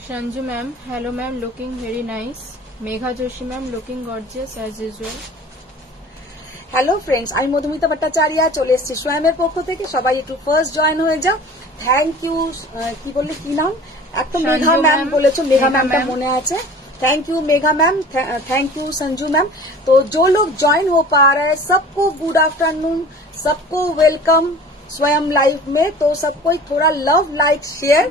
Shanju ma'am, hello ma'am, looking very nice. Megha Joshi ma'am, looking gorgeous as usual. Hello friends, আমি মধুমিতা ভট্টাচার্য চলে এসেছি সোয়ামের পক্ষ থেকে। সবাই একটু ফার্স্ট জয়েন হয়ে যাও। Thank you. কি বললে, কি নাম? একটা মেঘা ম্যাম বলেছো, মেঘা ম্যামটা মনে আছে। Thank you Megha ma'am, thank you Sanju ma'am. तो जो लोग ज्वाइन हो पा रहे हैं सबको गुड आफ्टरनून, सबको वेलकम स्वयं लाइव में। तो सबको थोड़ा लव लाइक शेयर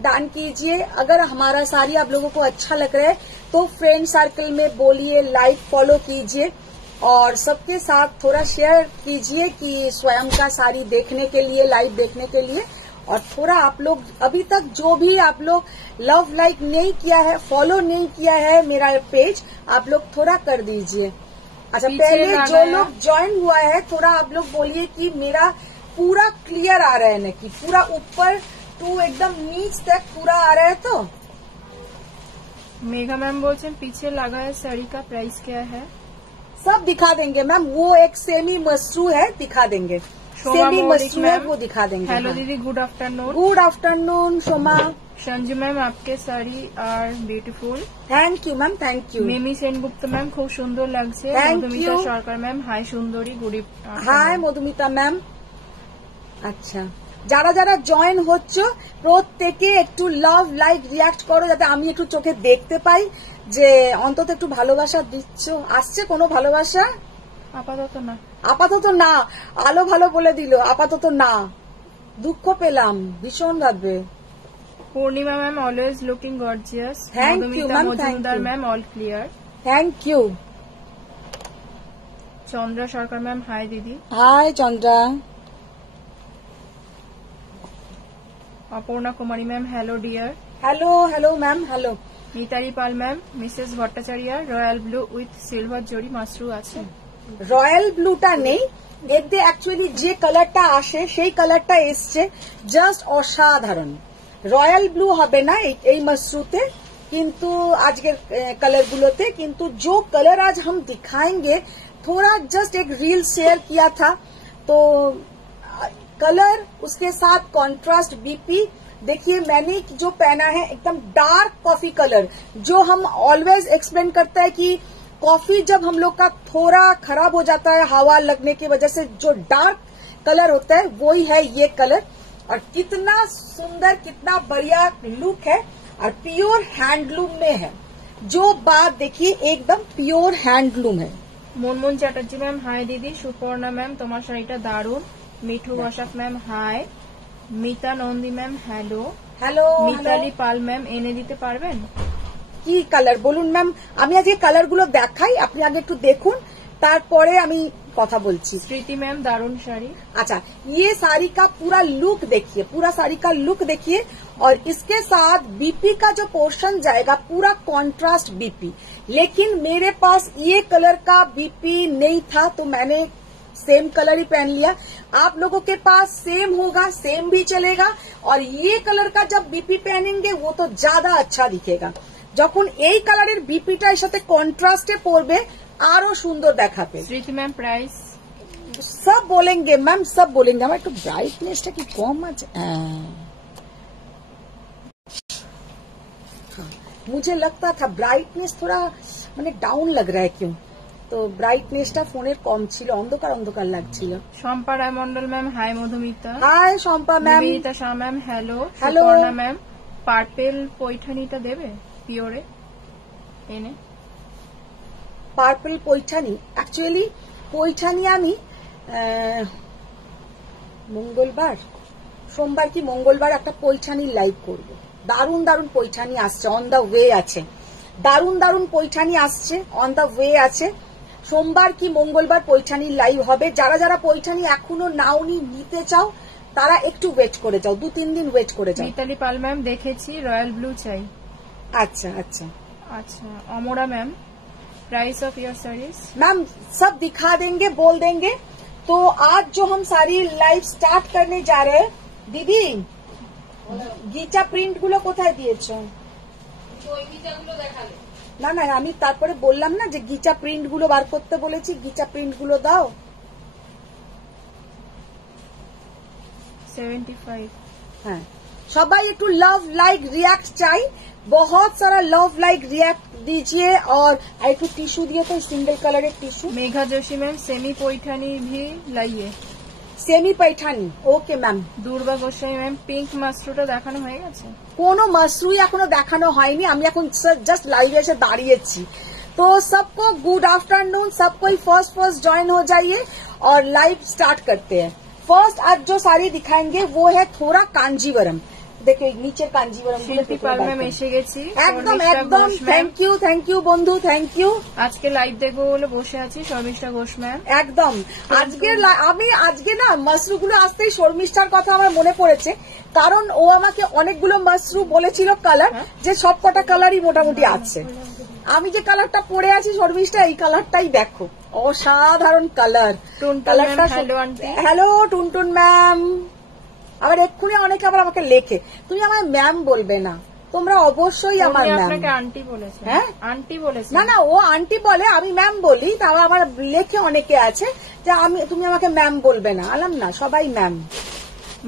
दान कीजिए। अगर हमारा साड़ी आप लोगों को अच्छा लग रहा है तो फ्रेंड सर्कल में बोलिए, लाइक फॉलो कीजिए और सबके साथ थोड़ा शेयर कीजिए कि स्वयं का साड़ी देखने के लिए, लाइव देखने के लिए। और थोड़ा आप लोग अभी तक जो भी आप लोग लव लाइक नहीं किया है, फॉलो नहीं किया है मेरा पेज, आप लोग थोड़ा कर दीजिए। अच्छा, पहले जो लोग ज्वाइन हुआ है थोड़ा आप लोग बोलिए कि मेरा पूरा क्लियर आ रहा है ना, कि पूरा ऊपर टू एकदम नीच तक पूरा आ रहा है। तो मेघा मैम बोलते हैं पीछे लगा है साड़ी का प्राइस क्या है? सब दिखा देंगे मैम। वो एक सेमी मसरू है, दिखा देंगे। सेमी मसरू है, वो दिखा देंगे। हेलो दीदी, good afternoon. Good afternoon Soma. Sanju ma'am, आपके sari are beautiful. Thank you ma'am, thank you. Mimi Sengupta ma'am, খুব সুন্দর লাগছে। মধুমিতা সরকার ম্যাম, হাই সুন্দরী, good evening. Hi Madhumita ma'am. আচ্ছা, যারা যারা জয়েন হচ্ছ প্রত্যেকে একটু লাভ লাইক রিয়াক্ট করো, যাতে আমি একটু চোখে দেখতে পাই যে অন্তত একটু ভালোবাসা দিচ্ছ। আসছে কোনো ভালোবাসা? আপাতত না, আপাতত না। আলো ভালো বলে দিল, আপাতত না। দুঃখ পেলাম ভীষণ ভাবে। Purnima ma'am, always looking gorgeous. Thank you ma'am, Majumdar ma'am, all clear. Thank you. Chandra Sarkar ma'am, hi দিদি। Hi Chandra. Aparna Kumari ma'am, hello dear. Hello hello ma'am, hello. Mitali Pal ma'am, Mrs Bhattacharya, royal blue with silver zari mashru আছে। রয়্যাল ব্লুটা নেই, এতে অ্যাকচুয়ালি যে কালারটা আসে সেই কালারটা এসছে, জাস্ট অসাধারণ। রয়্যাল ব্লু হবে না এই মসরুতে, কিন্তু আজকের कलर গুলোতে। কিন্তু जो कलर आज हम दिखाएंगे, थोड़ा जस्ट एक रील शेयर किया था, तो कलर उसके साथ कॉन्ट्रास्ट बीपी। देखिए मैंने जो पहना है एकदम डार्क कॉफी कलर, जो हम ऑलवेज एक्सप्लेन करता है कि कॉफी जब हम लोग का थोड़ा खराब हो जाता है हवा लगने की वजह से, जो डार्क कलर होता है वही है ये कलर। और कितना सुंदर, कितना बढ़िया लुक है, और प्योर हैंडलूम में है। जो बात देखिए एकदम प्योर हैंडलूम है। মুনমুন চ্যাটার্জি ম্যাম, হাই দিদি। সুপর্ণা ম্যাম, তোমার শাড়িটা দারুণ। Mithu Basak ma'am, hi. Mita Nandi ma'am, hello. Hello. Mitali Pal ma'am, এনে দিতে পারবেন? কি কালার বলুন ম্যাম? আমি আজকে কালার গুলো দেখাই, আপনি আগে একটু দেখুন, তারপরে আমি কথা বলছি। স্মৃতি ম্যাম, दारुण साड़ी। अच्छा, ये साड़ी का पूरा लुक देखिए, पूरा साड़ी का लुक देखिए। और इसके साथ बीपी का जो पोर्शन जाएगा पूरा कॉन्ट्रास्ट बीपी। लेकिन मेरे पास ये कलर का बीपी नहीं था, तो मैंने सेम कलर ही पहन लिया। आप लोगों के पास सेम होगा, सेम भी चलेगा। और ये कलर का जब बीपी पहनेंगे वो तो ज्यादा अच्छा दिखेगा। যখন এই কালারের বিপিটা এর সাথে কন্ট্রাস্টে পড়বে আরো সুন্দর দেখাবে। স্মৃতি ম্যাম, প্রাইস सब बोलेंगे मैम, सब बोलेंगे। हमारे तो ब्राइटनेसটা কি কম আছে? मुझे लगता था ब्राइटनेस थोड़ा মানে ডাউন लग रहा है क्यों, তো ব্রাইটনেসটা ফোনের কম ছিল, অন্ধকার অন্ধকার লাগছিল। Shampa Roy Mondal ma'am, hi Madhumita. Hi Shampa ma'am. Mita Shah ma'am, hello. Hello. Suparna ma'am, purple পৈঠানিটা দেবে পিওরে এনে? পার্পল পৈঠানি, অ্যাকচুয়ালি পৈঠানি আমি মঙ্গলবার, সোমবার কি মঙ্গলবার একটা পৈঠানি লাইভ করব। দারুণ দারুণ পৈঠানি আসছে, অন দা ওয়ে আছে। দারুণ দারুণ পৈঠানি আসছে, অন দা ওয়ে আছে। সোমবার কি মঙ্গলবার পৈঠানি লাইভ হবে। যারা যারা পৈঠানি এখনো নাওনি, নিতে চাও, তারা একটু ওয়েট করে যাও, 2-3 দিন ওয়েট করে যাও। মিতালি পাল ম্যাম, দেখেছি, রয়্যাল ব্লু চাই। अच्छा अच्छा अच्छा। अमोरा ma'am, price of your saris? Ma'am सब दिखा देंगे, बोल देंगे। तो आज जो हम सारी लाइव स्टार्ट करने जा रहे हैं, दीदी গিচা প্রিন্ট গুলো কোথায় দিয়েছো? না না, আমি তারপরে বললাম না যে গিচা প্রিন্ট গুলো বার করতে বলেছি, গিচা প্রিন্ট গুলো দাও। 75। হ্যাঁ, সবাই একটু লাভ লাইক रिएक्ट চাই, बहुत सारा लव लाइक रिएक्ट दीजिए। और एक टिश्यू दिए तो सिंगल कलर एक tissue. Megha Joshi ma'am semi Paithani भी लाइए। Semi Paithani okay ma'am. Durba Gosai ma'am pink মাশরুটা দেখানো হয়ে গেছে? কোনো মাশরুই এখনো দেখানো হয়নি, আমি এখন জাস্ট লাইভে এসে দাঁড়িয়েছি। तो सबको गुड आफ्टरनून, सबको फर्स्ट ज्वाइन हो जाइए और लाइव स्टार्ट करते हैं। फर्स्ट आज जो साड़ी दिखाएंगे वो है थोड़ा कांजीवरम। দেখো নিচের কাঞ্জিবরম শিল্পী পাল ম্যাম এসে গেছি। একদম একদম থ্যাংক ইউ বন্ধু, থ্যাংক ইউ। আজকে লাইভ দেখবো বলে বসে আছি। শর্মিষ্ঠা ঘোষ ম্যাম একদম আমি আজকে না মাশরুগুলো আসতেই শর্মিষ্ঠার কথা আমার মনে পড়েছে, কারণ ও আমাকে অনেকগুলো মাশরু বলেছিল কালার, যে সবকটা কালারই মোটামুটি আছে। আমি যে কালারটা পরে আছি শর্মিষ্ঠা, এই কালারটাই দেখো, অসাধারণ কালার। কালারটা হ্যালো টুনটুন ম্যাম। আবার এক্ষুনি অনেকে আবার আমাকে লেখে তুমি আমার ম্যাম বলবে না, তোমরা অবশ্যই আমার ম্যাম। আন্টি বলেছে? হ্যাঁ আন্টি বলেছে। না ও আন্টি বলে, আমি ম্যাম বলি। তাও আমার লেখে অনেকে আছে যে তুমি আমাকে ম্যাম বলবে না, আলাম না, সবাই ম্যাম।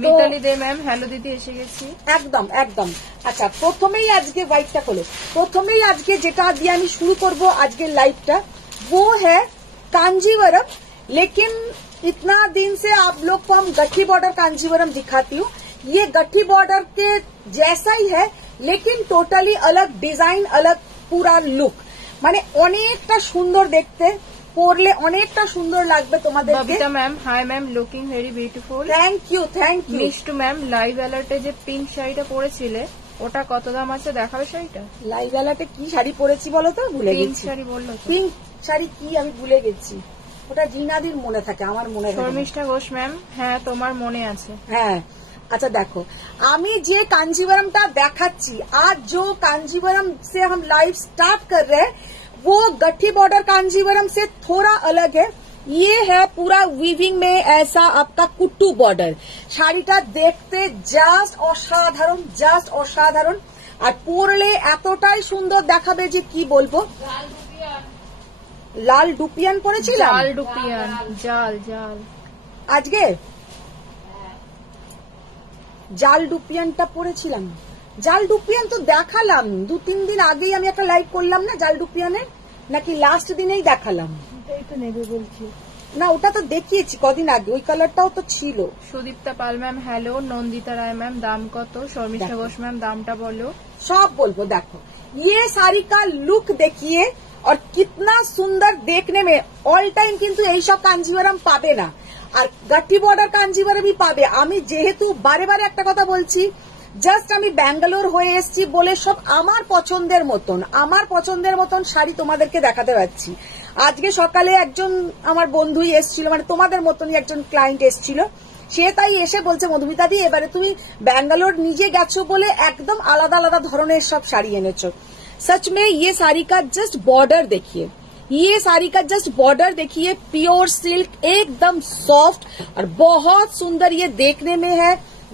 মিতালি দে ম্যাম হ্যালো দিদি এসে গেছি। একদম একদম। আচ্ছা প্রথমেই আজকে হোয়াইটটা খোলো। প্রথমেই আজকে যেটা দিয়ে আমি শুরু করব আজকের লাইভটা, वो है कांजीवरम। लेकिन इतना दिन से आप लोग को हम गट्ठी बॉर्डर कांजीवरम दिखाती हूँ। ये गट्ठी बॉर्डर के जैसा ही है, लेकिन टोटली अलग डिजाइन, अलग पूरा लुक, মানে অনেকটা সুন্দর দেখতে, পরলে অনেকটা সুন্দর লাগবে তোমাদের। Babita ma'am hi ma'am, looking very beautiful. Thank you. Mishtu ma'am live অ্যালার্টে যে পিঙ্ক শাড়িটা পরেছিলে ওটা কত দাম আছে দেখাবে শাড়িটা? লাইভ অ্যালার্টে কি শাড়ি পরেছি বলো তো? ভুলে গেছি। পিঙ্ক শাড়ি বললো। পিঙ্ক শাড়ি কি আমি ভুলে গেছি, ওটা জিনাদির মনে থাকে, আমার মনে থাকে। শর্মিষ্ঠা ঘোষ ম্যাম হ্যাঁ তোমার মনে আছে। হ্যাঁ अच्छा देखो, আমি যে कांजीवरमটা দেখাচ্ছি, आज जो कांजीवरम से हम लाइव स्टार्ट कर रहे हैं वो गट्ठी बॉर्डर कांजीवरम से थोड़ा अलग है। ये है पूरा वीविंग में ऐसा आपका कुट्टू बॉर्डर। শাড়িটা দেখতে জাস্ট অসাধারণ, জাস্ট অসাধারণ। আর পরলে এতটাই সুন্দর দেখাবে যে কি বলবো। লাল ডুপিয়ান পরেছিলাম, জাল ডুপিয়ান, জাল জাল আজকে জাল ডুপিয়ানটা পরেছিলাম। জাল ডুপিয়ান তো দেখালাম 2-3 দিন আগেই, আমি একটা লাইভ করলাম না জাল ডুপিয়ানের, নাকি লাস্ট দিনেই দেখালাম? এটা নেবে বলছি না, ওটা তো দেখিয়েছি কদিন আগে, ওই কালারটাও তো ছিল। সুদীপ্তা পাল ম্যাম হ্যালো। নন্দিতা রায় ম্যাম দাম কত? শর্মিষ্ঠা ঘোষ ম্যাম দামটা বলো। সব বলবো। দেখো ये साड़ी का लुक देखिए और कितना सुंदर देखने में। ऑल टाइम কিন্তু এইসব কাঞ্জিভারাম পাবে না, আর গাঠি বর্ডার কাঞ্জিভারামই পাবে। আমি যেহেতু বারে বারে একটা কথা বলছি, জাস্ট আমি ব্যাঙ্গালোর হয়ে এসেছি বলে সব আমার পছন্দের মতন শাড়ি তোমাদেরকে দেখাতে পারছি। আজকে সকালে একজন আমার বন্ধুই এসেছিল, মানে তোমাদের মতনই একজন ক্লায়েন্ট এসেছিল, সে তাই এসে বলছে মধুমিতা দি এবারে তুমি ব্যাঙ্গালোর নিজে গেছো বলে একদম আলাদা আলাদা ধরনের সব শাড়ি এনেছো। सच में ये साड़ी का जस्ट बॉर्डर देखिए, ये साड़ी का जस्ट बॉर्डर देखिए, प्योर सिल्क एकदम सॉफ्ट और बहुत सुंदर ये देखने में है।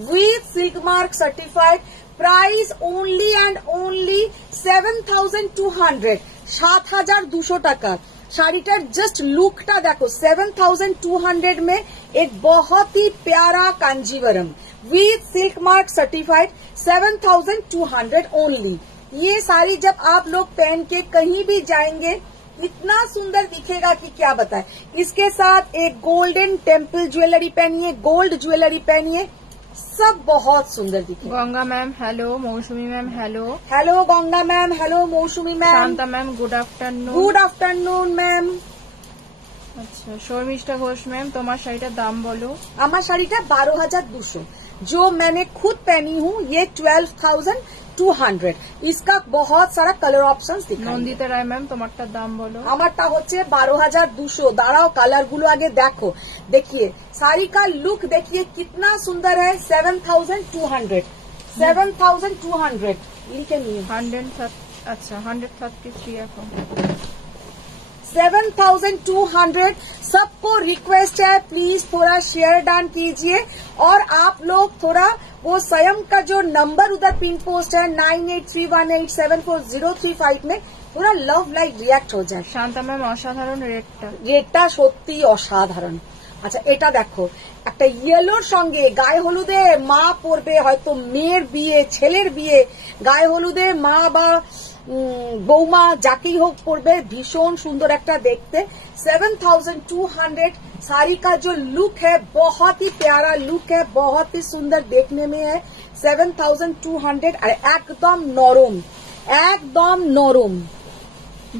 With silk mark certified. Price only and only 7,200, 7,200 টাকা। শাড়িটার জাস্ট লুকটা দেখো, 7,200 में एक बहुत ही प्यारा Kanjeevaram with silk mark certified, 7,200 only. ये साड़ी जब आप लोग पहन के कहीं भी जाएंगे इतना सुंदर दिखेगा कि क्या बताएं। इसके साथ एक गोल्डन टेम्पल ज्वेलरी पहनिए, गोल्ड ज्वेलरी पहनिए, सब बहुत सुंदर दिखेगा। Ganga ma'am hello. Mousumi ma'am hello. Hello Ganga ma'am, hello Mousumi ma'am. Shanta ma'am good afternoon. Good afternoon ma'am. अच्छा शर्मिष्ठा घोष मैम তোমার শাড়িটার দাম বলো। আমার শাড়িটা 12,200, जो मैंने खुद पहनी हूँ ये 12,200। इसका बहुत सारा कलर ऑप्शंस दिखा। নন্দিতা রায় ম্যাম তোমারটার দাম বলো। আমারটা হচ্ছে 12,200। দাঁড়াও কালার গুলো আগে দেখো। देखिए साड़ी का लुक देखिए कितना सुंदर है। 7,200, 7,200 लिखे नहीं। 100 अच्छा 133 এখন। 7,200। सबको रिक्वेस्ट है प्लीज थोड़ा शेयर डाउन कीजिए, और आप लोग थोड़ा वो स्वयं का जो नंबर उधर पिन पोस्ट है 9831874035 में थोड़ा लव लाइक रिएक्ट हो जाए। শান্তা ম্যাম অসাধারণ রেটটা। রেটটা সত্যি অসাধারণ। আচ্ছা এটা দেখো, একটা ইয়েলোর সঙ্গে গায়ে হলুদে মা পরবে, হয়তো মেয়ের বিয়ে, ছেলের বিয়ে, গায়ে হলুদে মা বা বৌমা যাকেই হোক পরবে, ভীষণ সুন্দর একটা দেখতে। 7200 साड़ी का जो लुक है बहुत ही प्यारा लुक है, बहुत ही सुंदर देखने में है। 7200 और एकदम नरम, एकदम नरम।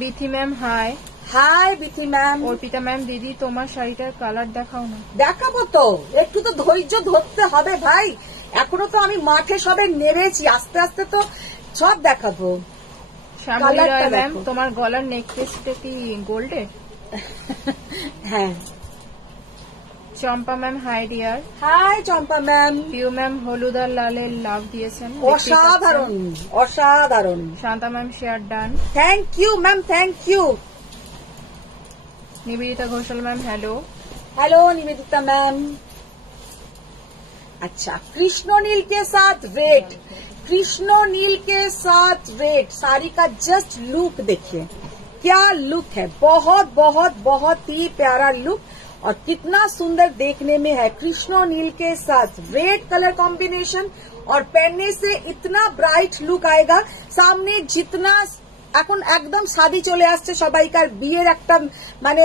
Bithi ma'am hi. Hi Bithi ma'am. Arpita ma'am, দিদি তোমার শাড়িটার কালার দেখাও না। দেখাবো তো, একটু তো ধৈর্য ধরতে হবে ভাই, এখনো তো আমি মাঠে সবে নেমেছি, আস্তে আস্তে তো সব দেখাবো। শ্যামলী রায় ম্যাম, তোমার গলার নেকলেসটা কি গোল্ডের? হ্যাঁ। Champa ma'am hi dear. Hi Champa ma'am. Piu ma'am হলুদ আর লালের লাভ দিয়েছেন, অসাধারণ অসাধারণ। Shanta ma'am share done. Thank you ma'am, thank you. Nibedita Ghoshal ma'am hello. Hello Nivedita ma'am. अच्छा, कृष्ण नील के साथ रेड, कृष्ण नील के साथ रेड साड़ी का जस्ट लुक देखिए, क्या लुक है, बहुत बहुत बहुत ही प्यारा लुक और कितना सुंदर देखने में है। कृष्ण नील के साथ रेड कलर कॉम्बिनेशन और पहनने से इतना ब्राइट लुक आएगा। सामने जितना এখন একদম शादी चले आसছে সবাইকার, বিয়ের একটা মানে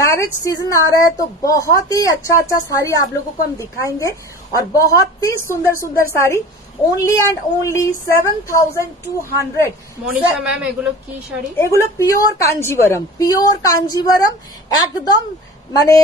मैरिज सीजन आ रहा है, तो बहुत ही अच्छा अच्छा साड़ी आप लोगों को हम दिखाएंगे और बहुत ही सुंदर सुंदर sari. Only and only 7200। Manisha ma'am, এগুলো কি শাড়ি? এগুলো পিওর কাঞ্জিবরম, পিওর কাঞ্জিবরম, একদম মানে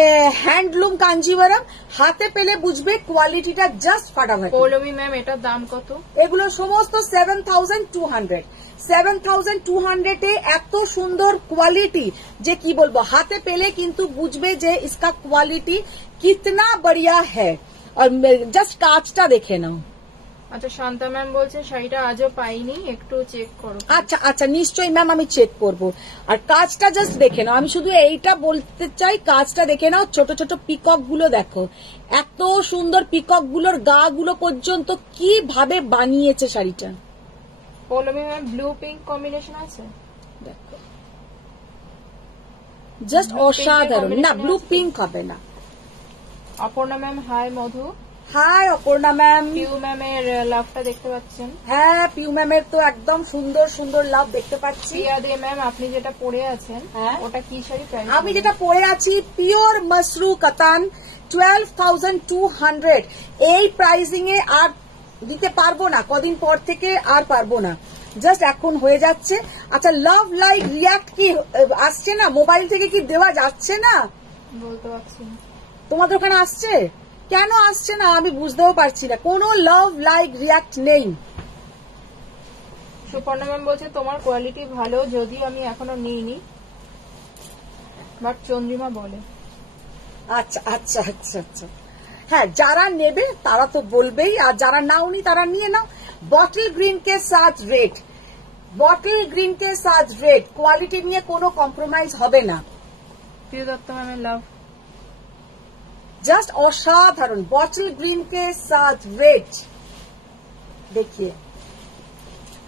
হ্যান্ডলুম কাঞ্জিবরম। হাতে পেলে বুঝবে কোয়ালিটিটা জাস্ট ফাটাফাটি। পৌলমী ম্যাম, এটার দাম কত? এগুলো সমস্ত 7200। 7200 এ এত সুন্দর কোয়ালিটি যে কি বলবো, হাতে পেলে কিন্তু বুঝবে যে इसका কোয়ালিটি कितना बढ़िया है। और জাস্ট কাজটা দেখে নাও। আচ্ছা, শান্তা ম্যাম বলছে শাড়িটা আজও পাইনি, একটু চেক করো। আচ্ছা আচ্ছা, নিশ্চয়ই ম্যাম, আমি চেক করব। আর কাজটা জাস্ট দেখে নাও, আমি শুধু এইটা বলতে চাই, কাজটা দেখে নাও। ছোট ছোট পিকক গুলো দেখো, এত সুন্দর পিকক গুলোর গা গুলো পর্যন্ত কিভাবে বানিয়েছে শাড়িটা। Poulami ma'am, blue pink combination আছে দেখো, জাস্ট অসাধারণ। না, ব্লু পিঙ্ক হবে না। Aparna ma'am hi. Madhu hi Aparna ma'am. Piu ম্যামের লাভটা দেখতে পাচ্ছেন? হ্যাঁ, পিউ ম্যামের তো একদম সুন্দর সুন্দর লাভ দেখতে পাচ্ছি। প্রিয়া দে ম্যাম, আপনি যেটা পরে আছেন ওটা কি শাড়ি? আমি যেটা পরে আছি পিওর মসরু কাতান, 12200। এই প্রাইসিং এ আর দিতে পারবো না, কদিন পর থেকে আর পারবো না, জাস্ট এখন হয়ে যাচ্ছে। আচ্ছা, লাভ লাইক রিয়াক্ট কি আসছে না মোবাইল থেকে? কি দেওয়া যাচ্ছে না? বলতে পারছি না। তোমাদের ওখানে আসছে? কেন আসছে না আমি বুঝতেও পারছি না, কোনো লাভ লাইক রিয়াক্ট নেই। সুপর্ণা ম্যাম বলছে তোমার কোয়ালিটি ভালো, যদিও আমি এখনো নিইনি, বাট চন্দ্রিমা বলে। আচ্ছা আচ্ছা আচ্ছা আচ্ছা, হ্যাঁ, যারা নেবে তারা তো বলবেই, আর যারা নাওনি তারা নিয়ে নাও। বটল গ্রিন কে সাথ রেড, বটল গ্রিন কে সাথ রেড, কোয়ালিটি নিয়ে কোনো কম্প্রোমাইজ হবে না। প্রিয় দত্ত ম্যামের লাভ জাস্ট অসাধারণ। বটল গ্রিন কে সাথ রেড দেখিয়ে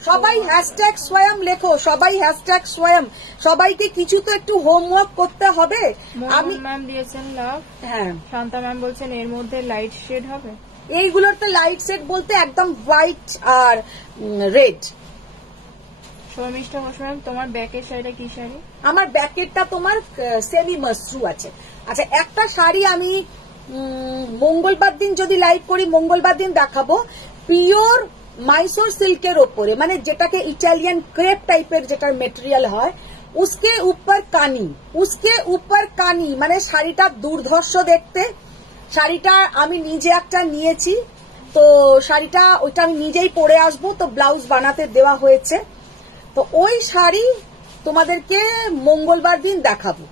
সবাই হ্যাশট্যাগ স্বয়ং লেখো, সবাই হ্যাশট্যাগ স্বয়ং। সবাইকে কিছু তো একটু হোমওয়ার্ক করতে হবে। আমি ম্যাম দিয়েছেন লাভ। হ্যাঁ, শান্তা ম্যাম বলছেন এর মধ্যে লাইট শেড হবে। এইগুলোর তো লাইট শেড বলতে একদম হোয়াইট আর রেড। শর্মিষ্ঠা ঘোষ ম্যাম, তোমার ব্যাকের শাড়িটা কি শাড়ি? আমার ব্যাকেটটা তোমার সেমি মসরু আছে। আচ্ছা, একটা শাড়ি আমি মঙ্গলবার দিন যদি লাইভ করি, মঙ্গলবার দিন দেখাবো। পিওর মাইসোর সিল্কের ওপরে, মানে যেটাকে ইটালিয়ান ক্রেপ টাইপের যেটার মেটেরিয়াল হয়, উসকে উপর কানি, উসকে উপর কানি, মানে শাড়িটা দুর্ধর্ষ দেখতে। শাড়িটা আমি নিজে একটা নিয়েছি, তো শাড়িটা ওইটা আমি নিজেই পরে আসবো, তো ব্লাউজ বানাতে দেওয়া হয়েছে। তো ওই শাড়ি তোমাদেরকে মঙ্গলবার দিন দেখাবো,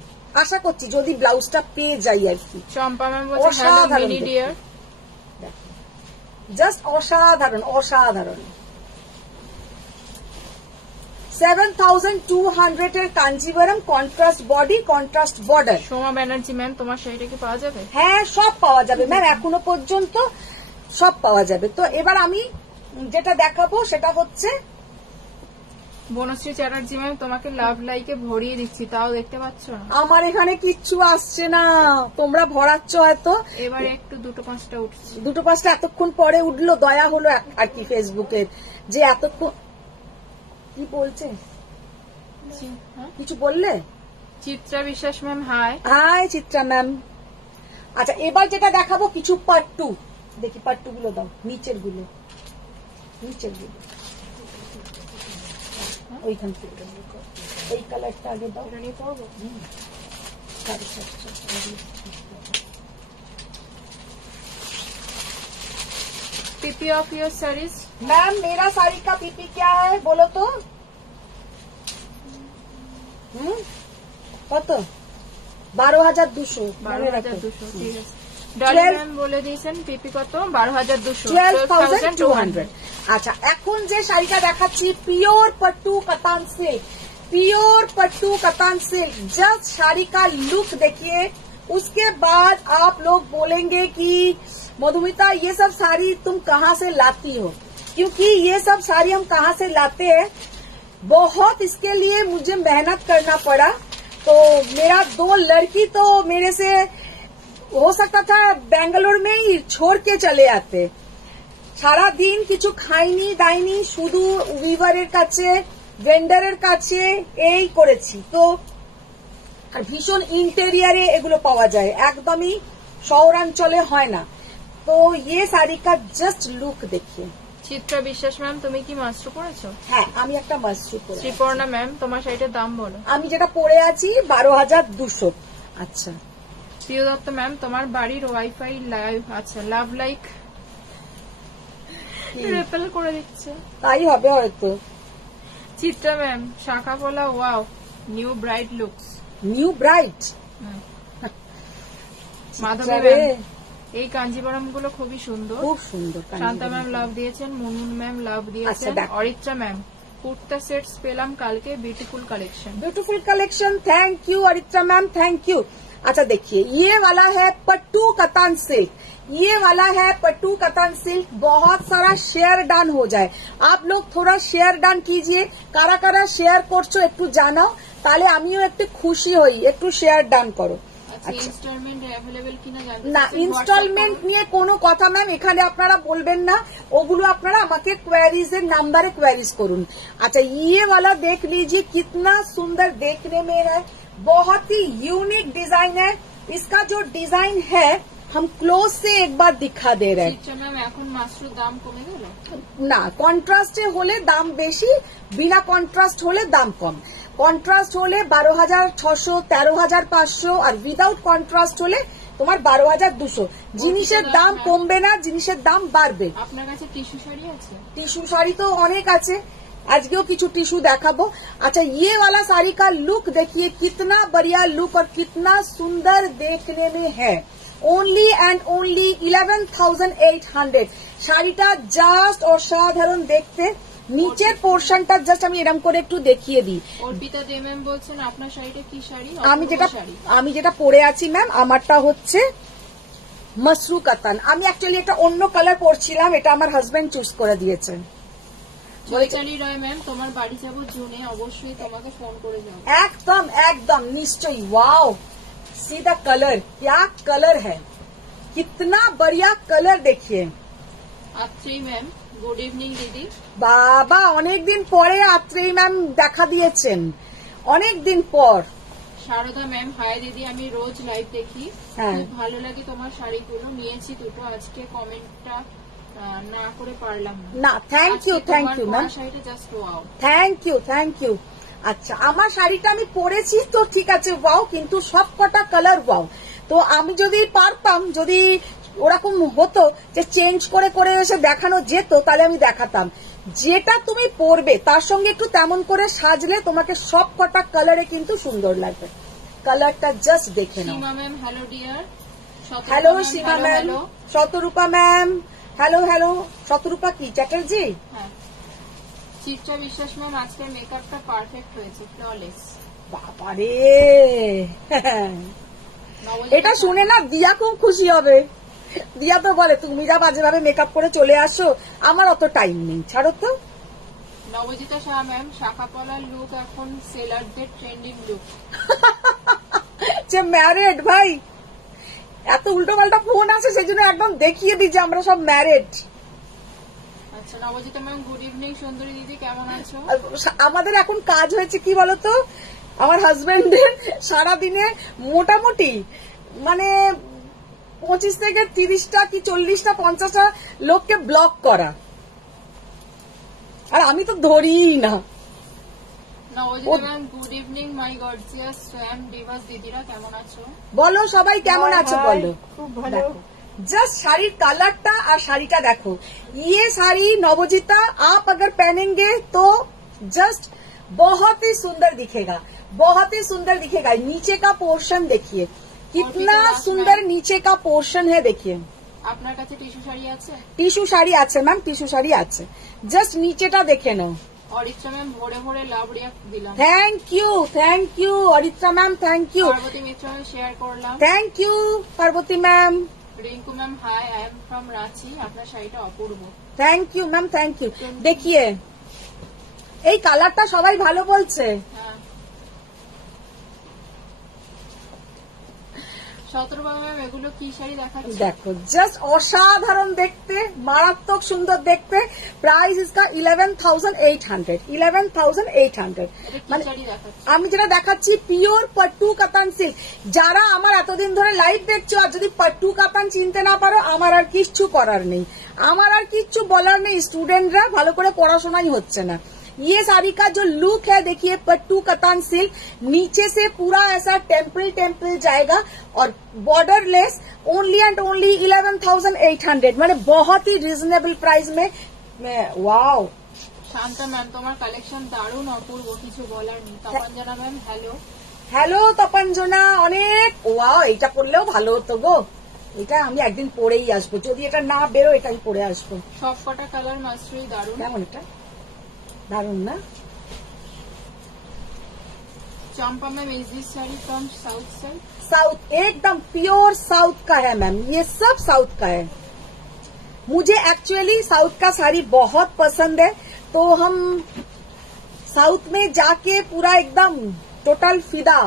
আশা করছি, যদি ব্লাউজটা পেয়ে যাই আর কি। চম্পা ম্যাম বলছে হ্যালো মিনি ডিয়ার, জাস্ট অসাধারণ অসাধারণ। 7200 এর Kanjeevaram, contrast body, contrast border. Soma Banerjee ma'am, তোমার শাড়িটা কি পাওয়া যাবে? হ্যাঁ, সব পাওয়া যাবে ম্যাম, এখনো পর্যন্ত সব পাওয়া যাবে। তো এবার আমি যেটা দেখাবো সেটা হচ্ছে বনশ্রী চ্যাটার্জি ম্যাম তোমাকে লাভ লাইকে ভরিয়ে দিচ্ছি, তাও দেখতে পাচ্ছ না। আমার এখানে কিচ্ছু আসছে না, তোমরা ভরাচ্ছ হয়তো। এবারে একটু 2-5টা উঠছে। 2-5টা এতক্ষণ পরে উঠলো, দয়া হলো আর কি ফেসবুকের, যে এতক্ষণ কি বলছে, কিছু বললে? Chitra Biswas ma'am hi. Hi Chitra ma'am. আচ্ছা এবার যেটা দেখাবো কিছু পার্ট 2, দেখি পার্ট 2 গুলো দাও, নিচের গুলো ওইখান থেকে এই কালারটা আগে দাও। PP of your saris. Ma'am मेरा साड़ी का पीपी क्या है बोलो तो। কত? 12,200। 12,200 ঠিক আছে। ডালি ম্যাম বলে দিয়েছেন পিপি কত? 12,200। 12,200। আচ্ছা এখন যে শাড়িটা দেখাচ্ছি pure pattu katan silk, pure pattu katan silk. Just साड़ी का लुक देखिए, उसके बाद आप लोग बोलेंगे कि मधुमिता ये सब साड़ी तुम कहाँ से लाती हो, क्योंकि ये सब साड़ी हम कहाँ से लाते हैं, बहुत इसके लिए मुझे मेहनत करना पड़ा। तो मेरा 2 लड़की तो मेरे से हो सकता था बेंगलोर में ही छोड़ के चले आते, সারা দিন কিছু খাইনি দাইনি, শুধু উইভারের কাছে ভেন্ডারের কাছে এই করেছি। তো আর ভীষণ ইন্টেরিয়ারে এগুলো পাওয়া যায়, একদমই শহরাঞ্চলে হয় না। তো ये साड़ी का जस्ट लुक देखिए। চিত্রা বিশ্বাস ম্যাম তুমি কি মাস্টার পড়েছো? হ্যাঁ আমি একটা মাস্টার পরে। শ্রীপর্ণা ম্যাম তোমার শাড়িটার দাম বলো। আমি যেটা পরে আছি 12,200। আচ্ছা প্রিয় দত্ত ম্যাম তোমার বাড়ির ওয়াইফাই লাইভ, আচ্ছা লাভ লাইক রেপেল করে দিচ্ছে, তাই হবে হয়তো। চিত্রা ম্যাম শাখা পলা wow new bright looks. New bright Madhabi ma'am এই কাঞ্জিবরম গুলো খুবই সুন্দর, খুব সুন্দর। শান্তা ম্যাম লাভ দিয়েছেন, মুনমুন ম্যাম লাভ দিয়েছেন, অরিত্রা ম্যাম কুর্তা সেটস পেলাম কালকে, beautiful collection. Beautiful collection, thank you Aritra ma'am, thank you. अच्छा देखिए ये वाला है पट्टू कतान सिल्क, ये वाला है पट्टू कतान सिल्क। बहुत सारा शेयर डान हो जाए, आप लोग थोड़ा शेयर डान कीजिए, কারা কারা শেয়ার করছো একটু জানাও, তাহলে আমিও একটু খুশি হই। একটু শেয়ার ডান করো। ইনস্টলমেন্ট অ্যাভেলেবল কিনা জানতে না ইনস্টলমেন্ট নিয়ে কোনো কথা ম্যাম এখানে আপনারা বলবেন না, ওগুলো আপনারা আমাকে क्वेरीज এর নাম্বারে क्वेरीज করুন। अच्छा ये वाला देख लीजिए कितना सुंदर देखने में है, बहुत ही यूनिक डिजाइन है। इसका जो डिजाइन है हम क्लोज से एक बार दिखा दे रहे हैं। ম্যাম এখন মাস্টার দাম কমে গেল না, কন্ট্রাস্টে হলে দাম বেশি, বিনা কন্ট্রাস্ট হলে দাম কম। কন্ট্রাস্ট হলে 12,600, 13,500 আর উইদাউট কন্ট্রাস্ট হলে তোমার 12,200। জিনিসের দাম কমবে না, জিনিসের দাম বাড়বে। আপনার কাছে টিস্যু শাড়ি আছে? টিস্যু শাড়ি তো অনেক আছে, আজকেও কিছু টিস্যু দেখাবো। अच्छा ये वाला साड़ी का लुक देखिए, कितना बढ़िया लुक और कितना सुंदर देखने में है। Only and only 11,800। শাড়িটা জাস্ট অসাধারণ দেখতে। নিচের পোর্শনটা জাস্ট আমি এরকম করে একটু দেখিয়ে দিই। অর্পিতা দে ম্যাম বলছেন আপনার শাড়িটা কি শাড়ি? আমি যেটা পরে আছি ম্যাম আমারটা হচ্ছে মসরু কাতান। আমি অ্যাকচুয়ালি একটা অন্য কালার পরছিলাম, এটা আমার হাজবেন্ড চুজ করে দিয়েছেন। চৈতালি রয় ম্যাম তোমার বাড়ি যাব জুনে, অবশ্যই তোমাকে ফোন করে যাব। একদম একদম নিশ্চয়ই। ওয়াও सी द कलर, क्या कलर है, कितना बढ़िया कलर देखिए। আত্রেই ম্যাম গুড ইভিনিং দিদি। বাবা অনেকদিন পরে আত্রেই ম্যাম দেখা দিয়েছেন, অনেকদিন পর। শারদা ম্যাম হাই দিদি, আমি রোজ লাইভ দেখি, খুব ভালো লাগে তোমার শাড়িগুলো, নিয়েছি দুটো, আজকে কমেন্টটা না করে পারলাম না। থ্যাংক ইউ ম্যাম, শাড়িটা জাস্ট ওয়াও। Thank you. আচ্ছা আমার শাড়িটা আমি পরেছি তো ঠিক আছে ওয়াও, কিন্তু সব কটা কালার ওয়াও। তো আমি যদি পারতাম, যদি ওরকম হতো যে চেঞ্জ করে করে এসে দেখানো যেত, তাহলে আমি দেখাতাম। যেটা তুমি পরবে তার সঙ্গে একটু তেমন করে সাজলে তোমাকে সব কটা কালারে কিন্তু সুন্দর লাগবে। কালারটা জাস্ট দেখে নাও। সীমা ম্যাম হ্যালো ডিয়ার। হ্যালো সীমা ম্যাম, শতরূপা ম্যাম হ্যালো। শতরূপা কি চ্যাটার্জি? হ্যাঁ। চিত্রা বিশ্বাস ম্যাম আজকে মেকআপটা পারফেক্ট হয়েছে, ফ্ললেস। বাবারে এটা শুনে না দিয়া খুব খুশি হবে। দিয়া তো বলে তুমি যা বাজেভাবে মেকআপ করে চলে আসো, আমার অত টাইম নেই, ছাড়ো তো। নবজিতা শাহ ম্যাম, শাখা পলার লুক এখন সেলারদের ট্রেন্ডিং লুক। যে ম্যারেড ভাই, এত উল্টো পাল্টা ফোন আছে সেজন্য একদম দেখিয়ে দিই যে আমরা সব ম্যারেড। আচ্ছা নবজিতা ম্যাম, গুড ইভিনিং সুন্দরী দিদি, কেমন আছো? আমাদের এখন কাজ হয়েছে কি বলতো, আমার হাজবেন্ডের সারাদিনে মোটামুটি মানে 25 থেকে 30টা কি 40টা 50টা লোককে ব্লক করা, আর আমি তো ধরিই না। Nabajita ma'am, good evening my gorgeous স্যাম ডিভাস দিদিরা, কেমন আছো? বলো সবাই কেমন আছো বলো। খুব ভালো। जस्ट শাড়ির কালারটা আর শাড়িটা দেখো, ये साड़ी नवजीता आप अगर पहनेंगे तो जस्ट बहुत ही सुंदर दिखेगा, बहुत ही सुंदर दिखेगा। नीचे का पोर्शन देखिए कितना सुंदर नीचे का पोर्शन है, देखिए। আপনার কাছে টিস্যু শাড়ি আছে? টিস্যু শাড়ি আছে ম্যাম, টিস্যু শাড়ি আছে, জাস্ট নিচেটা দেখে নাও। অরিত্রা ম্যাম, ভোরে ভোরে লাভ রিয়াক্ট দিলাম। Thank you Aritra ma'am, thank you. Parvati Mitra ma'am share করলাম। Thank you Parvati ma'am. Rinku ma'am hi, I am from Ranchi, আপনার শাড়িটা অপূর্ব। Thank you ma'am, thank you. দেখিয়ে এই কালারটা সবাই ভালো বলছে। হ্যাঁ, শতরূপা ম্যাম এগুলো কি শাড়ি দেখাচ্ছে? দেখো জাস্ট অসাধারণ দেখতে, মারাত্মক সুন্দর দেখতে। প্রাইস इसका 11,800, 11,800। এটা কি মানে শাড়ি দেখাচ্ছে? আমি যেটা দেখাচ্ছি পিওর পট্টু কাতান সিল্ক। যারা আমার এতদিন ধরে লাইভ দেখছো আর যদি পট্টু কাতান চিনতে না পারো, আমার আর কিচ্ছু করার নেই, আমার আর কিচ্ছু বলার নেই। स्टूडेंटরা ভালো করে पढ़ाশোনাই হচ্ছে না। ये साड़ी का जो लुक है देखिए, पट्टू कतान सिल्क, नीचे से पूरा ऐसा टेम्पल जाएगा और border less, only and only 11,800, মানে बहुत ही रिजनेबल प्राइस में। वाओ শান্তা ম্যাম, তোমার কালেকশন দারুণ অপূর্ব, কিছু বলার নেই। তপঞ্জনা ম্যাম হ্যালো। হ্যালো তপঞ্জনা, অনেক ওয়াও, এটা পরলেও ভালো হতো গো, এটা আমি একদিন পরেই আসবো, যদি এটা না বেরো এটাই পরে আসবো। সব কটা কালার মাস্টরি দারুণ। কেমন এটা দারুণ না? Champa ma'am, is this sari from south side? South, एकदम प्योर साउथ का है मैम, ये सब साउथ का है। मुझे एक्चुअली साउथ का साड़ी बहुत पसंद है, तो हम साउथ में जाके पूरा एकदम টোটাল ফিদা।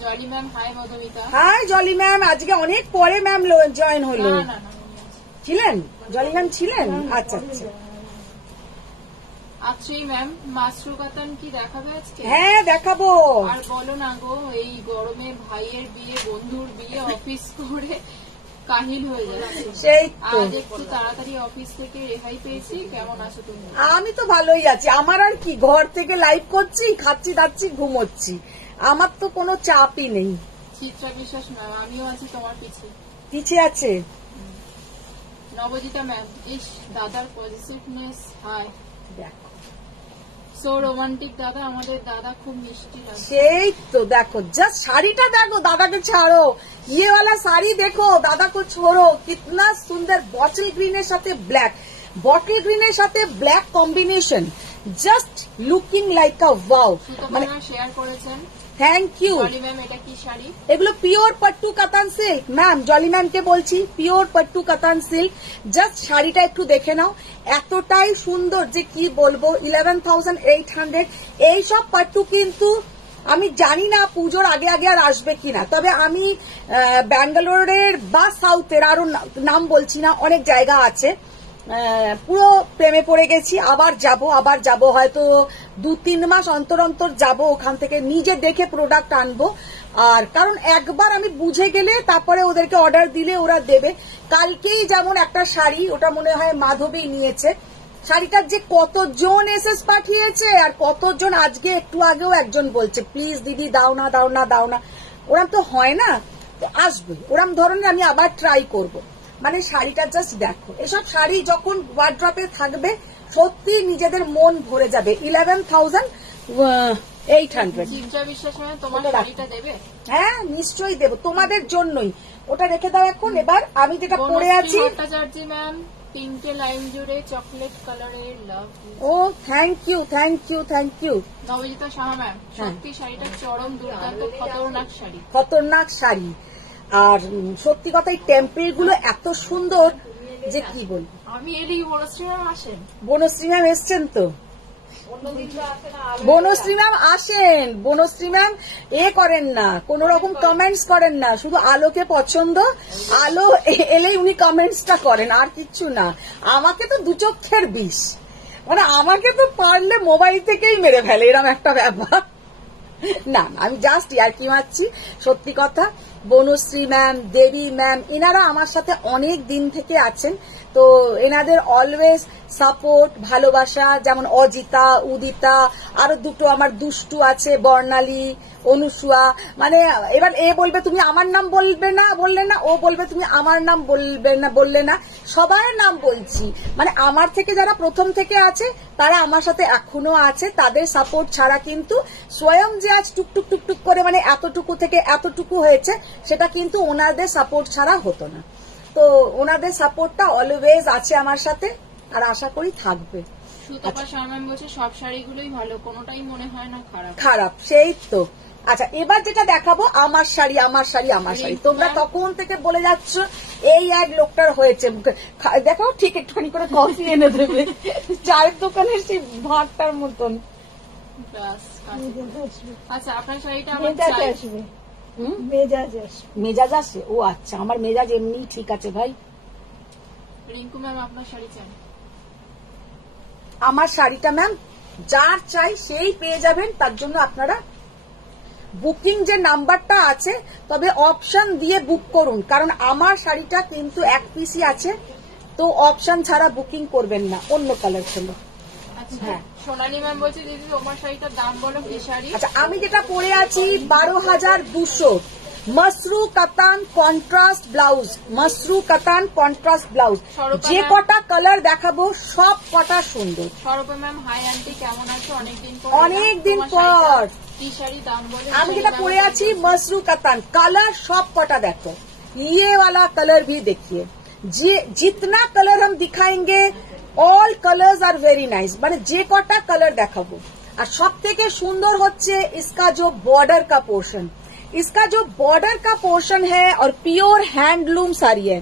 Jolly ma'am hi, Madhumita hi Jolly ma'am, আজকে অনেক পরে ম্যাম জয়েন হলো। না না না, ছিলেন জলি ম্যাম ছিলেন? আচ্ছা আচ্ছা, আচ্ছা ম্যাম, মাশরু কাতান কি দেখাবে আজকে? হ্যাঁ দেখাবো। আর বলো না গো, এই গরমে ভাইয়ের বিয়ে, বন্ধুর বিয়ে, অফিস করে কাহিল হয়ে যাচ্ছে। সেই তো, আজ একটু তাড়াতাড়ি অফিস থেকে রেহাই পেয়েছি। কেমন আছো তুমি? আমি তো ভালোই আছি, আমার আর কি, ঘর থেকে লাইভ করছি, খাচ্ছি দাচ্ছি ঘুমোচ্ছি, আমার তো কোনো চাপই নেই। চিত্রা বিশ্বাস ম্যাম, আমিও আছি তোমার পিছিয়ে আছে। নবজিতা ম্যাম, ইস দাদার পজিটিভনেস হাই, দেখো সো রোমান্টিক দাদা, আমাদের দাদা খুব মিষ্টি লাগে। সেই তো দেখো, জাস্ট শাড়িটা দেখো, দাদাকে ছাড়ো, ये वाला साड़ी देखो, दादा को छोड़ो, कितना सुंदर बॉटल ग्रीনের সাথে ব্ল্যাক, বটল গ্রিনের সাথে black combination, just looking like আ ওয়াও। মানে শেয়ার করেছেন, থ্যাংক ইউ। জলি ম্যাম এটা কি শাড়ি? এগুলো পিওর পট্টু কাতান সিল্ক ম্যাম, জলি ম্যামকে বলছি পিওর পট্টু কাতান সিল্ক। জাস্ট শাড়িটা একটু দেখে নাও, এতটাই সুন্দর যে কি বলবো। 11,800। এইসব পট্টু কিন্তু আমি জানি না পুজোর আগে আগে আর আসবে কিনা, তবে আমি ব্যাঙ্গালোরের বা সাউথের, আরো নাম বলছি না, অনেক জায়গা আছে, পুরো প্রেমে পড়ে গেছি। আবার যাব হয়তো 2-3 মাস অন্তর অন্তর যাব, ওখান থেকে নিজে দেখে প্রোডাক্ট আনবো। আর কারণ একবার আমি বুঝে গেলে তারপরে ওদেরকে অর্ডার দিলে ওরা দেবে। কালকেই যেমন একটা শাড়ি, ওটা মনে হয় মাধবী নিয়েছে, শাড়িটার যে কতজন এসএস পাঠিয়েছে আর কতজন, আজকে একটু আগেও একজন বলছে প্লিজ দিদি দাও না দাও না দাও না। ওরম তো হয় না, আসবে ওরম ধরনের, আমি আবার ট্রাই করব। মানে শাড়িটা জাস্ট দেখো, এসব শাড়ি যখন ওয়ার্ড্রপে থাকবে সত্যি নিজেদের মন ভরে যাবে। 11,800। চিত্রা বিশ্বাস ম্যাম, তোমার শাড়িটা দেবে? হ্যাঁ নিশ্চয়ই দেবো, তোমাদের জন্যই। ওটা রেখে দাও এখন। এবার আমি যেটা পরে আছি, ভট্টাচার্য ম্যাম, পিঙ্কে লাইম জুড়ে চকলেট কালারের লাভ। ও thank you thank you thank you. Nabajita Shah ma'am, সত্যি শাড়িটা চরম দুর্দান্ত, খতরনাক শাড়ি, খতরনাক শাড়ি। আর সত্যি কথা, এই টেম্পল গুলো এত সুন্দর যে কি বলবো। আমি এলি বনশ্রী ম্যাম আসেন? বনশ্রী ম্যাম এসছেন তো, বনশ্রী ম্যাম আসেন, বনশ্রী ম্যাম করেন না, কোন রকম কমেন্টস করেন না, শুধু আলোকে পছন্দ, আলো এলেই উনি কমেন্টসটা করেন, আর কিচ্ছু না। আমাকে তো দু চোখের বিষ, মানে আমাকে তো পারলে মোবাইল থেকেই মেরে ফেলে, এরকম একটা ব্যাপার। না আমি জাস্ট ইয়ার্কি মারছি, সত্যি কথা। বনশ্রী ম্যাম, দেবী ম্যাম, এনারা আমার সাথে অনেক দিন থেকে আছেন, তো এনাদের অলওয়েজ সাপোর্ট, ভালোবাসা, যেমন অজিতা, উদিতা, আরো দুটো আমার দুষ্টু আছে, বর্ণালী, অনুসুয়া, মানে এবার এ বলবে তুমি আমার নাম বললে না, ও বলবে তুমি আমার নাম বললে না, সবার নাম বলছি। মানে আমার থেকে যারা প্রথম থেকে আছে তারা আমার সাথে এখনো আছে, তাদের সাপোর্ট ছাড়া কিন্তু স্বয়ং যে আজ টুকটুক টুকটুক করে মানে এতটুকু থেকে এতটুকু হয়েছে, সেটা কিন্তু ওনাদের সাপোর্ট ছাড়া হতো না। তো ওনাদের সাপোর্টটা অলওয়েজ আছে আমার সাথে, আর আশা করি থাকবে। সুতপা শর্মা বলছে সব শাড়িগুলোই ভালো, কোনোটাই মনে হয় না খারাপ, সেই তো। আচ্ছা এবার যেটা দেখাবো, আমার শাড়ি আমার শাড়ি আমার শাড়ি, তোমরা তখন থেকে বলে যাচ্ছ এই এক লোকটার হয়েছে, দেখো ঠিক একটুখানি করে কফি এনে দেবে, চায়ের দোকানের সেই ভাতটার মতন। আচ্ছা আপনার শাড়িটা আসবে, মেজাজ আসে, ও আচ্ছা, আমার মেজাজ এমনি ঠিক আছে ভাই। রিঙ্কু ম্যাম আপনার শাড়ি চাই? আমার শাড়িটা ম্যাম যার চাই সেই পেয়ে যাবেন, তার জন্য আপনারা বুকিং যে নাম্বারটা আছে, তবে অপশন দিয়ে বুক করুন, কারণ আমার শাড়িটা কিন্তু এক পিসই আছে, তো অপশন ছাড়া বুকিং করবেন না, অন্য কালার ছিল। হ্যাঁ সোনালী ম্যাম বলছে দিদি তোমার শাড়িটার দাম বলো, কি শাড়ি? আচ্ছা আমি যেটা পরে আছি 12,200, মসরু কাতান কন্ট্রাস্ট ব্লাউজ, মসরু কাতান কন্ট্রাস্ট ব্লাউজ, যে কটা কালার দেখাবো সব কটা সুন্দর। স্বরূপা ম্যাম হাই আন্টি, কেমন আছো? অনেকদিন পর। কি শাড়ি দাম বলে? আমি যেটা পরে আছি মসরু কাতান, কালার সব কটা দেখো, ये वाला कलर भी देखिए, जितना कलर हम दिखाएंगे all colours are very nice, মানে যে কটা কালার দেখাবো। আর সব থেকে সুন্দর হচ্ছে इसका जो बॉर्डर का पोर्शन, इसका जो बॉर्डर का पोर्शन है, और प्योर हैंडलूम साड़ी है,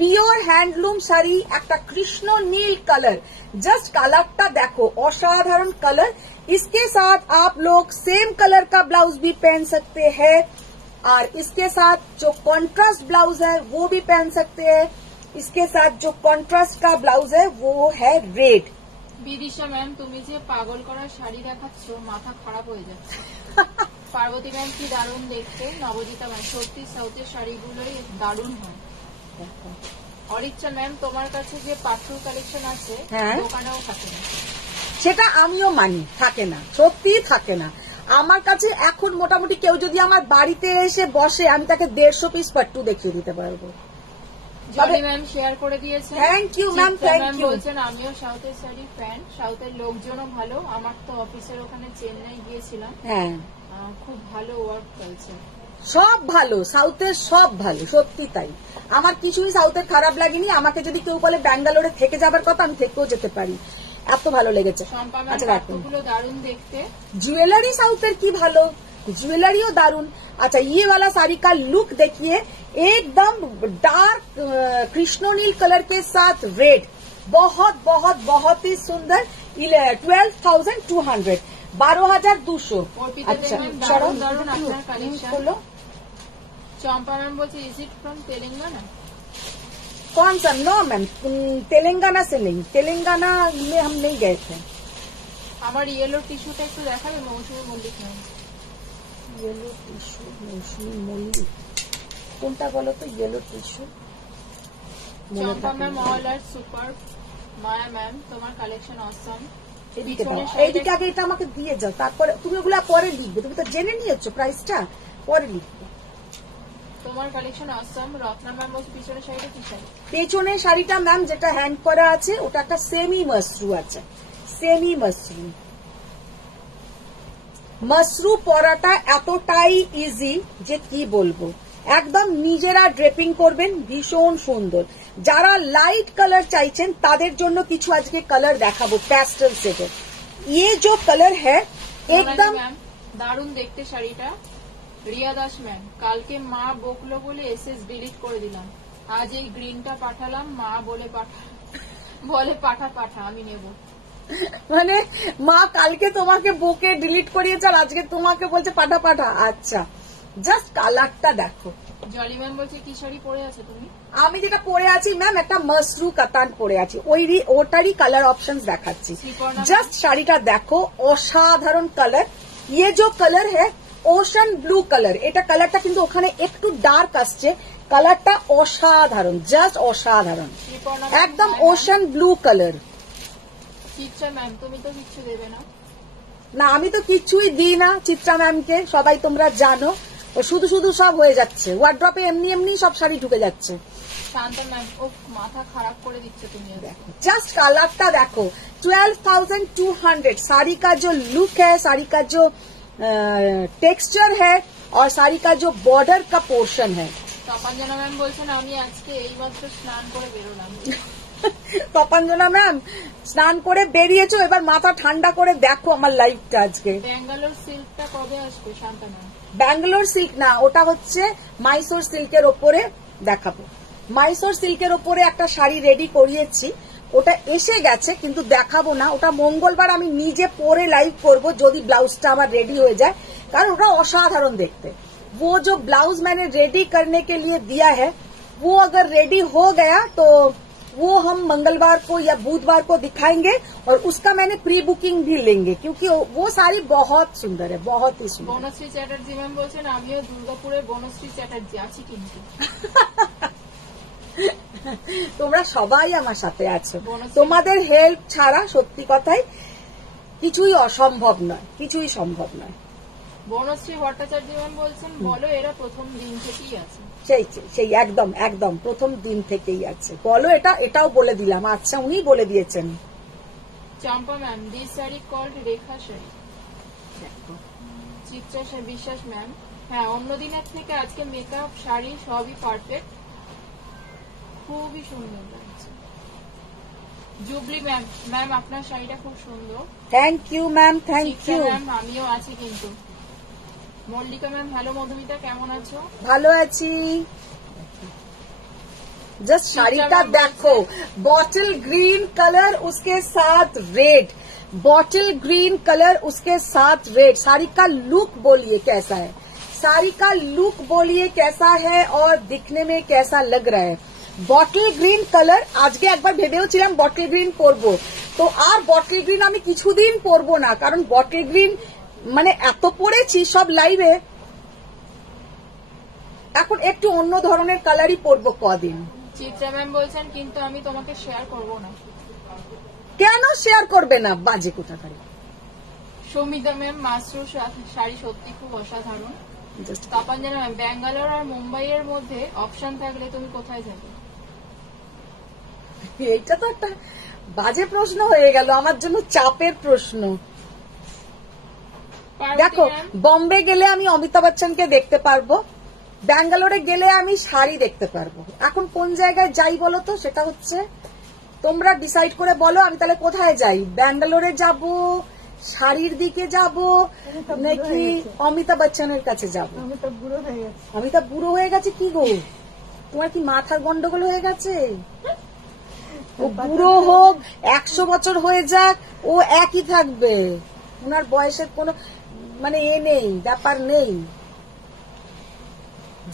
प्योर हैंडलूम साड़ी, একটা কৃষ্ণ নীল কালার, जस्ट कलरটা देखो, असाधारण कलर। इसके साथ आप लोग सेम कलर का ब्लाउज भी पहन सकते हैं, और इसके साथ जो कॉन्ट्रास्ट ब्लाउज है वो भी पहन सकते हैं। इसके साथ जो कॉन्ट्रास्ट का ब्लाउज है वो है रेड। বিদিশা ম্যাম তুমি যে পাগল করা শাড়ি দেখাচ্ছ, মাথা খারাপ হয়ে যাচ্ছে। পার্বতী ম্যাম কি দারুণ দেখতে। নবজিতা ম্যাম সত্যি সাউথের শাড়িগুলোই দারুণ হয়। অরিচ্ছা ম্যাম তোমার কাছে যে পাথর কালেকশন আছে দোকানেও থাকে না। সেটা আমিও মানি, থাকে না, সত্যিই থাকে না। আমার কাছে এখন মোটামুটি কেউ যদি আমার বাড়িতে এসে বসে, আমি তাকে 150 পিস পাট্টু দেখিয়ে দিতে পারবো। জলি ম্যাম শেয়ার করে দিয়েছেন, thank you ma'am, thank you. বলছেন আমিও সাউথের শাড়ি ফ্যান, সাউথের লোকজনও ভালো। আমার তো অফিসের ওখানে চেন্নাই গিয়েছিলাম, হ্যাঁ খুব ভালো ওয়ার্ক চলছে, সব ভালো, সাউথের সব ভালো, সত্যি তাই। আমার কিছুই সাউথের খারাপ লাগেনি। আমাকে যদি কেউ বলে ব্যাঙ্গালোরে থেকে যাবার কথা, আমি থেকেও যেতে পারি, এত ভালো লেগেছে। আচ্ছা দারুণ দেখতে। জুয়েলারি সাউথের কি ভালো, ज्वेलरीও दारुण। अच्छा ये वाला साड़ी का लुक देखिए, एकदम डार्क कृष्णनील कलर के साथ रेड, बहुत बहुत बहुत ही सुंदर। 12,200, 12,200। अच्छा बोलो। चंपा मैम बोलते इज इट फ्रॉम तेलंगाना? कौन सा? नो मैम, तेलंगाना से नहीं, तेलंगाना में हम नहीं गए थे। আমার ইয়েলো টিস্যুটা একটু দেখাবে Mousumi Mallick ma'am. Yellow tissue Mousumi Mallick কোনটা বলো তো? Yellow tissue. Champa ma'am all are super. Maya ma'am তোমার কালেকশন অসম। এইদিকে আগে এটা আমাকে দিয়ে যাও, তারপরে তুমি ওগুলা পরে লিখবে। তুমি তো জেনে নিয়েছো প্রাইসটা, পরে লিখবে। তোমার কালেকশন অসম। রত্না ম্যাম বলছে পিছনের শাড়িটা কি শাড়ি? পেছনের শাড়িটা ম্যাম যেটা হ্যান্ড করা আছে ওটা একটা সেমি মাসরু আছে, সেমি মাসরু। মাসরু পরাটা এতটাই ইজি যে কি বলবো, একদম নিজেরা ড্রেপিং করবেন, ভীষণ সুন্দর। যারা লাইট কালার চাইছেন তাদের জন্য কিছু আজকে কালার দেখাবো প্যাস্টেল সেটের। ये जो कलर है एकदम দারুণ দেখতে শাড়িটা। রিয়া দাস ম্যাম কালকে মা বকলো বলে এসএস ডিলিট করে দিলাম, আজ এই গ্রিনটা পাঠালাম, মা বলে পাঠা আমি নেব। মানে মা কালকে তোমাকে বকে ডিলিট করিয়েছে আর আজকে তোমাকে বলছে পাঠা পাঠা। আচ্ছা, জাস্ট কালারটা দেখো। জলি ম্যাম বলছে কি শাড়ি পরে আছে তুমি? আমি যেটা পরে আছি ম্যাম, একটা মাসরু কাতান পরে আছি, ওটারই কালার অপশন দেখাচ্ছি। জাস্ট শাড়িটা দেখো, অসাধারণ কালার। ये जो कलर है ওশান ব্লু কালার, এটা কালারটা কিন্তু ওখানে একটু ডার্ক আসছে, কালারটা অসাধারণ, জাস্ট অসাধারণ, একদম ocean blue colour. Chitra ma'am তুমি তো কিচ্ছু দেবে না? না, আমি তো কিছুই দিই না চিত্রা ম্যামকে, সবাই তোমরা জানো। ও শুধু শুধু সব হয়ে যাচ্ছে, ওয়ার্ড্রপে এমনি এমনি সব শাড়ি ঢুকে যাচ্ছে। শান্ত ম্যাম ও মাথা খারাপ করে দিচ্ছে তুমি। देखो जस्ट कलरটা দেখো, 12,200। साड़ी का जो लुक है, साड़ी का जो टेक्सचर है और साड़ी का जो बॉर्डर का पोर्शन है। তপঞ্জনা ম্যাম বলছেন আমি আজকে এইমাত্র স্নান করে বেরোলাম। তপঞ্জনা ম্যাম স্নান করে বেরিয়েছো, এবার মাথা ঠান্ডা করে দেখো আমার লাইফটা আজকে। ব্যাঙ্গালোর সিল্কটা কবে আসবে শান্ত ম্যাম? ব্যাঙ্গালোর সিল্ক না, ওটা হচ্ছে মাইসোর সিল্কের ওপরে দেখাবো। মাইসোর সিল্কের ওপরে একটা শাড়ি রেডি করিয়েছি, ওটা এসে গেছে কিন্তু দেখাবো না। ওটা মঙ্গলবার আমি নিজে পরে লাইভ করব যদি ব্লাউজটা আমার রেডি হয়ে যায়, কারণ ওটা অসাধারণ দেখতে। वो जो ब्लाउज मैंने रेडी करने के लिए दिया है, वो अगर रेडी हो गया तो वो हम मंगलवार को या बुधवार को दिखाएंगे और उसका मैंने प्री बुकिंग भी लेंगे, क्योंकि वो साड़ी बहुत सुंदर है, बहुत ही सुंदर। বনশ্রী চ্যাটার্জি ম্যাম বলছেন আমিও দুর্গাপুরে বনশ্রী চ্যাটার্জি আছি কিন্তু। তোমরা সবাই আমার সাথে আছো, তোমাদের হেল্প ছাড়া সত্যি কথাই কিছুই অসম্ভব নয়, কিছুই সম্ভব নয়। বনশ্রী ভট্টাচার্য ম্যাম বলছেন বলো এরা প্রথম দিন থেকেই আছে। সেই একদম একদম প্রথম দিন থেকেই আছে, বলো এটাও বলে দিলাম। আচ্ছা, উনি বলে দিয়েছেন। চম্পা ma'am this sari called Rekha sari. Chitra Biswas ma'am হ্যাঁ অন্য দিনের থেকে আজকে মেকআপ শাড়ি সবই পারফেক্ট, খুবই সুন্দর লাগছে। জুবলি ম্যাম ম্যাম আপনার শাড়িটা খুব সুন্দর। Thank you ma'am, thank you ma'am আমিও আছি কিন্তু। মল্লিকা ম্যাম হ্যালো মধুমিতা কেমন আছো? ভালো আছি। जस्ट শাড়িটা দেখো, बॉटल ग्रीन कलर उसके साथ रेड, बॉटल ग्रीन कलर उसके साथ रेड। साड़ी का लुक बोलिए कैसा है, साड़ी का लुक बोलिए कैसा है और दिखने में कैसा लग रहा है। বটল গ্রিন কালার, আজকে একবার ভেবেও ছিলাম বটল গ্রিন পরবো, তো আর বটল গ্রিন আমি কিছুদিন পরবো না, কারণ বটল গ্রিন মানে এত পরেছি সব লাইভে, এখন একটু অন্য ধরনের কালারই পরবো কদিন। চিত্রা ম্যাম বলছেন কিন্তু আমি তোমাকে শেয়ার করবো না। কেন শেয়ার করবে না, বাজে কোথাকার। সৌমিতা ম্যাম মাসরুর শাড়ি সত্যি খুব অসাধারণ। তপঞ্জনা ম্যাম ব্যাঙ্গালোর আর মুম্বাইয়ের মধ্যে অপশন থাকলে তুমি কোথায় যাবে? এইটা তো একটা বাজে প্রশ্ন হয়ে গেল, আমার জন্য চাপের প্রশ্ন। দেখো, বম্বে গেলে আমি অমিতাভ বচ্চনকে দেখতে পারবো, ব্যাঙ্গালোরে গেলে আমি শাড়ি দেখতে পারবো। এখন কোন জায়গায় যাই বলো তো, সেটা হচ্ছে তোমরা ডিসাইড করে বলো, আমি তাহলে কোথায় যাই। ব্যাঙ্গালোরে যাব, শাড়ির দিকে যাব, নাকি অমিতাভ বচ্চনের কাছে যাব? অমিতাভ বুড়ো হয়ে গেছে কি গো, তোমার কি মাথার গন্ডগোল হয়ে গেছে? ও বুড়ো হোক, 100 বছর হয়ে যাক, ও একই থাকবে, ওনার বয়সের কোনো মানে নেই, ব্যাপার নেই।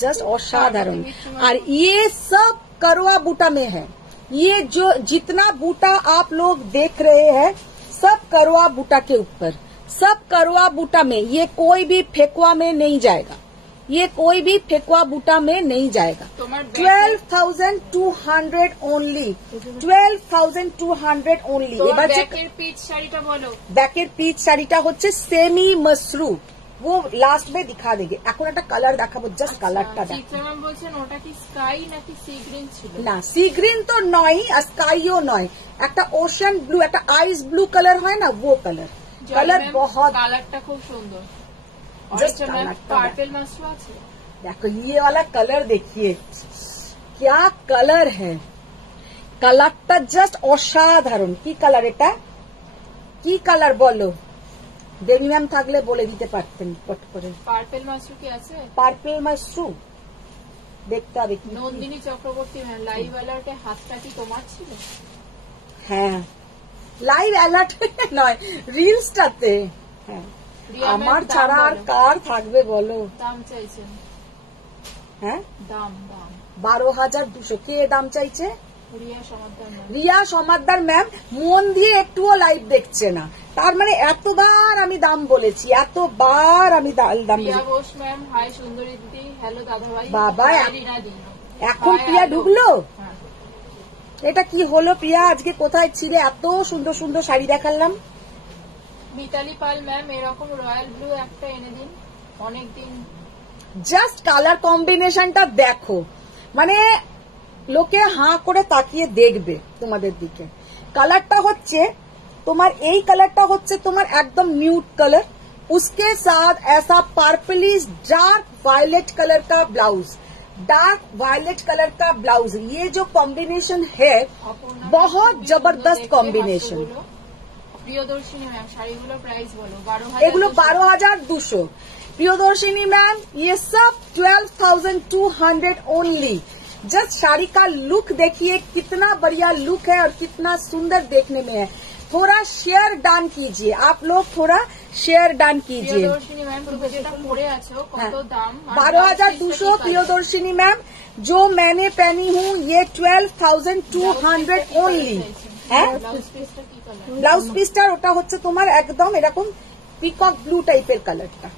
जस्ट असाधारण। और ये सब करवा बूटा में है, ये जो जितना बूटा आप लोग देख रहे हैं सब करवा बूटा के ऊपर, सब करवा बूटा में, ये कोई भी फेकुआ में नहीं जाएगा, ये कोई भी फेकुआ बूटा में नहीं जाएगा। 12,200 ओनली, 12,200 ओनली। এবার ব্যাকের পিচ শাড়িটা বলো। ব্যাকের পিচ শাড়িটা হচ্ছে সেমি মসরু, वो लास्ट में दिखा देंगे। এখন একটা কালার দেখাবো, জাস্ট কালারটা দেখো। চিত্রা ম্যাম বলছেন ওটা কি স্কাই নাকি সি গ্রিন ছিল? না, সি গ্রিন তো নয় আর স্কাইও নয়, একটা ওশান ব্লু, একটা আইস ব্লু কালার হয় না, वो কালার। কালার बहुत, কালারটা খুব সুন্দর। জাস্ট পার্পল মাস্টার আছে देखो, ये वाला कलर देखिए क्या कलर है, কালারটা জাস্ট অসাধারণ। কি কালার এটা, কি কালার বলো? দেবী ম্যাম থাকলে বলে দিতে পারতেন পট করে। পার্পল মাশরু কি আছে? পার্পল মাশরু দেখতে হবে। নন্দিনী চক্রবর্তী ম্যাম লাইভ অ্যালার্টে হাতটা কি তোমার ছিল? হ্যাঁ, লাইভ অ্যালার্ট নয়, রিলসটাতে। হ্যাঁ, রিয়া ম্যাম, আমার দাম ছাড়া আর বলো। কার থাকবে বলো? দাম চাইছেন? হ্যাঁ, দাম দাম 12,200। কে দাম চাইছে? রিয়া সমাদার ম্যাম। রিয়া সমাদ্দার ম্যাম মন দিয়ে একটুও লাইভ দেখছে না, তার মানে এতবার আমি দাম বলেছি, এতবার আমি দাম রিয়া বলেছি। ঘোষ ম্যাম, হাই সুন্দরী দিদি, হ্যালো দাদা ভাই। বাবা, হাই রিনা দি। এখন হাই প্রিয়া আলো। ঢুকলো? হ্যাঁ। এটা কি হলো প্রিয়া, আজকে কোথায় ছিলে? এত সুন্দর সুন্দর শাড়ি দেখালাম। মিতালি পাল ম্যাম, এরকম রয়্যাল ব্লু একটা এনে দিন, অনেকদিন। জাস্ট কালার কম্বিনেশনটা দেখো, মানে লোকে হাঁ করে তাকিয়ে দেখবে তোমাদের দিকে। কালারটা হচ্ছে তোমার, এই কালারটা হচ্ছে তোমার একদম নিউড कलर, उसके साथ ऐसा पर्पलिश डार्क वायलेट कलर का ब्लाउज, डार्क वायलेट कलर का ब्लाउज, ये जो कॉम्बिनेशन है অপর্ণা बहुत খুবই जबरदस्त সুন্দর দেখতে कॉम्बिनेशन। হাতগুলো। প্রিয়দর্শিনী ম্যাম, শাড়িগুলো প্রাইস বলো। 12,000। এগুলো 12,200। प्रियदर्शिनी मैम ये सब 12,200 ओनली। जस्ट साड़ी का लुक देखिए, कितना बढ़िया लुक है और कितना सुंदर देखने में है। थोड़ा शेयर डान कीजिए आप लोग, थोड़ा शेयर डान कीजिए। প্রিয়দর্শিনী ম্যাম, তুমি যেটা পরে আছো কত দাম? 12,200 प्रियदर्शिनी मैम, जो मैंने पहनी हूँ ये 12,200 ओनली है। ব্লাউজ পিসটা কি কালার? ব্লাউজ পিসটার ওটা হচ্ছে তোমার একদম এরকম পিকক ব্লু টাইপের কালারটা।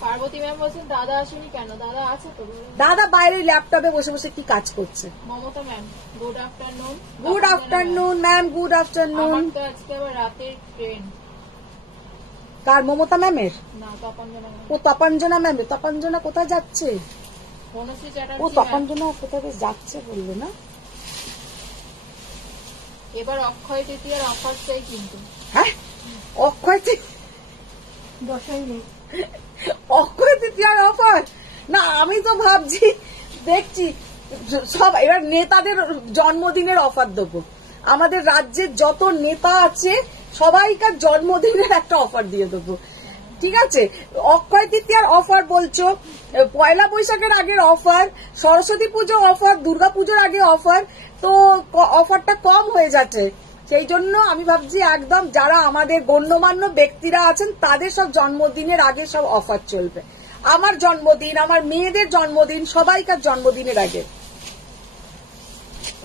পার্বতী ম্যাম বলছেন দাদা আসেনি কেন? দাদা আছে তো। দাদা বাইরে ল্যাপটপে বসে বসে কি কাজ করছে। Mamata ma'am, good afternoon. Good afternoon ma'am, good afternoon. আমার তো আজকে আবার রাতের ট্রেন। কার? মমতা ম্যামের? না, তপঞ্জনা ম্যাম। ও তপঞ্জনা ম্যাম। তপঞ্জনা কোথায় যাচ্ছে? বনশ্রী ও চ্যাটার্জি ম্যাম। তপঞ্জনা কোথায় বেশ যাচ্ছে বললো না? এবার অক্ষয় তৃতীয়ার অফার চাই কিন্তু। হ্যাঁ, অক্ষয় দশই নেই। অক্ষয় তৃতীয়ার অফার না, আমি তো ভাবছি, দেখছি সব এবার নেতাদের জন্মদিনের অফার দেবো। আমাদের রাজ্যের যত নেতা আছে সবাইকার জন্মদিনের একটা অফার দিয়ে দেবো, ঠিক আছে? অক্ষয় তৃতীয়ার অফার বলছো, পয়লা বৈশাখের আগের অফার, সরস্বতী পুজো অফার, দুর্গা পুজোর আগে অফার, তো অফারটা কম হয়ে যাচ্ছে। সেই জন্য আমি ভাবছি একদম যারা আমাদের গণ্যমান্য ব্যক্তিরা আছেন তাদের সব জন্মদিনের আগে সব অফার চলবে। আমার জন্মদিন, আমার মেয়েদের জন্মদিন, সবাইকার জন্মদিনের আগে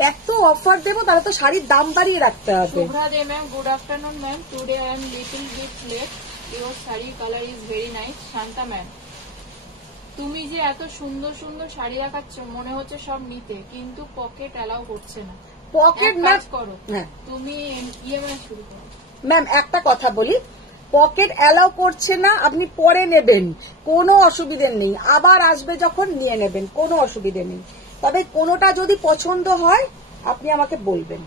এত অফার দেবো, তাহলে তো শাড়ির দাম বাড়িয়ে রাখতে হবে। Shubhra De ma'am, good afternoon ma'am. Today I am little bit late, your sari colour is very nice. Shanta ma'am, তুমি যে এত সুন্দর সুন্দর শাড়ি দেখাচ্ছ মনে হচ্ছে সব নিতে, কিন্তু পকেট অ্যালাউ করছে না। পকেট এক ম্যাম, কাজ করো, হ্যাঁ তুমি ইএমআই শুরু করো। ম্যাম একটা কথা বলি, পকেট অ্যালাউ করছে না, আপনি পরে নেবেন, কোনো অসুবিধে নেই, আবার আসবে যখন নিয়ে নেবেন, কোনো অসুবিধে নেই। তবে কোনোটা যদি পছন্দ হয় আপনি আমাকে বলবেন।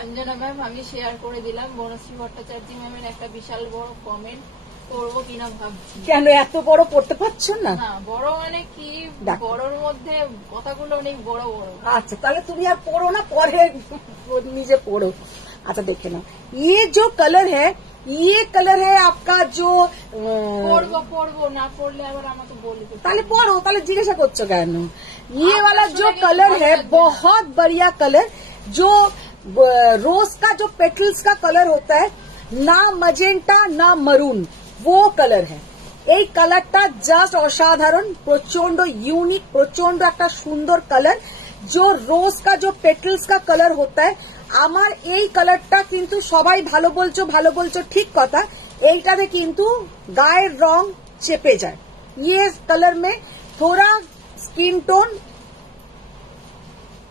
অঞ্জনা ম্যাম, আমি শেয়ার করে দিলাম বনশ্রী ভট্টাচার্য ম্যামের একটা বিশাল বড় কমেন্ট, করবো কিনা ভাবছি। কেন এত বড় পড়তে পারছো না? না, বড় মানে কি, দেখো। বড়র মধ্যে কথাগুলো অনেক বড় বড়। আচ্ছা তাহলে তুমি আর পড়ো না, পরে নিজে পড়ো। अच्छा देखे ना, ये जो कलर है, ये कलर है आपका जो পড়বো পড়বো না পড়লে আবার আমাকে বলবে। ताले पढ़ो, ताले जिज्ञासा করছো কেন? ये वाला जो कलर है बहुत बढ़िया कलर, जो रोज का जो पेटल्स का कलर होता है, ना मजेंटा ना मरून, वो कलर है। এই কালারটা জাস্ট অসাধারণ, প্রচন্ড ইউনিক, প্রচন্ড একটা সুন্দর কালার। जो रोज का जो पेटल्स का कलर होता है, আমার এই কালারটা কিন্তু সবাই ভালো বলছো ঠিক কথা, এইটাতে কিন্তু গায়ের রং চেপে যায়। ये कलर में थोड़ा स्किन टोन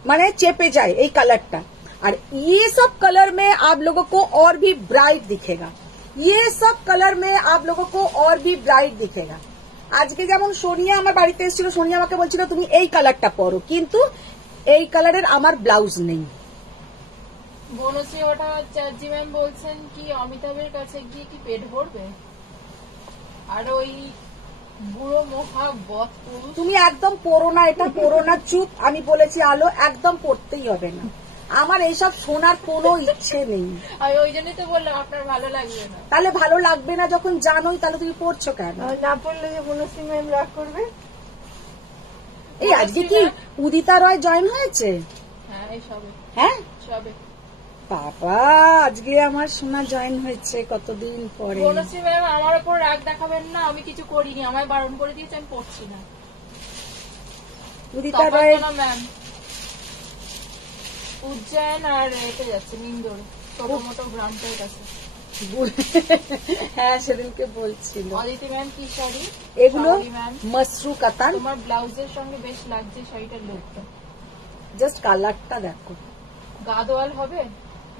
माने चेपे जाए এই কালারটা। और ये सब कलर में आप लोगों को और भी ब्राइट दिखेगा, ये सब कलर में आप लोगों को और भी ब्राइट दिखेगा। আজকে যেমন সোনিয়া আমার বাড়িতে এসেছিল, সোনিয়া আমাকে বলছিল তুমি এই কালারটা পরো, কিন্তু এই কালারের আমার ব্লাউজ নেই। বনশ্রী ভট্টাচার্য ম্যাম বলছেন কি অমিতাভের কাছে গিয়ে কি পেট ভরবে? আর ওই বুড়ো মহা বধ পুরুষ, তুমি একদম পড়ো না, এটা পড়ো না, চুপ। আমি বলেছি আলো একদম পড়তেই হবে না, আমার এইসব শোনার কোনো ইচ্ছে নেই। আমি ওই জন্যই তো বললাম আপনার ভালো লাগবে না। তাহলে ভালো লাগবে না যখন জানোই, তাহলে তুমি পড়ছো কেন? না পড়লে যে বনশ্রী ম্যাম রাগ করবে। এই আজকে কি উদিতা রয় জয়েন হয়েছে? হ্যাঁ এই সবে হ্যাঁ সবে। বাবা, আজকে আমার সোনা জয়েন হয়েছে কতদিন পরে। বনশ্রী ম্যাম আমার উপর রাগ দেখাবেন না, আমি কিছু করিনি, আমায় বারণ করে দিয়েছে, আমি পড়ছি না। উদিতা রায় ম্যাম উজ্জয়ন আর এতে যাচ্ছে মিন্দোর ছোট মোটো গ্রামটার কাছে। হ্যাঁ, সেদিনকে বলছিল। অদিতি ম্যাম কি শাড়ি? এগুলো ম্যাম মসরু কাতান। তোমার ব্লাউজের সঙ্গে বেশ লাগছে শাড়িটার লুকটা। জাস্ট কালারটা দেখো। গাদোয়াল হবে?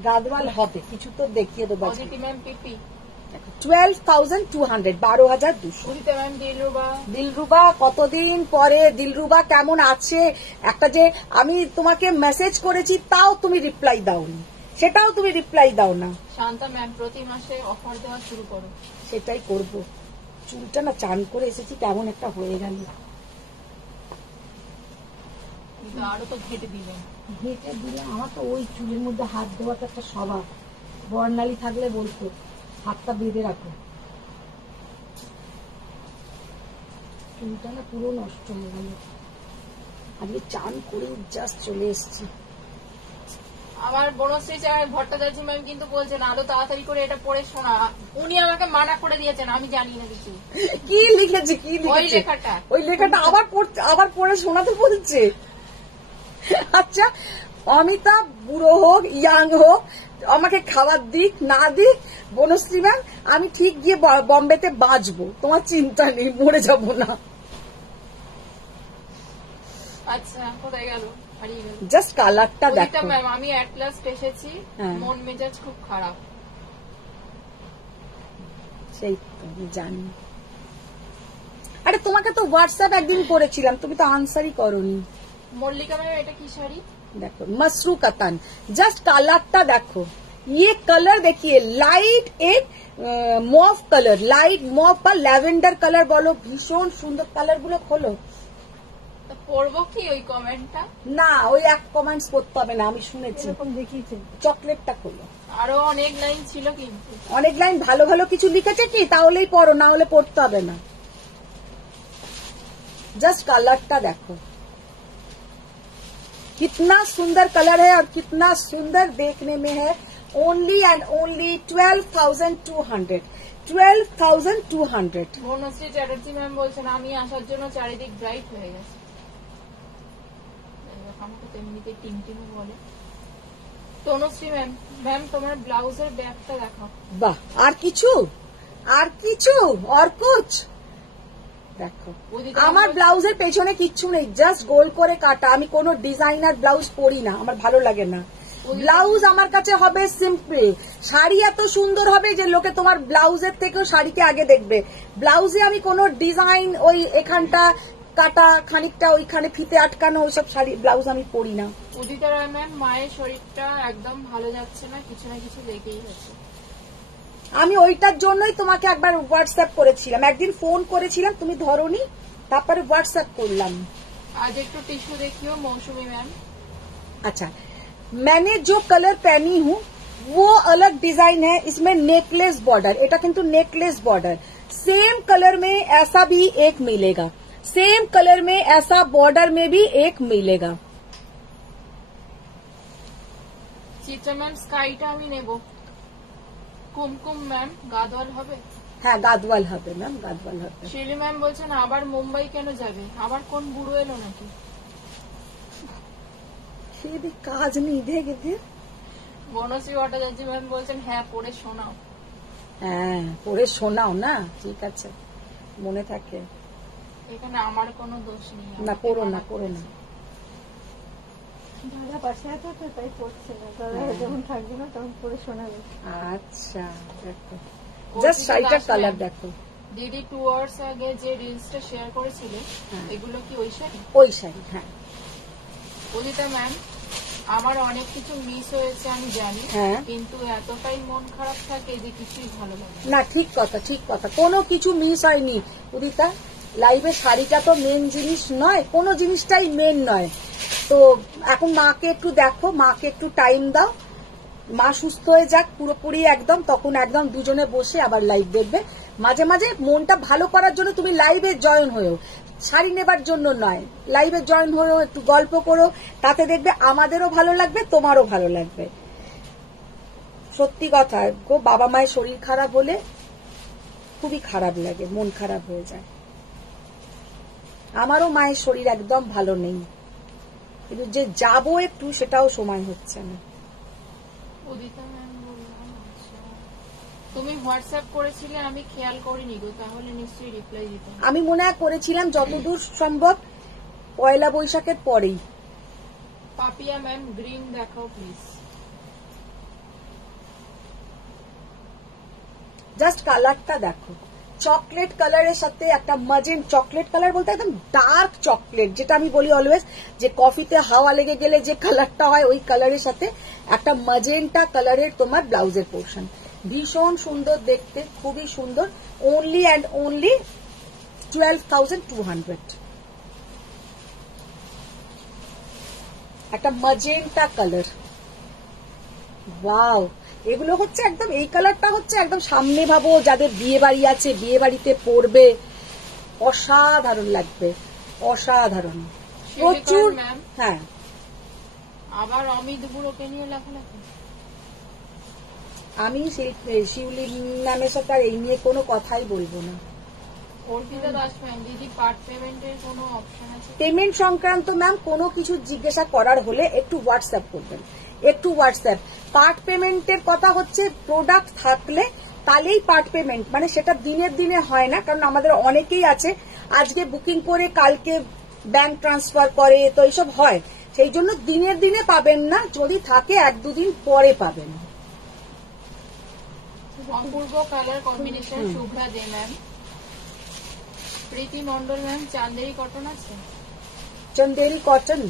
গাদওয়াল হবে, কিছু তো দেখিয়ে দেবো। অদিতি ম্যাম পিপি 12,200, 12,200। অদিতি ম্যাম দিলরুবা। দিলরুবা কতদিন পরে, দিলরুবা কেমন আছে? একটা যে আমি তোমাকে মেসেজ করেছি তাও তুমি রিপ্লাই দাওনি, সেটাও তুমি রিপ্লাই দাও না। শান্তা ম্যাম প্রতি মাসে অফার দেওয়া শুরু করো। সেটাই করব। চুলটা না চান করে এসেছি, কেমন একটা হয়ে গেল। আরো তো ঘেটে দিলেন। ঘেটে দিলে আমার তো ওই চুলের মধ্যে হাত দেওয়াটা একটা স্বভাব। বর্ণালী থাকলে বলতো হাতটা বেঁধে রাখো। চুলটা না পুরো নষ্ট হয়ে গেল। আজকে চান করে জাস্ট চলে এসেছি। আমার বনশ্রী ভট্টাচার্য ম্যাম কিন্তু বলছেন আরো তাড়াতাড়ি করে এটা পড়ে শোনা। উনি আমাকে মানা করে দিয়েছেন, আমি জানি না কিছু। কি লিখেছে, কি ওই লিখেছে? লেখাটা ওই লেখাটা আবার পড়ে শোনাতে বলছে। আচ্ছা, অমিতাভ বুড়ো হোক ইয়াং হোক, আমাকে খাবার দিক না দিক, বনশ্রী ম্যাম আমি ঠিক গিয়ে বম্বেতে বাঁচবো, তোমার চিন্তা নেই, মরে যাবো না। আচ্ছা কোথায় গেল, হারিয়ে গেল। জাস্ট কালারটা দেখো ম্যাম আমি অ্যাট লাস্ট এসেছি, হ্যাঁ। মন মেজাজ খুব খারাপ। সেই তো আমি জানি। আরে তোমাকে তো হোয়াটসঅ্যাপ একদিন করেছিলাম, তুমি তো আনসারই করোনি। মল্লিকা ম্যাম এটা কি শাড়ি? देखो मसरू कतन, जस्ट कलरটা দেখো। ये कलर देखिए, लाइट एक মভ কালার, লাইট মভ বা ল্যাভেন্ডার কালার বলো, ভীষণ সুন্দর কালার গুলো। খোলো পড়বো কি ওই কমেন্টটা? না, ওই এক কমেন্টস করতে হবে না, আমি শুনেছি। এরকম দেখিয়েছে। চকলেটটা খোলো। আরো অনেক লাইন ছিল কিন্তু। অনেক লাইন ভালো ভালো কিছু লিখেছে কি, তাহলেই পড়ো, না হলে পড়তে হবে না। জাস্ট কালারটা দেখো, कितना सुंदर कलर है और कितना सुंदर देखने में है। Only and only 12,200, 12,200। Banashree Chatterjee ma'am বলছেন আমি আসার জন্য চারিদিক ব্রাইট হয়ে গেছে। আমাকে তো এমনিতে টিম টিম বলে। তনুশ্রী ম্যাম, ম্যাম তোমার ব্লাউজের ব্যাগটা দেখাও। বাহ, আর কিছু আর কুছ দেখো। আমার ব্লাউজের পেছনে কিচ্ছু নেই, জাস্ট গোল করে কাটা। আমি কোনো ডিজাইনার ব্লাউজ পরি না, আমার ভালো লাগে না। ব্লাউজ আমার কাছে হবে সিম্পল। শাড়ি এত সুন্দর হবে যে লোকে তোমার ব্লাউজের থেকেও শাড়িকে আগে দেখবে। ব্লাউজে আমি কোনো ডিজাইন, ওই এখানটা কাটা, খানিকটা ওইখানে ফিতে আটকানো, ওইসব শাড়ি ব্লাউজ আমি পরি না। উদিতা রায় ম্যাম, মায়ের শরীরটা একদম ভালো যাচ্ছে না, কিছু না কিছু লেগেই আছে। আমি ওইটার জন্যই তোমাকে একবার হোয়াটসঅ্যাপ করেছিলাম, একদিন ফোন করেছিলাম, তুমি ধরোনি, তারপরে হোয়াটসঅ্যাপ করলাম। আজ একটু টিস্যু দেখিও মৌসুমী ম্যাম। अच्छा, मैंने जो कलर पहनी हूँ वो अलग डिजाइन है, इसमें नेकलेस बॉर्डर, এটা কিন্তু नेकलेस बॉर्डर। सेम कलर में ऐसा भी एक मिलेगा, सेम कलर में ऐसा बॉर्डर में भी एक मिलेगा। চিত্রা ম্যাম স্কাইটা আমি নেব। কুমকুম ম্যাম গাদওয়াল হবে? হ্যাঁ, গাদওয়াল হবে ম্যাম, গাদওয়াল হবে। শিলি ম্যাম বলছেন আবার মুম্বাই কেন যাবে, আবার কোন বুড়ো এলো নাকি? সে কাজ নেই দেখে। বনশ্রী ভট্টাচার্য ম্যাম বলছেন হ্যাঁ পড়ে শোনাও। হ্যাঁ, পড়ে শোনাও না, ঠিক আছে, মনে থাকে। এখানে আমার কোনো দোষ নেই। না, পড়ো না, পড়ো না। দাদা পাশে আছে তো তাই পড়ছে না, দাদা যখন থাকবে না তখন পড়ে শোনাবে। আচ্ছা দেখো, জাস্ট শাড়িটার কালার দেখো। দিদি 2 আওয়ার্স আগে যে রিলসটা শেয়ার করেছিলে এগুলো কি ওই শাড়ি? ওই শাড়ি, হ্যাঁ। উদিতা ম্যাম, আমার অনেক কিছু মিস হয়েছে আমি জানি, হ্যাঁ। কিন্তু এতটাই মন খারাপ থাকে যে কিছুই ভালো লাগে না। না, ঠিক কথা, ঠিক কথা, কোনো কিছু মিস হয়নি উদিতা। লাইভে শাড়িটা তো মেন জিনিস নয়, কোনো জিনিসটাই মেন নয়। তো এখন মাকে একটু দেখো, মাকে একটু টাইম দাও, মা সুস্থ হয়ে যাক পুরোপুরি একদম, তখন একদম দুজনে বসে আবার লাইভ দেখবে। মাঝে মাঝে মনটা ভালো করার জন্য তুমি লাইভে জয়েন হয়েও, শাড়ি নেবার জন্য নয়, লাইভে জয়েন হয়েও একটু গল্প করো, তাতে দেখবে আমাদেরও ভালো লাগবে, তোমারও ভালো লাগবে। সত্যি কথা গো, বাবা মায়ের শরীর খারাপ হলে খুবই খারাপ লাগে, মন খারাপ হয়ে যায়। আমারও মায়ের শরীর একদম ভালো নেই, কিন্তু যে যাবো একটু সেটাও সময় হচ্ছে না। উদিতা ম্যাম বললাম, আচ্ছা তুমি হোয়াটসঅ্যাপ করেছিলে, আমি খেয়াল করিনি গো, তাহলে নিশ্চয়ই রিপ্লাই দিতাম। আমি মনে হয় করেছিলাম যতদূর সম্ভব পয়লা বৈশাখের পরেই। পাপিয়া ম্যাম গ্রিন দেখাও প্লিজ। জাস্ট কালারটা দেখো, চকলেট কালারের সাথে একটা মাজেন, চকলেট কালার বলতে একদম ডার্ক চকলেট, যেটা আমি বলি অলওয়েজ যে কফিতে হাওয়া লেগে গেলে যে কালারটা হয় ওই কালারের সাথে একটা ম্যাজেন্টা কালারের তোমার ব্লাউজের পোর্শন। ভীষণ সুন্দর দেখতে, খুবই সুন্দর। Only and only 12,200। একটা ম্যাজেন্টা কালার, ওয়াও। এগুলো হচ্ছে একদম, এই কালারটা হচ্ছে একদম সামনে ভাবো যাদের বিয়ে বাড়ি আছে, বিয়ে বাড়িতে পরবে, অসাধারণ লাগবে, অসাধারণ। প্রচুর। ম্যাম হ্যাঁ, আবার অমিত বুড়োকে নিয়ে লেখালেখি। আমি শিউলি ম্যামের সাথে আর এই নিয়ে কোনো কথাই বলবো না। অর্পিতা দাস ম্যাম, দিদি পার্ট পেমেন্টের কোনো অপশন আছে? পেমেন্ট সংক্রান্ত ম্যাম কোনো কিছু জিজ্ঞাসা করার হলে একটু হোয়াটসঅ্যাপ করবেন, একটু হোয়াটসঅ্যাপ। পার্ট পেমেন্টের কথা হচ্ছে প্রোডাক্ট থাকলে তাহলেই পার্ট পেমেন্ট, মানে সেটা দিনের দিনে হয় না, কারণ আমাদের অনেকেই আছে আজকে বুকিং করে কালকে ব্যাংক ট্রান্সফার করে, তো এইসব হয়, সেই জন্য দিনের দিনে পাবেন না, যদি থাকে 1-2 দিন পরে পাবেন। অপূর্ব colour combination Shubhra De ma'am. প্রীতি মন্ডল ম্যাম, চান্দেরি কটন আছে? চন্দেরি কটন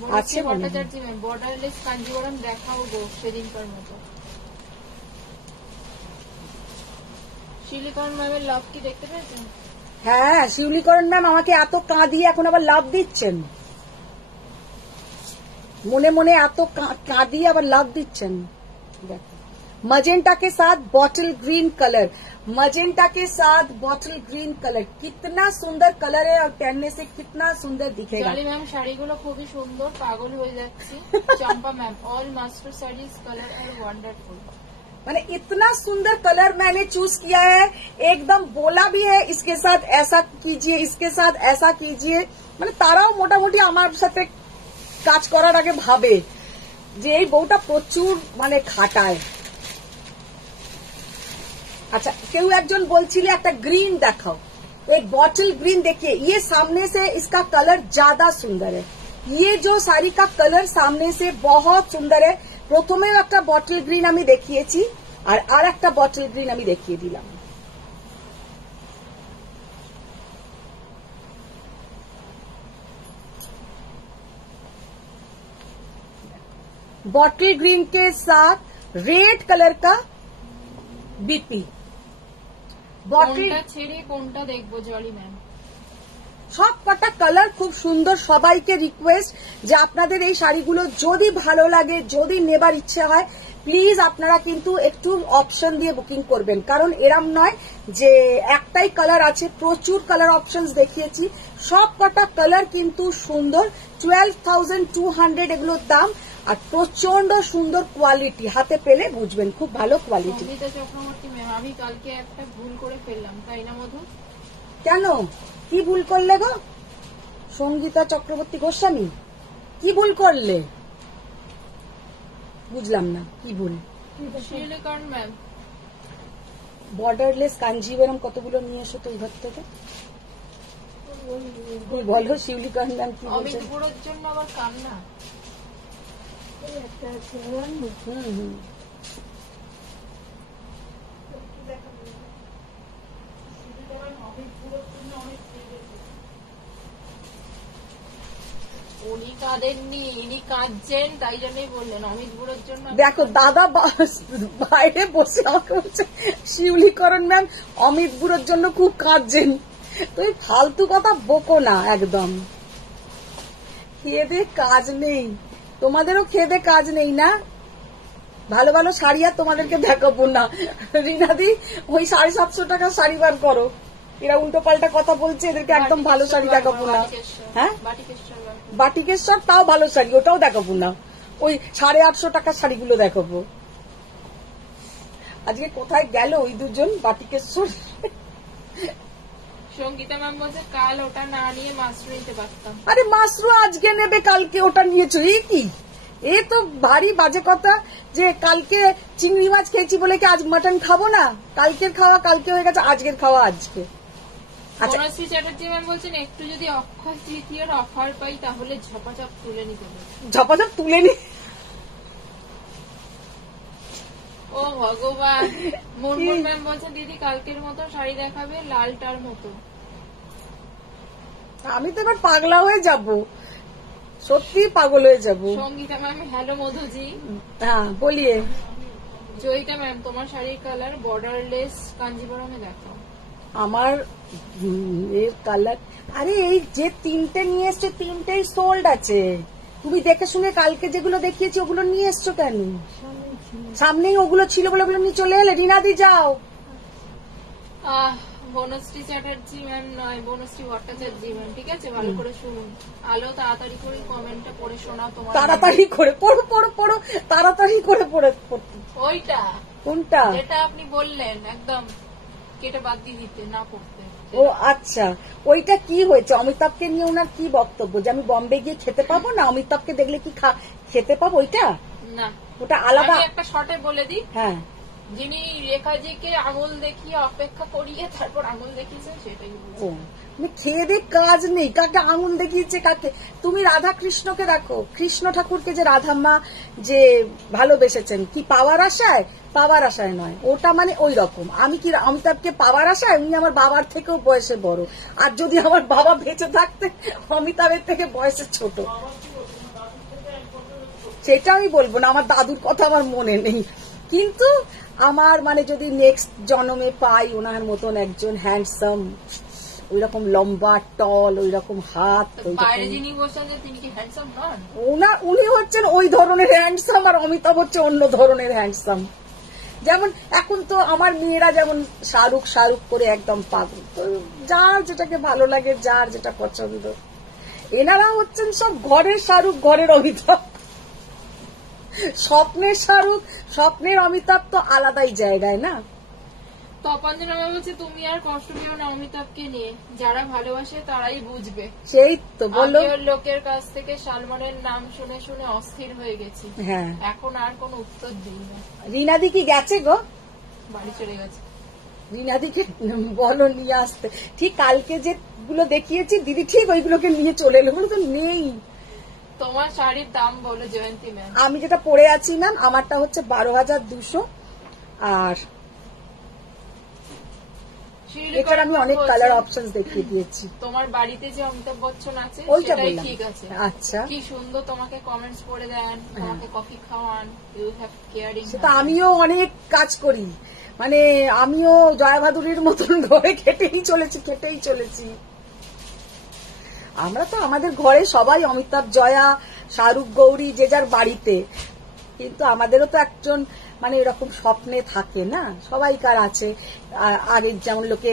বলেছি আছে মনে হয়। ভট্টাচার্য ম্যাম, বর্ডারলেস কাঞ্জিবরম দেখাও গো সেদিনকার মতো। সিলিকন ম্যামের লাভ কি দেখতে পেয়েছেন? হ্যাঁ, শিউলিকরণ ম্যাম আমাকে এত কাঁদিয়ে এখন আবার লাভ দিচ্ছেন, মনে মনে এত কাঁদিয়ে आवर लव दिच्छन। मजेंटा के साथ बॉटल ग्रीन कलर, मजेंटा के साथ बॉटल ग्रीन कलर, कितना सुंदर कलर है और पहनने से कितना सुंदर दिखेगा। জলি ম্যাম শাড়িগুলো খুবই সুন্দর, পাগল হয়ে যাচ্ছি। Champa ma'am, all master saris colour are wonderful. मैंने इतना सुंदर कलर मैंने चूज किया है, एकदम बोला भी है इसके साथ ऐसा कीजिए, इसके साथ ऐसा कीजिए, মানে তারাও মোটামুটি আমার সাথে কাজ করার আগে ভাবে যে এই বউটা প্রচুর মানে খাটায়। अच्छा, केहू একজন বলছিলে একটা গ্রিন দেখাও, एक बॉटल ग्रीन देखिए, ये सामने से इसका कलर ज्यादा सुंदर है, ये जो साड़ी का कलर सामने से बहुत सुंदर है। প্রথমে একটা বটল গ্রিন আমি দেখিয়েছি আর একটা বটল গ্রিন আমি দেখিয়ে দিলাম। बॉटल ग्रीन के साथ रेड कलर का बीपी। কোনটা ছেড়ে কোনটা দেখবো জলি ম্যাম? সব কটা কালার খুব সুন্দর। সবাইকে রিকোয়েস্ট যে আপনাদের এই শাড়িগুলো যদি ভালো লাগে, যদি নেবার ইচ্ছে হয়, প্লিজ আপনারা কিন্তু একটু অপশন দিয়ে বুকিং করবেন, কারণ এরম নয় যে একটাই কালার আছে, প্রচুর কালার অপশনস দেখিয়েছি, সব কটা কালার কিন্তু সুন্দর। 12,200 এগুলোর দাম, আর প্রচন্ড সুন্দর কোয়ালিটি, হাতে পেলে বুঝবেন, খুব ভালো কোয়ালিটি। সঙ্গীতা চক্রবর্তী ম্যাম, আমি কালকে একটা ভুল করে ফেললাম, তাই না মধু? কেন, কি ভুল করলে গো সঙ্গীতা চক্রবর্তী গোস্বামী? কি ভুল করলে বুঝলাম না, কি ভুল? সিলিকন ম্যাম, বর্ডারলেস কাঞ্জিবরম কতগুলো নিয়ে এসো তো ঘর থেকে, বলো শিউলিকন ম্যাম কি অমিত বলছেন? বুড়োর জন্য আবার কান্না। একটা আছে হুম। উনি কাঁদেননি, ইনি কাঁদছেন, তাই জন্যই বললেন অমিত বুড়োর জন্য। দেখো দাদা বাইরে বসে আমাকে বলছে শিউলিকরণ ম্যাম অমিত বুড়োর জন্য খুব কাঁদছেন। তুমি ফালতু কথা বকো না একদম। খেয়ে দে কাজ নেই, তোমাদেরও খেয়ে দে কাজ নেই না? ভালো ভালো শাড়ি আর তোমাদেরকে দেখাবো না। রিনাদি ওই 750 টাকা শাড়ি বার করো, এরা উল্টো পাল্টা কথা বলছে, এদেরকে একদম ভালো শাড়ি দেখাবো না। হ্যাঁ, বাটিকেশ্বর তাও ভালো শাড়ি, ওটাও দেখাবো না, ওই 850 টাকার শাড়িগুলো দেখাবো। আজকে কোথায় গেল ওই দুজন বাটিকেশ্বর? সঙ্গীতা ম্যাম বলছে কাল ওটা না নিয়ে মাশরুম নিতে পারতাম। আরে মাশরুম আজকে নেবে, কালকে ওটা নিয়েছো, এই কি? এ তো ভারী বাজে কথা যে কালকে চিংড়ি মাছ খেয়েছি বলে কি আজ মাটন খাবো না? কালকের খাওয়া কালকে হয়ে গেছে, আজকের খাওয়া আজকে। আচ্ছা, বনশ্রী চ্যাটার্জি ম্যাম বলছেন একটু যদি অক্ষয় তৃতীয়ার অফার পাই তাহলে ঝপাঝপ তুলে নিতে হবে। ঝপাঝপ তুলে নি। ও ভগবান। মুনমুন ম্যাম বলছেন দিদি কালকের মতো শাড়ি দেখাবে, লালটার মতো। আমি তো এবার পাগলা হয়ে যাব, সত্যি পাগল হয়ে যাব। Sangeeta ma'am hello Madhuji. হ্যাঁ বলিয়ে। জয়িতা ম্যাম তোমার শাড়ির কালার বর্ডারলেস কাঞ্জিবরমে দেখাও। আমার এর কালার, আরে এই যে তিনটে নিয়ে এসছো তিনটেই সোল্ড আছে। তুমি দেখে শুনে কালকে যেগুলো দেখিয়েছি ওগুলো নিয়ে এসছো কেন? সামনেই ওগুলো ছিল বলে ওগুলো নিয়ে চলে এলে। রিনাদি যাও। বনশ্রী চ্যাটার্জি ম্যাম নয়, বনশ্রী ভট্টাচার্য ম্যাম। ঠিক আছে, ভালো করে শুনুন। আলো তাড়াতাড়ি করে কমেন্টটা পড়ে শোনাও তোমার। তাড়াতাড়ি করে পড়ো পড়ো পড়ো, তাড়াতাড়ি করে পড়ে। ওইটা কোনটা? যেটা আপনি বললেন একদম কেটে বাদ দিয়ে দিতে না পড়তে। ও আচ্ছা, ওইটা কি হয়েছে? অমিতাভকে নিয়ে ওনার কি বক্তব্য যে আমি বম্বে গিয়ে খেতে পাবো না, অমিতাভকে দেখলে কি খেতে পাবো? ওইটা না, ওটা আলাদা। আমি একটা শর্টে বলে দিই। হ্যাঁ, যিনি রেখাজিকে আঙুল দেখিয়ে অপেক্ষা করিয়ে তারপর আঙুল দেখিয়েছেন সেটাই বলছি। ও খেয়ে দে কাজ নেই, কাকে আঙুল দেখিয়েছে কাকে? তুমি রাধা কৃষ্ণকে দেখো, কৃষ্ণ ঠাকুরকে যে রাধাম্মা যে ভালোবেসেছেন কি পাওয়ার আশায়? পাওয়ার আশায় নয়, ওটা মানে ওই রকম। আমি কি অমিতাভকে পাওয়ার আশায়? উনি আমার বাবার থেকেও বয়সে বড়, আর যদি আমার বাবা বেঁচে থাকতে অমিতাভের থেকে বয়সে ছোট, সেটা আমি বলবো না। আমার দাদুর কথা আমার মনে নেই, কিন্তু আমার মানে যদি নেক্সট জন্মে পাই ওনার মতন একজন হ্যান্ডসাম, ওই রকম লম্বা টল, ওই রকম হাত, বাইরে যিনি বসেন যে তিনি কি হ্যান্ডসাম নন? উনি হচ্ছেন ওই ধরনের হ্যান্ডসাম, আর অমিতাভ হচ্ছে অন্য ধরনের হ্যান্ডসাম। যেমন এখন তো আমার মেয়েরা যেমন শাহরুখ শাহরুখ করে একদম পাগল, তো যার যেটাকে ভালো লাগে, যার যেটা পছন্দ। এনারা হচ্ছেন সব ঘরের শাহরুখ, ঘরের অমিতাভ। স্বপ্নের শাহরুখ, স্বপ্নের অমিতাভ তো আলাদাই জায়গায় না। তপঞ্জনা বলছে তুমি আর কষ্ট পেও না অমিতাভকে নিয়ে, যারা ভালোবাসে তারাই বুঝবে। সেই তো বললো, লোকের কাছ থেকে সালমানের নাম শুনে শুনে অস্থির হয়ে গেছি। হ্যাঁ, এখন আর কোনো উত্তর দিই না। রিনাদি কি গেছে গো? বাড়ি চলে গেছে। রিনাদিকে বলো নিয়ে আসতে। ঠিক কালকে যেগুলো দেখিয়েছি দিদি ঠিক ওইগুলোকে নিয়ে চলে এলো, বলে তো নেই। তোমার শাড়ির দাম বলো জয়ন্তী ম্যাম। আমি যেটা পরে আছি ম্যাম, আমারটা হচ্ছে 12,200, আর এছাড়া আমি অনেক কালার অপশন দেখিয়ে দিয়েছি। তোমার বাড়িতে যে অমিতাভ বচ্চন আছে ওইটা সেটাই বললাম। ঠিক আছে। আচ্ছা, কি সুন্দর তোমাকে কমেন্টস করে দেন, তোমাকে কফি খাওয়ান, ইউ হ্যাভ কেয়ারিং। সেটা আমিও অনেক কাজ করি, মানে আমিও জয়া ভাদুরীর মতন ঘরে খেটেই চলেছি। আমরা তো আমাদের ঘরে সবাই অমিতাভ, জয়া, শাহরুখ, গৌরী যে যার বাড়িতে, কিন্তু আমাদেরও তো একজন মানে এরকম স্বপ্নে থাকে না, সবাইকার আছে। আর যেমন লোকে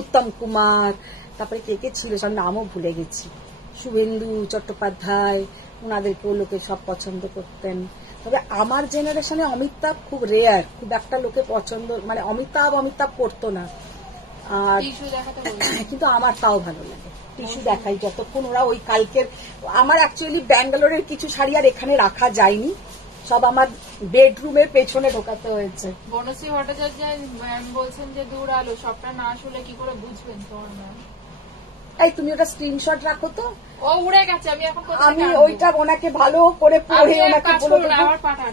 উত্তম কুমার, তারপরে কে কে ছিল সব নামও ভুলে গেছি, শুভেন্দু চট্টোপাধ্যায়, ওনাদেরকেও লোকে সব পছন্দ করতেন। তবে আমার জেনারেশনে অমিতাভ খুব রেয়ার, খুব একটা লোকে পছন্দ, মানে অমিতাভ করতো না। আর কিন্তু আমার তাও ভালো লাগে, টিস্যু দেখাই যতক্ষণ ওরা ওই কালকের। আমার অ্যাকচুয়ালি ব্যাঙ্গালোরের কিছু শাড়ি আর এখানে রাখা যায়নি, সব আমার বেডরুমের পেছনে ঢোকাতে হয়েছে। বনশ্রী ভট্টাচার্য ম্যাম বলছেন যে দূর আলো, সবটা না আসলে কি করে বুঝবেন তোমার ম্যাম? এই তুমি ওটা স্ক্রিনশট রাখো তো। ও উড়ে গেছে, আমি এখন আমি ওইটা ওনাকে ভালো করে পড়ে ওনাকে বলে দেবো, আবার পাঠান।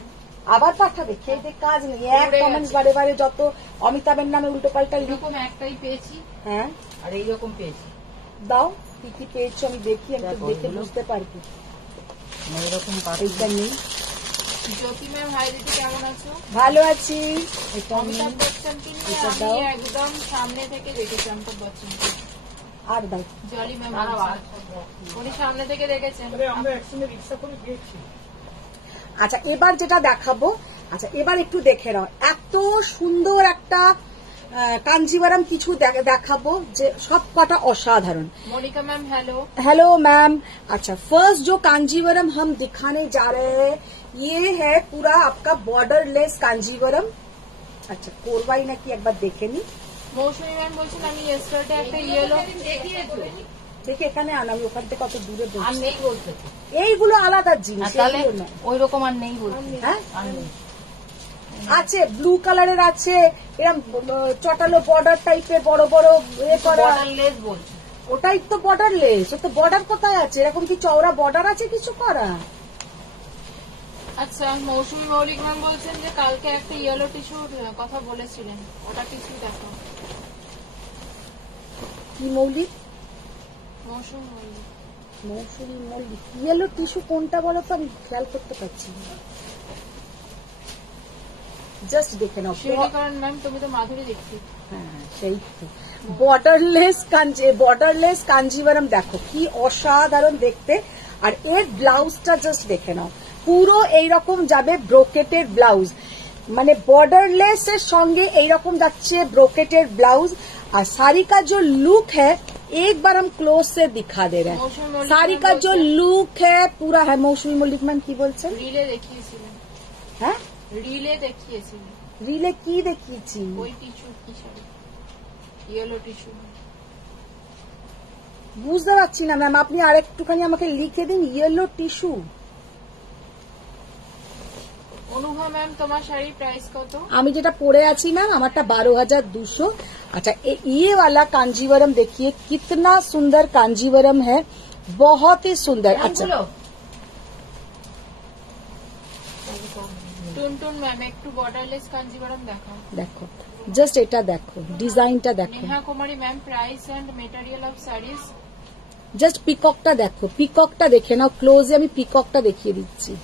আবার পাঠাবে। খেয়ে দিয়ে কাজ নেই, এক কমেন্টস বারে বারে যত অমিতাভের নামে উল্টো পাল্টা। এরকম একটাই পেয়েছি। হ্যাঁ, আর এইরকম পেয়েছি। দাও কি কি পেয়েছো আমি দেখি, আমি তো দেখে বুঝতে পারবি। এরকম এইটা নেই। জ্যোতি ম্যাম হাই দিদি, কেমন আছো? ভালো আছি। এটা অমিতাভ বচ্চনকে নিয়ে আমি একদম সামনে থেকে দেখেছি। অমিতাভ বচ্চনকে আর দাও। জলি ম্যাম উনি সামনে থেকে দেখেছেন। আমরা একসঙ্গে রিক্সা করে গিয়েছি। আচ্ছা এবার যেটা দেখাবো, আচ্ছা এবার একটু দেখে নাও, এত সুন্দর একটা कांजीवरम किछु देखाबो जे सब कटा असाधारण। Monica ma'am hello. Hello ma'am. अच्छा फर्स्ट जो कांजीवरम हम दिखाने जा रहे हैं ये है पूरा आपका बॉर्डरलेस कांजीवरम। আচ্ছা কোরবাই নাকি একবার দেখে নি, মৌসুমী ম্যাম বলছেন আমি ইয়েস্টারডে একটা ইয়েলো দেখে এখানে আন, আমি ওখান থেকে কত দূরে আর বলছি। নেই বলতে তো। এইগুলো আলাদা জিনিস, তাহলে এইগুলো না। ওই রকম আর নেই বলতে। হ্যাঁ আর নেই। আছে ব্লু কালারের আছে, এরকম চটালো বর্ডার টাইপের বড় বড় করা, বর্ডারলেস বলছে। ওটাই তো বর্ডার লেস। ও তো বর্ডার কোথায় আছে, এরকম কি চওড়া বর্ডার আছে কিছু করা? আচ্ছা মৌসুমী মৌলিক ম্যাম বলছেন যে কালকে একটা ইয়েলো টিস্যুর কথা বলেছিলেন, ওটা টিস্যু দেখো। কি মৌলিক? মৌসুমী মৌলিক মৌসুমী মল্লিক ইয়েলো টিস্যু কোনটা বলো তো, আমি খেয়াল করতে পারছি না। জাস্ট দেখে নাও। শিউলিকরণ ম্যাম তুমি তো মাধুরী দীক্ষিত। হ্যাঁ সেই তো বর্ডারলেস কাঞ্জিভারম দেখো কি অসাধারণ দেখতে। আর এর ব্লাউজটা জাস্ট দেখে নাও, পুরো এইরকম যাবে ব্রোকেটের ব্লাউজ, মানে बॉर्डरलेस এর সঙ্গে এইরকম যাচ্ছে ব্রোকেটের ব্লাউজ। আর শাড়ি का जो लुक है एक बार हम क्लोज से दिखा दे रहे हैं। मौसमी मल्लिक শাড়ি मैम का जो बोलছেন- लुक है पूरा है। मौसमी मल्लिक मैम কি বলছেন? রিলে দেখিয়েছিলেন, হ্যাঁ রিলে দেখিয়েছিলেন রিলে কি দেখিয়েছি? ওই টিস্যু কি শাড়ি, ইয়েলো টিস্যু। বুঝতে পারছি না ম্যাম, আপনি আরেকটুখানি আমাকে লিখে দিন। Yellow tissue. অনুভা ম্যাম তোমার শাড়ির প্রাইস কত? আমি যেটা পরে আছি ম্যাম আমারটা 12,200। अच्छा ये वाला कांजीवरम देखिए कितना सुंदर कांजीवरम है, बहुत ही सुंदर। अच्छा এগুলো? টুনটুন ম্যাম একটু বর্ডারলেস কাঞ্জিভারম দেখাও। দেখো জাস্ট এটা দেখো, ডিজাইনটা দেখো, Neha Kumari ma'am price and material of saris. Just পিককটা দেখো, পিককটা দেখে নাও ক্লোজে, আমি পিককটা দেখিয়ে দিচ্ছি।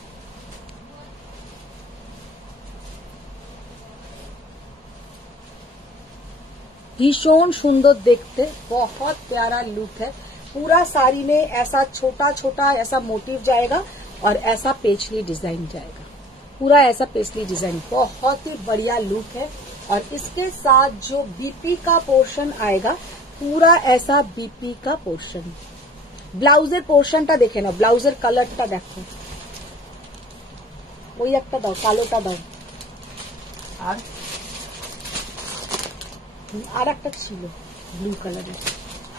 भीषण सुंदर देखते, बहुत प्यारा लुक है। पूरा साड़ी में ऐसा छोटा छोटा ऐसा मोटिव जाएगा और ऐसा पेचली डिजाइन जाएगा, पूरा ऐसा पेचली डिजाइन, बहुत ही बढ़िया लुक है। और इसके साथ जो बीपी का पोर्शन आएगा पूरा ऐसा बीपी का पोर्शन। ब्लाउजर पोर्शनটা দেখে নাও, ব্লাউজের কালারটা দেখো, ওই একটা দাও, কালোটা দাও। আর আর একটা ছিল ব্লু কালারের,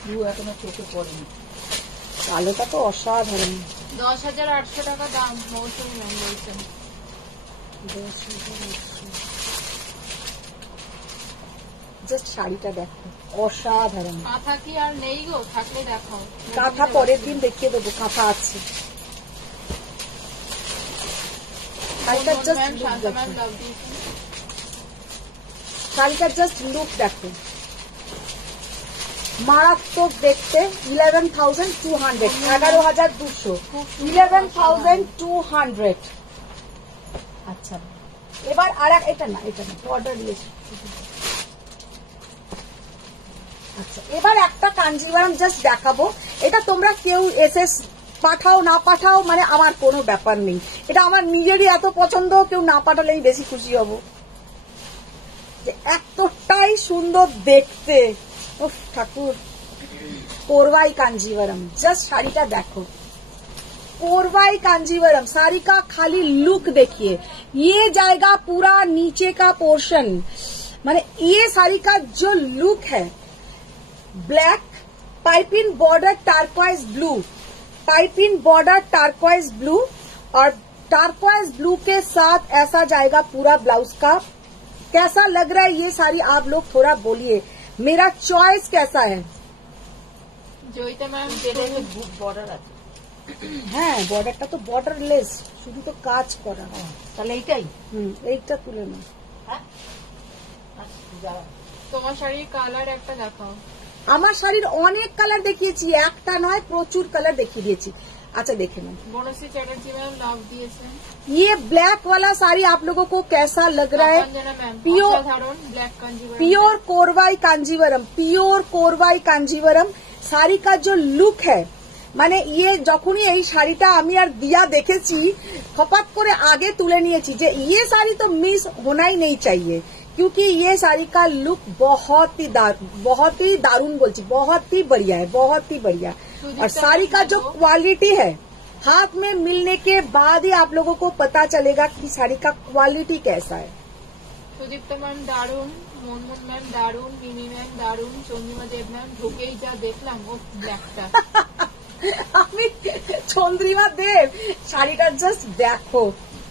ব্লু এখনো চোখে পড়েনি। কালোটা তো অসাধারণ। 10,800 টাকা দাম মৌসুমী ম্যাম বলছেন। জাস্ট শাড়িটা দেখো অসাধারণ। কাঁথা কি আর নেই গো? থাকলে দেখাও। কাঁথা পরের দিন দেখিয়ে দেবো, কাঁথা আছে। শাড়িটা just ma'am look Shanta ma'am দেখো, লাভ দিয়েছেন। শাড়িটার জাস্ট লুক দেখো, মারাত্মক দেখতে। 11,200, 11,200, 11,200। আচ্ছা এবার আর এটা না, এটা না অর্ডার দিয়েছি। আচ্ছা এবার একটা কাঞ্জিভারম জাস্ট দেখাবো, এটা তোমরা কেউ এসে পাঠাও না পাঠাও মানে আমার কোনো ব্যাপার নেই, এটা আমার নিজেরই এত পছন্দ, কেউ না পাঠালেই বেশি খুশি হব। যে এতটাই সুন্দর দেখতে, উফ ঠাকুর। कोरवाई कांजीवरम, जस्ट साड़ी का देखो, कोरवाई कांजीवरम साड़ी का खाली लुक देखिए। ये जाएगा पूरा नीचे का पोर्शन, माने ये साड़ी का जो लुक है, black piping border turquoise blue, piping border turquoise blue, और टार्क्वाइज ब्लू के साथ ऐसा जाएगा पूरा ब्लाउज का। कैसा लग रहा है ये साड़ी, आप लोग थोड़ा बोलिए, मेरा चॉइस कैसा है? জয়িতা ম্যাম বর্ডার আছে। হ্যাঁ বর্ডারটা তো বর্ডারলেস, শুধু তো কাজ করা। তাহলে এইটাই। এইটা তুলে না। হ্যাঁ আচ্ছা, দাঁড়াও। তোমার শাড়ির কালার একটা দেখাও। আমার শাড়ির অনেক কালার দেখিয়েছি, একটা নয় প্রচুর কালার দেখিয়ে দিয়েছি। अच्छा देखे मैम, বনশ্রী চ্যাটার্জি ম্যাম লাভ দিয়েছেন। ये ब्लैक वाला साड़ी आप लोगों को कैसा लग रहा है? অঞ্জনা ম্যাম Pure- অসাধারণ black Kanjeevaram. Pure korvai Kanjeevaram, pure korvai Kanjeevaram sari का जो लुक है, মানে ইয়ে যখনই এই শাড়িটা আমি আর দিয়া দেখেছি হঠাৎ করে আগে তুলে নিয়েছি যে ये साड़ी तो मिस होना ही नहीं चाहिए, क्योंकि ये साड़ी का लुक बहुत ही दारुण बोलती, बहुत ही बढ़िया है, बहुत ही बढ़िया। और साड़ी का जो क्वालिटी है, हाथ में मिलने के बाद ही आप लोगों को पता चलेगा कि साड़ी का क्वालिटी कैसा है। সুদীপ্তা ম্যাম দারুন, মনমোহন ম্যাম দারুন, মিমি ম্যাম দারুন, চন্দ্রিমা দেব ম্যাম ঢুকেই যা দেখলাম ও ব্ল্যাকটা। আমি চন্দ্রিমা দেব শাড়িটা জাস্ট দেখো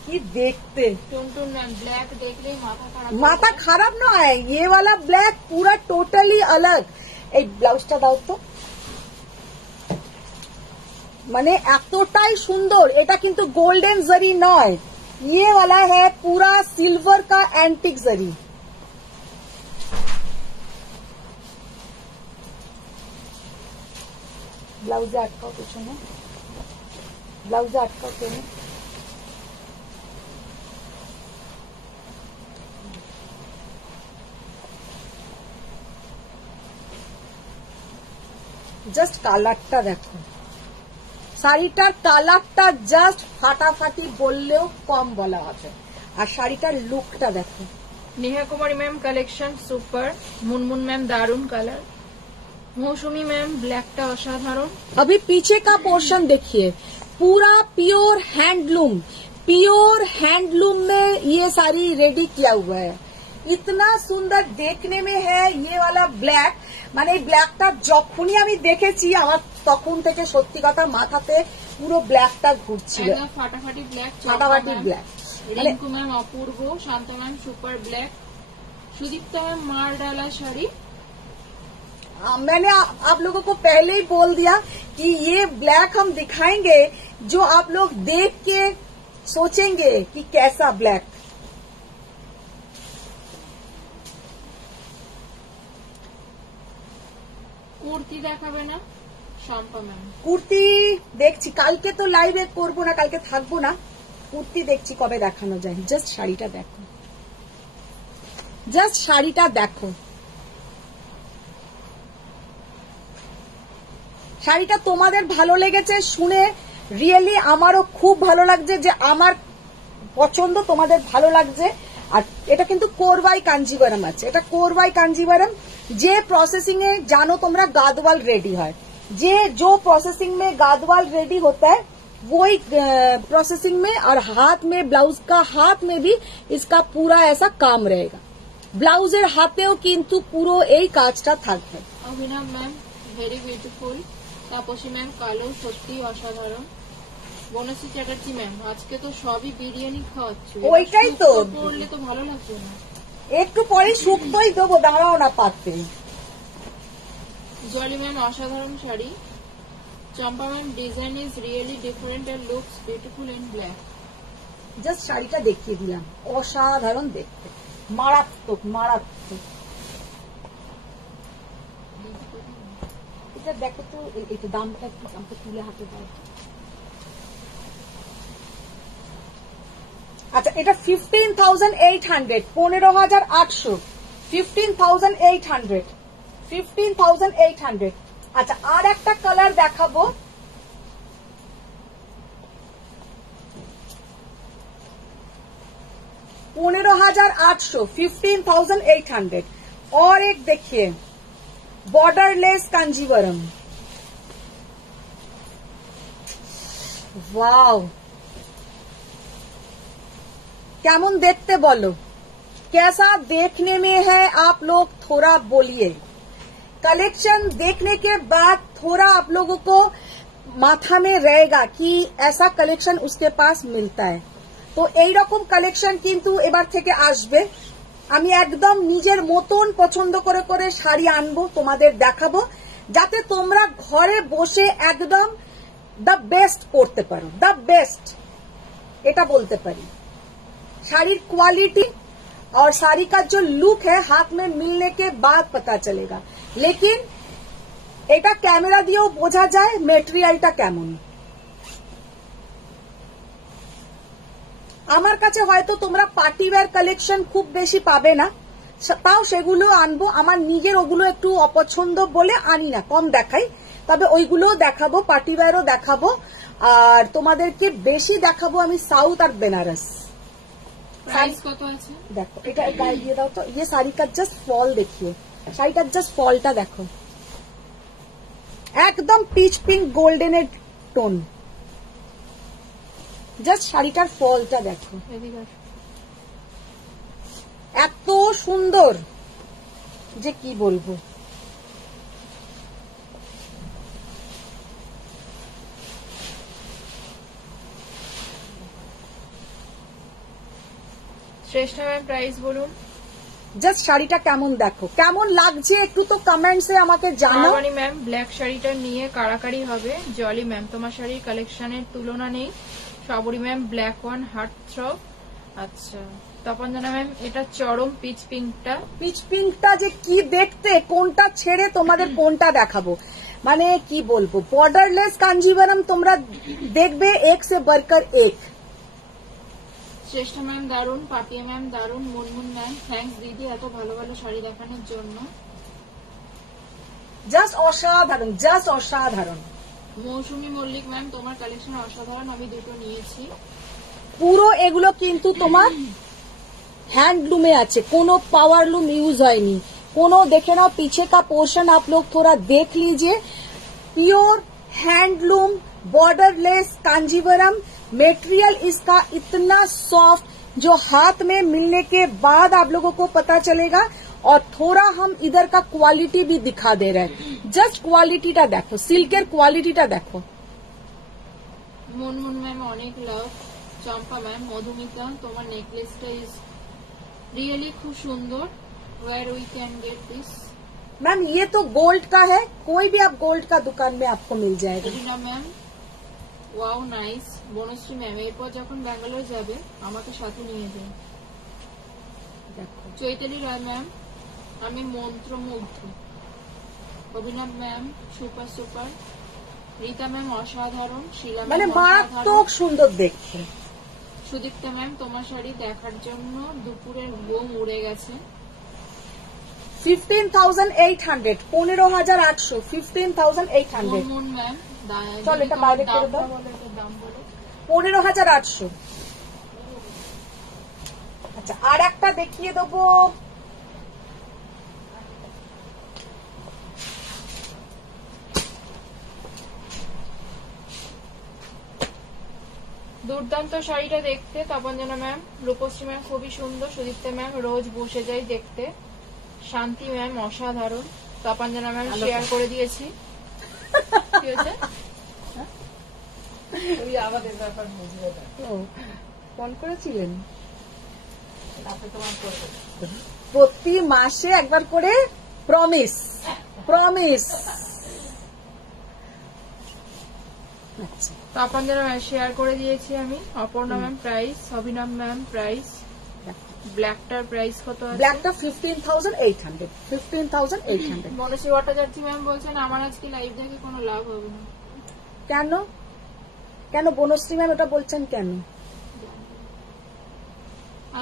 কি দেখতে। টুনটুন ম্যাম ব্ল্যাক দেখলেই মাথা খারাপ। মাথা খারাপ নয়, ये वाला ब्लैक पूरा टोटली अलग। এই ব্লাউজটা দাও তো, মানে এতটাই সুন্দর। এটা কিন্তু গোল্ডেন জরি নয়, ये वाला है पूरा सिल्वर का एंटिक जरी। ব্লাউজে আটকাও পেছনে, ব্লাউজে আটকাও পেছনে। জাস্ট কালারটা দেখো, শাড়িটার কালারটা জাস্ট ফাটাফাটি বললেও কম বলা হবে। আর শাড়িটার লুকটা দেখো। Neha Kumari ma'am collection super, Munmun ma'am दारुण कलर, मौसुमी मैम ब्लैकটা অসাধারণ। अभी पीछे का पोर्शन देखिए, पूरा प्योर हैंडलूम में ये साड़ी रेडी किया हुआ है। इतना सुंदर देखने में है। ये वाला ব্ল্যাক, মানে এই ব্ল্যাকটা যখনই আমি দেখেছি আমার তখন থেকে সত্যি কথা মাথাতে পুরো ব্ল্যাকটা ঘুরছিল, একদম ফাটাফাটি ব্ল্যাক, ফাটাফাটি ব্ল্যাক। रिंकू मैम अपूर्व, Shanta ma'am super black, Sudipta ma'am मार डाला शाड़ी। मैंने आप लोगों को पहले ही बोल दिया कि ये ब्लैक हम दिखाएंगे जो आप लोग देख के सोचेंगे कि कैसा ब्लैक। কুর্তি দেখাবে না শাম্পা ম্যাম? কুর্তি দেখছি, কালকে তো লাইভে করবো না, কালকে থাকবো না। কুর্তি দেখছি কবে দেখানো যায়। জাস্ট শাড়িটা দেখো, জাস্ট শাড়িটা দেখো। শাড়িটা তোমাদের ভালো লেগেছে শুনে রিয়েলি আমারও খুব ভালো লাগছে যে আমার পছন্দ তোমাদের ভালো লাগছে। আর এটা কিন্তু কোরবাই কাঞ্জিভারম আছে, এটা কোরবাই কাঞ্জিভারম। যে প্রসেसिंग में जानो তোমরা गादवाल रेडी है, जो प्रोसेसिंग में गादवाल रेडी होता है वही प्रोसेसिंग में। और हाथ में ब्लाउज का हाथ में भी इसका पूरा ऐसा काम रहेगा। ব্লাউজের হাতেও কিন্তু পুরো এই কাজটা থাকবে। Abhinav ma'am very beautiful, Tapasi ma'am কালো সত্যি অসাধারণ, বনশ্রী চ্যাটার্জি ম্যাম আজকে তো সবই বিরিয়ানি খাওয়াচ্ছে, ওইটাই তো। শুক্তো পড়লে তো ভালো লাগবে না। একটু পরে শুক্তোই দেবো, দাঁড়াও না পাততে। জলি ম্যাম অসাধারণ sari, Champa ma'am design is really different and looks beautiful in black. Just শাড়িটা দেখিয়ে দিলাম, অসাধারণ দেখতে, মারাত্মক মারাত্মক। এটা দেখো তো, এটা দামটা একটু আমাকে তুলে হাতে দাও। আচ্ছা, এটা 15,800, 15,800, 15,800, 15,800। আচ্ছা, আর একটা কালার দেখাবো। $15,800, 15,800। और एक देखिए बॉर्डरलेस कांजीवरम, वाव কেমন দেখতে বলো, कैसा देखने में है आप लोग थोड़ा बोलिए। कलेक्शन देखने के बाद थोड़ा आप लोगों को माथा में रहेगा कि ऐसा कलेक्शन उसके पास मिलता है। তো এইরকম কালেকশন কিন্তু এবার থেকে আসবে। আমি একদম নিজের মতন পছন্দ করে করে শাড়ি আনবো, তোমাদের দেখাবো, যাতে তোমরা ঘরে বসে একদম দ্য বেস্ট করতে পারো। দ্য বেস্ট এটা বলতে পারি। শাড়ির क्वालिटी और साड़ी का जो लुक है हाथ में मिलने के बाद पता चलेगा, लेकिन এটা ক্যামেরা দিয়েও বোঝা যায় মেটেরিয়ালটা কেমন। আমার কাছে হয়তো তোমরা পার্টিওয়্যার কালেকশন খুব বেশি পাবে না, তাও সেগুলো আনবো। আমার নিজের ওগুলো একটু অপছন্দ বলে আনি না, কম দেখাই। তবে ওইগুলোও দেখাবো, পার্টিওয়্যারও দেখাবো। আর তোমাদেরকে বেশি দেখাবো আমি সাউথ আর বেনারস। প্রাইস কত আছে দেখো, এটা গায়ে দিয়ে দাও তো। ये साड़ी का जस्ट फॉल देखिए, শাড়িটার জাস্ট ফলটা দেখো, একদম পিচ পিঙ্ক গোল্ডেনের টোন। জাস্ট শাড়িটার ফলটা দেখো, এত সুন্দর যে কি বলবো। শ্রেষ্ঠ ম্যাম প্রাইস বলুন। জাস্ট শাড়িটা কেমন দেখো, কেমন লাগছে একটু তো কমেন্টসে আমাকে জানাও। পারবানি ম্যাম ব্ল্যাক শাড়িটা নিয়ে কারাকারি হবে। জলি ম্যাম তোমার শাড়ির কালেকশনের তুলনা নেই। Sabari ma'am black one heartthrob. আচ্ছা তপঞ্জনা ম্যাম এটা চরম পিচ পিঙ্কটা। পিচ পিঙ্কটা যে কি দেখতে, কোনটা ছেড়ে তোমাদের কোনটা দেখাবো, মানে কি বলবো। বর্ডারলেস কাঞ্জিভারম তোমরা দেখবে এক সে বরকর এক। শ্রেষ্ঠ ম্যাম দারুন, পাপিয়া ম্যাম দারুন, মুনমুন ম্যাম থ্যাঙ্কস দিদি এত ভালো ভালো শাড়ি দেখানোর জন্য। জাস্ট অসাধারণ, জাস্ট অসাধারণ। মৌসুমী মল্লিক ম্যাম তোমার কালেকশন অসাধারণ, আমি দুটো নিয়েছি। পুরো এগুলো কিন্তু তোমার हैंडलूम में আছে, কোনো पावरलूम यूज হয়নি, কোনো देखे ना पीछे का पोर्शन आप लोग थोड़ा देख लीजिए। Pure handloom borderless Kanjeevaram, material इसका इतना सॉफ्ट जो हाथ में मिलने के बाद आप लोगों को पता चलेगा। और थोड़ा हम इधर का क्वालिटी भी दिखा दे रहे हैं, जस्ट क्वालिटीটা দেখো, সিল্কের কোয়ালিটিটা দেখো। মুনমুন ম্যাম অনেক লাভ। চম্পা ম্যাম মধুমিতা তোমার নেকলেসটা ইজ रियली खूब सुंदर। Where we can get this? Ma'am ये तो गोल्ड का है, कोई भी आप गोल्ड का दुकान में आपको मिल जाएगा। Reena ma'am wow nice. Banashree ma'am এরপর যখন ব্যাঙ্গালোর যাবে আমাকে সাথে নিয়ে যান। দেখো চৈতালি রায় ম্যাম আমি মন্ত্রমুগ্ধ। অভিনব ma'am super super. Rita ma'am অসাধারণ। শিলা মানে ম্যাম মারাত্মক সুন্দর দেখতে। সুদীপ্তা ম্যাম তোমার শাড়ি দেখার জন্য দুপুরের ঘুম উড়ে গেছে। 15,800, 15,800, 15,800। মুনমুন ম্যাম চল এটা বাইরে করে দাও। দাম বলো। 15,800। আচ্ছা আর একটা দেখিয়ে দেবো। দুর্দান্ত শাড়িটা দেখতে। তপঞ্জনা ম্যাম রূপশ্রী ম্যাম খুবই সুন্দর। সুদীপ্তা ম্যাম রোজ বসে যাই দেখতে। শান্তি ম্যাম অসাধারণ। তপঞ্জনা ম্যাম শেয়ার করে দিয়েছি। কি হয়েছে? ওই আমাদের ব্যাপার বুঝবে না। ফোন করেছিলেন? তাতে তোমার করবে। প্রতি মাসে একবার করে প্রমিস, প্রমিস। আচ্ছা তপঞ্জনা ম্যাম শেয়ার করে দিয়েছি আমি। Aparna ma'am price. অভিনব ম্যাম প্রাইস। ব্ল্যাকটার প্রাইস কত আছে? ব্ল্যাকটা 15,800, 15,800। বনশ্রী ভট্টাচার্য ম্যাম বলছেন আমার আজকে লাইভ দেখে কোনো লাভ হবে না। কেন কেন বনশ্রী ম্যাম ওটা বলছেন কেন?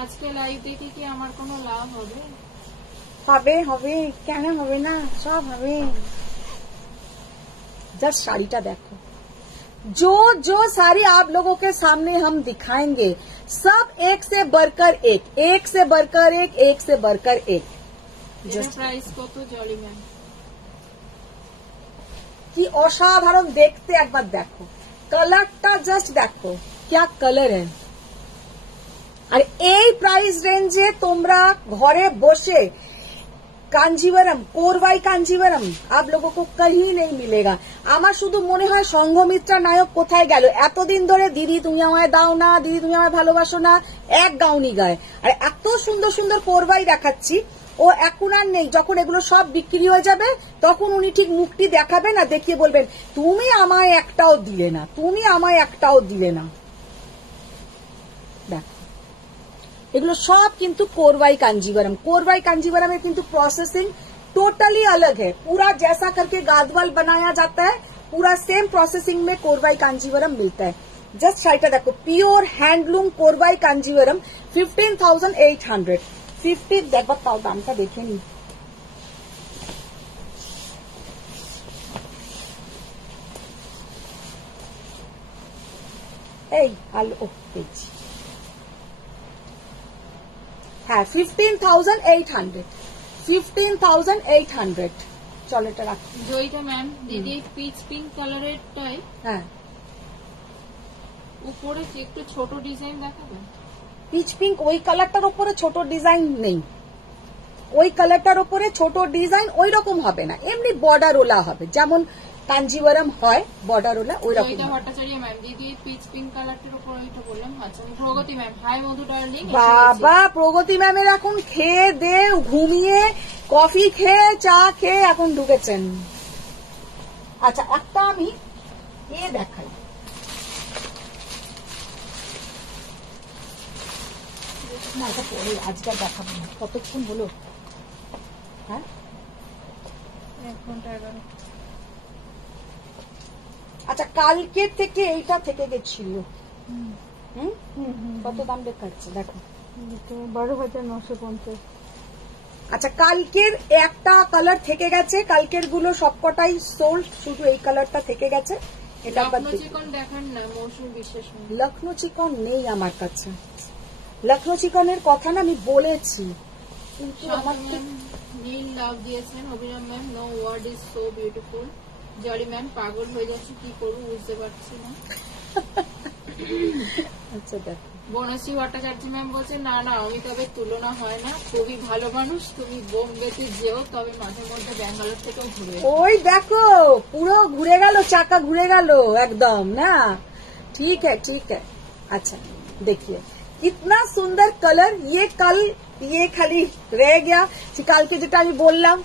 আজকে লাইভ দেখে কি আমার কোনো লাভ হবে? হবে হবে, কেন হবে না, সব হবে। जस्ट साड़ीটা দেখো। जो जो साड़ी आप लोगों के सामने हम दिखाएंगे सब एक से बढ़कर एक, एक से बढ़कर एक, एक से बढ़कर एक। এর প্রাইস কত জলি ম্যাম? কি অসাধারণ দেখতে, একবার দেখো কালারটা, জাস্ট দেখো क्या कलर है। আর এই প্রাইস রেঞ্জে তোমরা ঘরে বসে কাঞ্জিভারম, কোরবাই কাঞ্জিভারম आप लोगों को कहीं नहीं मिलेगा। আমার শুধু মনে হয় সংঘমিত্রা নায়ক কোথায় গেল, এতদিন ধরে দিদি তুমি আমায় দাও না, দিদি তুমি আমায় ভালোবাসো না, এক গাউনি গায়। আর এত সুন্দর সুন্দর কোরবাই দেখাচ্ছি, ও এখন আর নেই। যখন এগুলো সব বিক্রি হয়ে যাবে তখন উনি ঠিক মুখটি দেখাবেন আর দেখিয়ে বলবেন তুমি আমায় একটাও দিলে না, তুমি আমায় একটাও দিলে না। দেখো এগুলো সব কিন্তু कोरवाई कांजीवरम। कोरवाई कांजीवरम में किंतु प्रोसेसिंग टोटली अलग है। पूरा जैसा करके गादवाल बनाया जाता है, पूरा सेम प्रोसेसिंग में कोरवाई कांजीवरम मिलता है। जस्ट शाइटा देखो प्योर हैंडलूम कोरवाई कांजीवरम 15,800। 50 देख बताओ दामটা দেখে নি। এই আলো পেয়েছি। হ্যাঁ 15,800, 15,800। চল এটা রাখি। জয়িতা ম্যাম দিদি পিচ পিঙ্ক কালারেরটাই হ্যাঁ উপরে একটু ছোট ডিজাইন দেখাবেন? পিচ পিঙ্ক ওই কালারটার উপরে ছোট ডিজাইন নেই, ওই কালারটার উপরে ছোট ডিজাইন ওই রকম হবে না, এমনি বর্ডার ওলা হবে, যেমন কাঞ্জিভারাম হয় বর্ডার ওলা ওই রকম। জয়িতা ভট্টাচার্য ম্যাম, দিদি পিচ পিঙ্ক কালারটার উপর ওইটা বললাম। আচ্ছা, আমি প্রগতি ম্যাম, হাই মধু ডার্লিং। বাবা প্রগতি ম্যামের এখন খেয়ে দে ঘুমিয়ে কফি খেয়ে চা খেয়ে এখন ঢুকেছেন। আচ্ছা একটা আমি দেখাই, না এটা পরে আজকে আর দেখাবো না, কতক্ষণ হলো? হ্যাঁ 1 ঘন্টা 11। আচ্ছা কালকে থেকে এইটা থেকে গেছিল, কত দাম দেখাচ্ছে দেখো, 12,950। আচ্ছা কালকের একটা কালার থেকে গেছে, কালকের গুলো সবকটাই সোল্ড, শুধু এই কালারটা থেকে গেছে। এটা আবার লখনৌ চিকন দেখান না, মৌসুম বিশ্বাস ম্যাম। লখনৌ চিকন নেই আমার কাছে, লখনৌ চিকনের কথা না আমি বলেছি, কিন্তু আমার শান্ত ম্যাম নীল লাভ দিয়েছেন। Abhiram ma'am, no word is so beautiful. Jori ma'am, পাগল হয়ে যাচ্ছে, কি করবো বুঝতে পারছি না। আচ্ছা দেখো বনশ্রী ভট্টাচার্য ম্যাম বলছে, না না অমিতাভের তুলনা হয় না, খুবই ভালো মানুষ, তুমি বোম্বেতে যেও, তবে মাঝে মধ্যে ব্যাঙ্গালোর থেকেও ঘুরে এসো। ওই দেখো পুরো ঘুরে গেল, চাকা ঘুরে গেল একদম না, ठीक है ठीक है। अच्छा देखिए कितना सुंदर कलर, ये कल ये खाली रह गया, কালকে যেটা আমি বললাম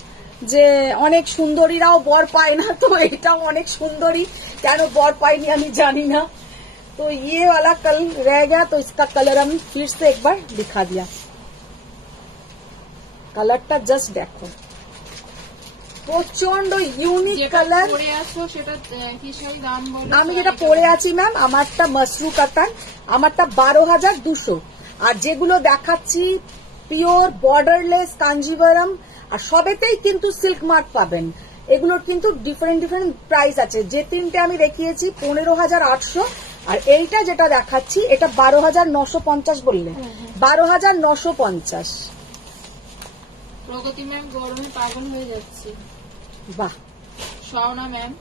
যে অনেক সুন্দরীরাও বর পায় না, তো এটাও অনেক সুন্দরী, কেন বর পায়নি আমি জানি না। तो ये वाला कल रह गया, तो इसका कलर हम फिर से एक बार दिखा दिया। कलरটা জাস্ট দেখো, প্রচন্ড ইউনিক যেটা কালার। পরে আসো সেটা কিসের দাম বলো? আমি যেটা পরে আছি ম্যাম, আমারটা মাশরু কাতান, আমারটা 12,200, আর যেগুলো দেখাচ্ছি পিওর বর্ডারলেস কাঞ্জিভারাম, আর সবেতেই কিন্তু সিল্ক মার্ক পাবেন। এগুলোর কিন্তু ডিফারেন্ট ডিফারেন্ট প্রাইস আছে, যে তিনটে আমি দেখিয়েছি 15,800, আর এইটা যেটা দেখাচ্ছি এটা 12,950 বললে, 12,950। প্রগতি ম্যাম, গরমে পাগল হয়ে যাচ্ছি। বাহ শাওনা ম্যাম,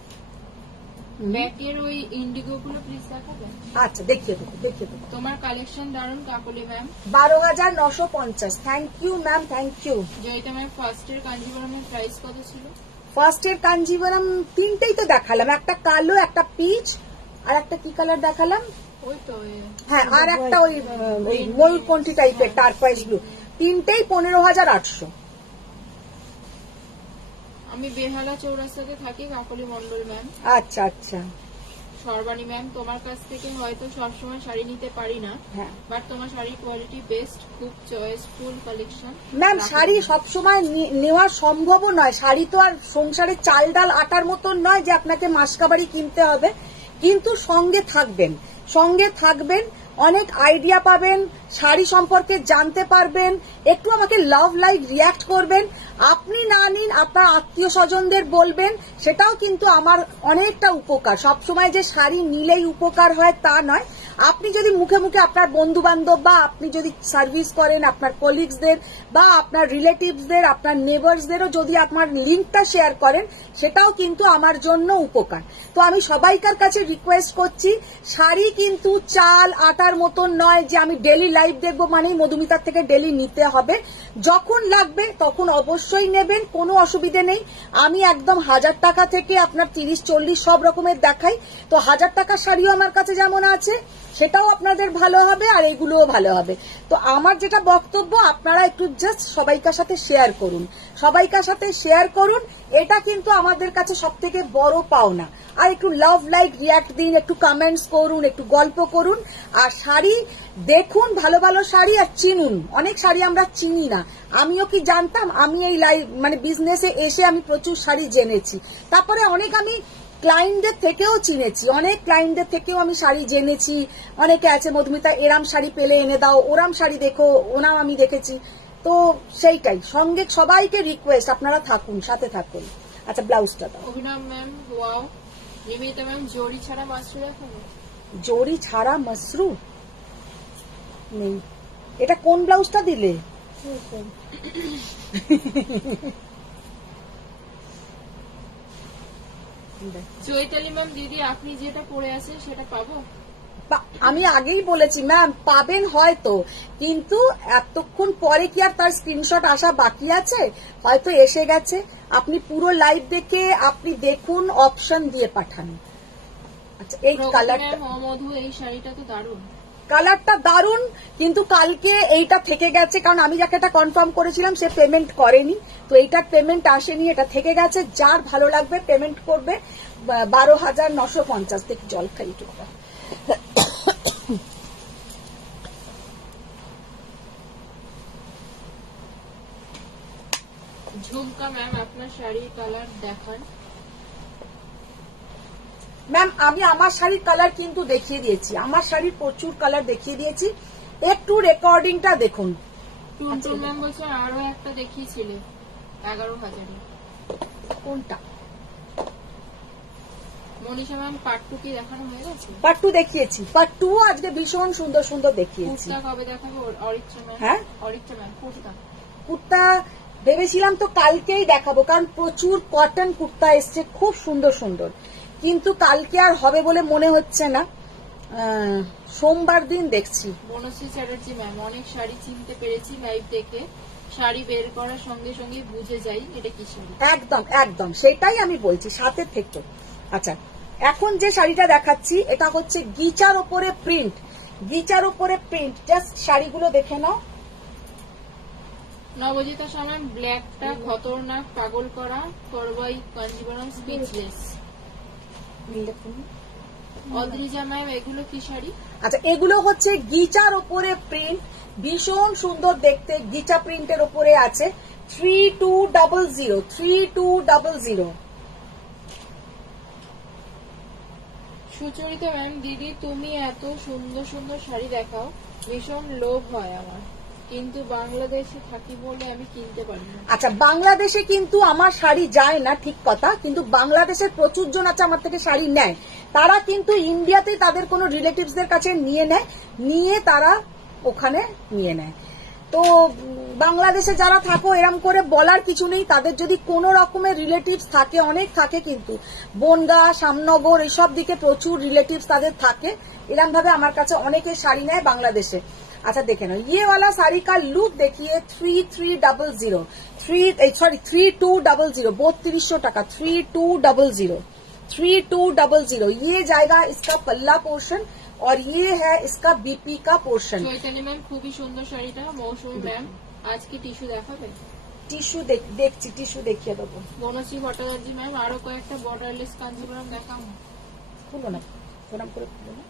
ব্যাকের ওই ইন্ডিগো গুলো প্লিজ দেখাবেন। আচ্ছা দেখিয়ে দেবো দেখিয়ে দেবো। তোমার কালেকশন দারুণ Kakali ma'am. 12,950, thank you ma'am, thank you. Joyita ma'am, ফার্স্টের কাঞ্জিভারামের প্রাইস কত ছিল? ফার্স্ট এর কাঞ্জিভারাম তিনটেই তো দেখালাম, একটা কালো, একটা পিচ, আর একটা কি কালার দেখালাম, ওই তো হ্যাঁ আর একটা ওই ময়ূরকণ্ঠী টাইপের টারকোয়েজ ব্লু, তিনটেই 15,800। আমি বেহালা চৌরাস্তাতে থাকি, কাকলি মন্ডল ম্যাম। আচ্ছা আচ্ছা সর্বাণী ম্যাম, তোমার কাছ থেকে হয়তো সবসময় শাড়ি নিতে পারি না, হ্যাঁ বাট তোমার শাড়ির কোয়ালিটি বেস্ট, খুব চয়েসফুল কালেকশন। ম্যাম শাড়ি সবসময় নেওয়া সম্ভবও নয়, শাড়ি তো আর সংসারে চাল ডাল আটার মতন নয় যে আপনাকে মাসকাবাড়ি কিনতে হবে, কিন্তু সঙ্গে থাকবেন, সঙ্গে থাকবেন, অনেক আইডিয়া পাবেন, শাড়ি সম্পর্কে জানতে পারবেন, একটু আমাকে লাভ লাইক রিয়াক্ট করবেন, আপনি না নিন আপনার আত্মীয় স্বজনদের বলবেন, সেটাও কিন্তু আমার অনেকটা উপকার। সবসময় যে শাড়ি নিলেই উপকার হয় তা নয়, আপনি যদি মুখে মুখে আপনার বন্ধু বান্ধব বা আপনি যদি সার্ভিস করেন আপনার কলিগসদের বা আপনার রিলেটিভসদের, আপনার নেবার্সদেরও যদি আপনার লিঙ্কটা শেয়ার করেন, সেটাও কিন্তু আমার জন্য উপকার। তো আমি সবাইকার কাছে রিকোয়েস্ট করছি, শাড়ি কিন্তু চাল আটার মতন নয় যে আমি ডেলি লাইভ দেখবো মানেই মধুমিতার থেকে ডেলি নিতে হবে। যখন লাগবে তখন অবশ্যই নেবেন, কোনো অসুবিধে নেই। আমি একদম 1000 টাকা থেকে আপনার 30-40 সব রকমের দেখাই, তো 1000 টাকার শাড়িও আমার কাছে যেমন আছে সেটাও আপনাদের ভালো হবে, আর এগুলোও ভালো হবে। তো আমার যেটা বক্তব্য, আপনারা একটু জাস্ট সবাইকার সাথে শেয়ার করুন, সবাইকার সাথে শেয়ার করুন, এটা কিন্তু আমাদের কাছে সব থেকে বড় পাওনা। আর একটু লাভ লাইক রিয়াক্ট দিন, একটু কমেন্টস করুন, একটু গল্প করুন, আর শাড়ি দেখুন, ভালো ভালো শাড়ি, আর চিনুন। অনেক শাড়ি আমরা চিনি না, আমিও কি জানতাম, আমি এই লাইভ মানে বিজনেসে এসে আমি প্রচুর শাড়ি জেনেছি, তারপরে অনেক আমি ক্লায়েন্টদের থেকেও চিনেছি, অনেক ক্লায়েন্টদের থেকেও আমি শাড়ি জেনেছি। অনেকে আছে মধুমিতা এরাম শাড়ি পেলে এনে দাও, ওরাম শাড়ি দেখো, ওনাম আমি দেখেছি। তো সেইটাই, সঙ্গে সবাইকে রিকোয়েস্ট আপনারা থাকুন, সাথে থাকুন। আচ্ছা ব্লাউজটা দাও। অভিনব ম্যাম, ওয়াও। নিমিতা ম্যাম, জড়ি ছাড়া মাছটা দেখাবো? জড়ি ছাড়া মাশরু নেই, এটা কোন ব্লাউজটা দিলে? চৈতালি ম্যাম, দিদি আপনি যেটা পরে আছেন সেটা পাবো? আমি আগেই বলেছি ম্যাম পাবেন হয়তো, কিন্তু এতক্ষণ পরে কি আর তার স্ক্রিনশট আসা বাকি আছে? হয়তো এসে গেছে। আপনি পুরো লাইভ দেখে আপনি দেখুন, অপশন দিয়ে পাঠান। আচ্ছা, এই কালারটা, মধু এই শাড়িটা তো দারুণ, কালারটা দারুণ, কিন্তু কালকে এইটা থেকে গেছে, কারণ আমি যাকে এটা কনফার্ম করেছিলাম সে পেমেন্ট করেনি, তো এইটার পেমেন্ট আসেনি, এটা থেকে গেছে। যার ভালো লাগবে পেমেন্ট করবে 12,950 থেকে। জল খাই একটু। ঝুমকা ম্যাম আপনার শাড়ির কালার দেখান। ম্যাম আমি আমার শাড়ির কালার কিন্তু দেখিয়ে দিয়েছি, আমার শাড়ির প্রচুর কালার দেখিয়ে দিয়েছি, একটু রেকর্ডিংটা দেখুন। টুনটুন ম্যাম বলছে আরো একটা দেখিয়েছিলে 11,000। কোনটা? মনীষা ম্যাম পার্ট 2 কি দেখানো হয়ে গেছে? পার্ট 2 দেখিয়েছি, পার্ট 2 আজকে ভীষণ সুন্দর সুন্দর দেখিয়েছি। কুর্তা কবে দেখাবো অরিত্রা ম্যাম? হ্যাঁ অরিত্রা ম্যাম কুর্তা, কুর্তা ভেবেছিলাম তো কালকেই দেখাবো, কারণ প্রচুর কটন কুর্তা এসছে খুব সুন্দর সুন্দর, কিন্তু কালকে আর হবে বলে মনে হচ্ছে না, সোমবার দিন দেখছি। বনশ্রী চ্যাটার্জি ম্যাম অনেক শাড়ি চিনতে পেরেছি লাইভ দেখে, শাড়ি বের করার সঙ্গে সঙ্গে বুঝে যাই এটা কি শাড়ি। একদম একদম সেটাই আমি বলছি, সাথে থেকে। আচ্ছা, এখন যে শাড়িটা দেখাচ্ছি এটা হচ্ছে গিচার ওপরে প্রিন্ট, গিচার ওপরে প্রিন্ট। জাস্ট শাড়িগুলো দেখে নাও। নবজিতা ম্যাম ব্ল্যাকটা খতরনাক, পাগল করা, করবাই কাঞ্জিবরম স্পিচলেস। অদ্রিজা ম্যাম এগুলো কি শাড়ি? আচ্ছা, এগুলো হচ্ছে গিচার ওপরে প্রিন্ট, ভীষণ সুন্দর দেখতে, গিচা প্রিন্টের ওপরে আছে। 3200 3200। সুচরিতা ম্যাম দিদি তুমি এত সুন্দর সুন্দর শাড়ি দেখাও, ভীষণ লোভ হয় আমার, কিন্তু বাংলাদেশে থাকি বলে আমি কিনতে পারি না। আচ্ছা, বাংলাদেশে কিন্তু আমার শাড়ি যায় না ঠিক কথা, কিন্তু বাংলাদেশের প্রচুর জন আছে আমার থেকে শাড়ি নেয়, তারা কিন্তু ইন্ডিয়াতে তাদের কোনো রিলেটিভসদের কাছে নিয়ে নেয়, নিয়ে তারা ওখানে নিয়ে নেয়। তো বাংলাদেশে যারা থাকো এরম করে বলার কিছু নেই, তাদের যদি কোনো রকমের রিলেটিভস থাকে, অনেক থাকে কিন্তু বনগা শ্যামনগর এইসব দিকে প্রচুর রিলেটিভস তাদের থাকে, এরম ভাবে আমার কাছে অনেকে শাড়ি নেয় বাংলাদেশে। अच्छा देखे ना, ये वाला साड़ी का लुक देखिए 3300 3200 3200 টাকা 3200 ये जाएगा इसका पल्ला पोर्शन और ये है इसका बीपी का पोर्शन। চৈতালি ম্যাম খুবই সুন্দর শাড়িটা। মৌসুমী ম্যাম আজ কি টিস্যু দেখাবে? টিস্যু দেখছি, টিস্যু দেখিয়ে দেবো। বনশ্রী ভট্টাচার্য ম্যাম আরো কয়েকটা বর্ডারলেস কাঞ্জিপুরম দেখাও। খুলো না, প্রণাম করে খুলো না।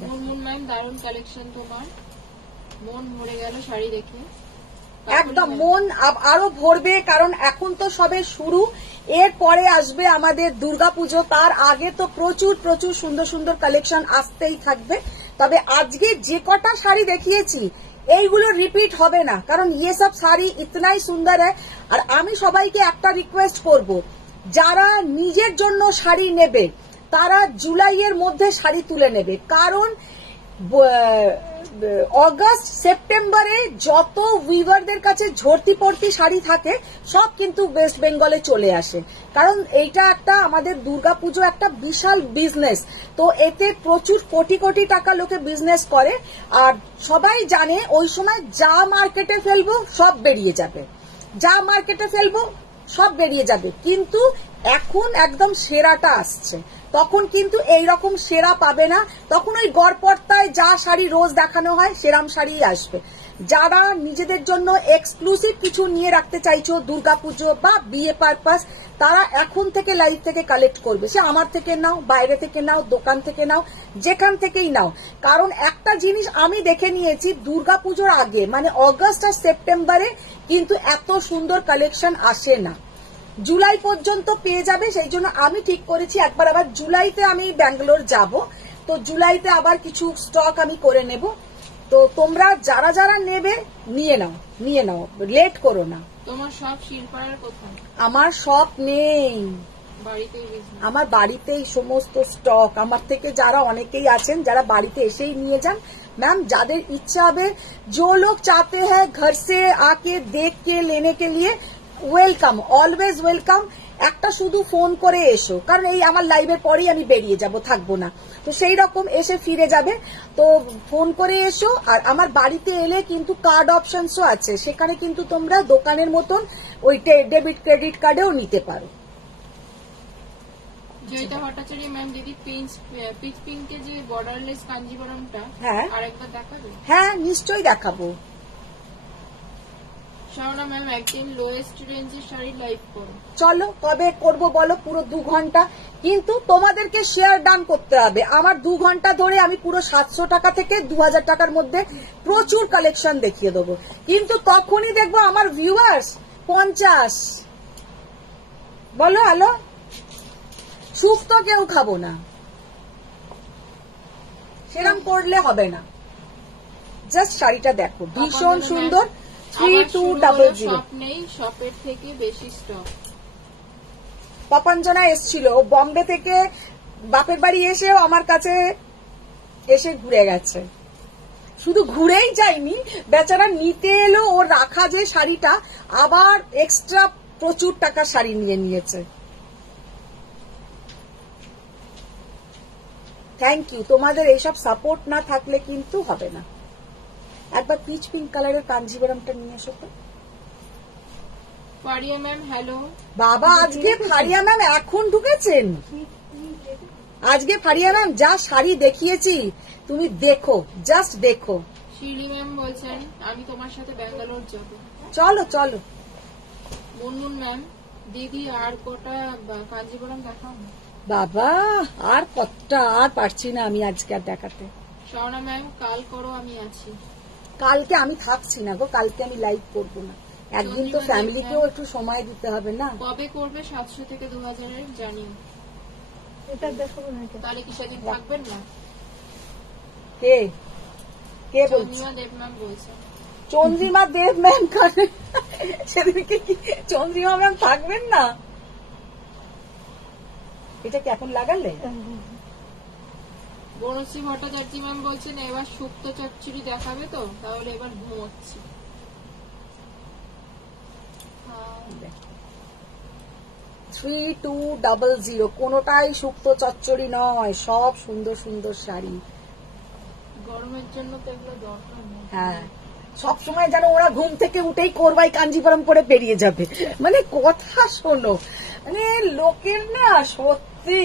মুনমুন ম্যাম দারুণ কালেকশন তোমার, মন ভরে গেল শাড়ি দেখে। একদম মন আরো ভরবে, কারণ এখন তো সবে শুরু, এরপরে আসবে আমাদের দুর্গাপুজো, তার আগে তো প্রচুর প্রচুর সুন্দর সুন্দর কালেকশন আসতেই থাকবে। তবে আজকে যে কটা শাড়ি দেখিয়েছি এইগুলো রিপিট হবে না, কারণ ইয়ে সব শাড়ি ইতনাই সুন্দর হয়। আর আমি সবাইকে একটা রিকোয়েস্ট করব, যারা নিজের জন্য শাড়ি নেবে তারা জুলাইয়ের মধ্যে শাড়ি তুলে নেবে, কারণ অগস্ট সেপ্টেম্বরে যত উইভারদের কাছে ঝর্তি পড়তি শাড়ি থাকে সব কিন্তু ওয়েস্ট বেঙ্গলে চলে আসে, কারণ এইটা একটা আমাদের দুর্গাপুজো একটা বিশাল বিজনেস, তো এতে প্রচুর কোটি কোটি টাকা লোকে বিজনেস করে। আর সবাই জানে ওই সময় যা মার্কেটে ফেলবো সব বেরিয়ে যাবে, যা মার্কেটে ফেলবো সব বেরিয়ে যাবে, কিন্তু এখন একদম সেরাটা আসছে, তখন কিন্তু এইরকম সেরা পাবে না, তখন ওই গড়পড়তায় যা শাড়ি রোজ দেখানো হয় সেরাম শাড়ি আসবে। যারা নিজেদের জন্য এক্সক্লুসিভ কিছু নিয়ে রাখতে চাইছো দুর্গাপুজো বা বিয়ে পারপাস, তারা এখন থেকে লাইভ থেকে কালেক্ট করবে, সে আমার থেকে নাও, বাইরে থেকে নাও, দোকান থেকে নাও, যেখান থেকেই নাও। কারণ একটা জিনিস আমি দেখে নিয়েছি, দুর্গাপুজোর আগে মানে অগস্ট আর সেপ্টেম্বরে কিন্তু এত সুন্দর কালেকশন আসে না, জুলাই পর্যন্ত পেয়ে যাবে। সেই জন্য আমি ঠিক করেছি একবার আবার জুলাইতে আমি ব্যাঙ্গালোর যাব, তো জুলাইতে আবার কিছু স্টক আমি করে নেব। তো তোমরা যারা যারা নেবে নিয়ে নাও, লেট করো না। তোমার সব শিল্পার কোথায়? আমার শপ নেই, বাড়িতেই বিজনেস। আমার বাড়িতেই সমস্ত স্টক, আমার থেকে যারা অনেকেই আছেন যারা বাড়িতে এসেই নিয়ে যান। मैम ज्यादा इच्छा হবে, जो लोग चाहते हैं घर से आके देख के लेने के लिए वेलकम, ऑलवेज वेलकम। একটা শুধু ফোন করে এসো, কারণ এই আমার লাইভের পরেই আমি বেরিয়ে যাব, থাকবো না, তো সেই রকম এসে ফিরে যাবে। তো ফোন করে এসো। আর আমার বাড়িতে এলে কিন্তু কার্ড অপশনসও আছে, সেখানে কিন্তু তোমরা দোকানের মতন ওই ডেবিট ক্রেডিট কার্ডেও নিতে পারো। জয়িতা ভট্টাচার্য ম্যাম, দিদি পিচ পিঙ্কে যে বর্ডারলেস কাঞ্জিবরমটা হ্যাঁ আরেকবার দেখাবে? হ্যাঁ নিশ্চয়ই দেখাবো। শাওনা ম্যাম, একদিন লোয়েস্ট রেঞ্জের শাড়ি লাইভ করো। চলো কবে করব বলো? পুরো 2 ঘন্টা, কিন্তু তোমাদেরকে শেয়ার ডান করতে হবে। আমার 2 ঘন্টা ধরে আমি পুরো 700 টাকা থেকে 2000 টাকার মধ্যে প্রচুর কালেকশন দেখিয়ে দেবো, কিন্তু তখনই দেখবো আমার ভিউয়ার্স 50। বলো হ্যালো, শুক্তো কেউ খাবো না, সেরকম করলে হবে না। জাস্ট শাড়িটা দেখো, ভীষণ সুন্দর। 3200। শপ নেই, শপের থেকে বেশি স্টক। পপঞ্জনা এসছিল, ও বম্বে থেকে বাপের বাড়ি এসেও আমার কাছে এসে ঘুরে গেছে। শুধু ঘুরেই যায়নি, বেচারা নিতে এলো ওর রাখা যে শাড়িটা, আবার এক্সট্রা প্রচুর টাকার শাড়ি নিয়ে নিয়েছে। Thank you. তোমাদের এইসব সাপোর্ট না থাকলে কিন্তু হবে না। একবার পিচ পিঙ্ক কালারের কাঞ্জিবরমটা নিয়ে এসো তো। Faria ma'am hello. বাবা, আজকে ফারিয়া ম্যাম এখন ঢুকেছেন। আজকে ফারিয়া ম্যাম যা শাড়ি দেখিয়েছি তুমি দেখো, জাস্ট দেখো। শিলি ম্যাম বলছেন আমি তোমার সাথে ব্যাঙ্গালোর যাব। চলো চলো। মুনমুন ম্যাম, দিদি আর কটা কাঞ্জিবরম দেখাও না। বাবা আর কতটা, আর পারছি না আমি আজকে আর দেখাতে। শাওনা ম্যাম, কাল করো, আমি আছি। কালকে আমি থাকছি না গো, কালকে আমি লাইভ করবো না। একদিন তো ফ্যামিলিকেও একটু সময় দিতে হবে না। কবে করবে 700 থেকে 2000 জানিও। এটা দেখাবো না এটা। তাহলে কি সেদিন থাকবেন না? কে কে বলছে? চন্দ্রিমা দেব ম্যাম বলছেন। চন্দ্রিমা দেব ম্যাম কানে সেদিনকে কি চন্দ্রিমা ম্যাম থাকবেন না? এটা কি এখন লাগালে? বনশ্রী ভট্টাচার্য ম্যাম বলছেন এবার শুক্তো চচ্চড়ি দেখাবে তো, তাহলে এবার ঘুমোচ্ছি। 3200, কোনোটাই শুক্তো চচ্চড়ি নয়, সব সুন্দর সুন্দর শাড়ি। গরমের জন্য তো এগুলো দরকার নেই। হ্যাঁ, সবসময় যেন ওরা ঘুম থেকে উঠেই করবাই কাঞ্জিপুরম করে বেরিয়ে যাবে, মানে কথা শোনো, মানে লোকের না সত্যি।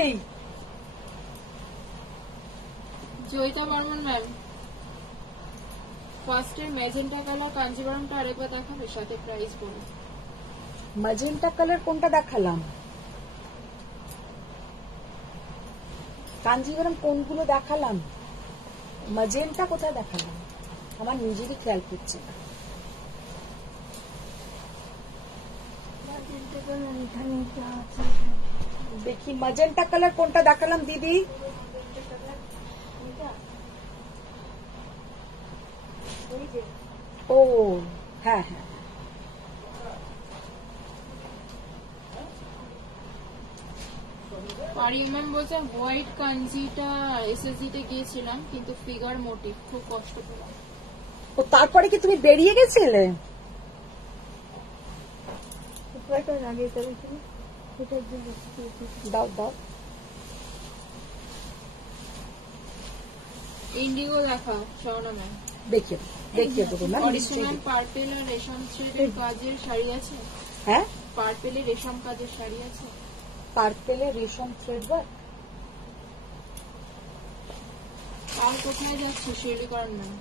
জয়িতা বর্মন ম্যাম, ফার্স্টের ম্যাজেন্টা কালার কাঞ্জিবরমটা আরেকবার দেখাবে, সাথে প্রাইস বলো। ম্যাজেন্টা কালার কোনটা দেখালাম? কাঞ্জিপুরম কোনগুলো দেখালাম? ম্যাজেন্টা কোথায় দেখালাম আমার নিজেরই খেয়াল করছে না। এখানে যা আছে দেখি ম্যাজেন্টা কালার কোনটা দেখালাম দিদি? ও হ্যাঁ হ্যাঁ, পারিয়া ম্যাম বলছেন হোয়াইট কাঞ্জিটা এসএসজি তে গিয়েছিলাম, কিন্তু ফিগার মোটিভ খুব কষ্ট পেলাম। ও তারপরে কি তুমি বেরিয়ে গেছিলে? উপরটা লাগিয়ে করেছিল, এটা দিয়ে দাও দাও। ইন্ডিগো দেখাও শাওনা ম্যাম। দেখিয়ে দেখিয়ে দেবো ম্যাম, নিশ্চয়ই ম্যাম, দেবো। পার্পেল আর রেশম থ্রেডের কাজের শাড়ি আছে? হ্যাঁ, পার্পেলে রেশম কাজের শাড়ি আছে? পার্পেলে রেশম থ্রেড ওয়ার্ক। আর কোথায় যাচ্ছে শেরলি করার ম্যাম?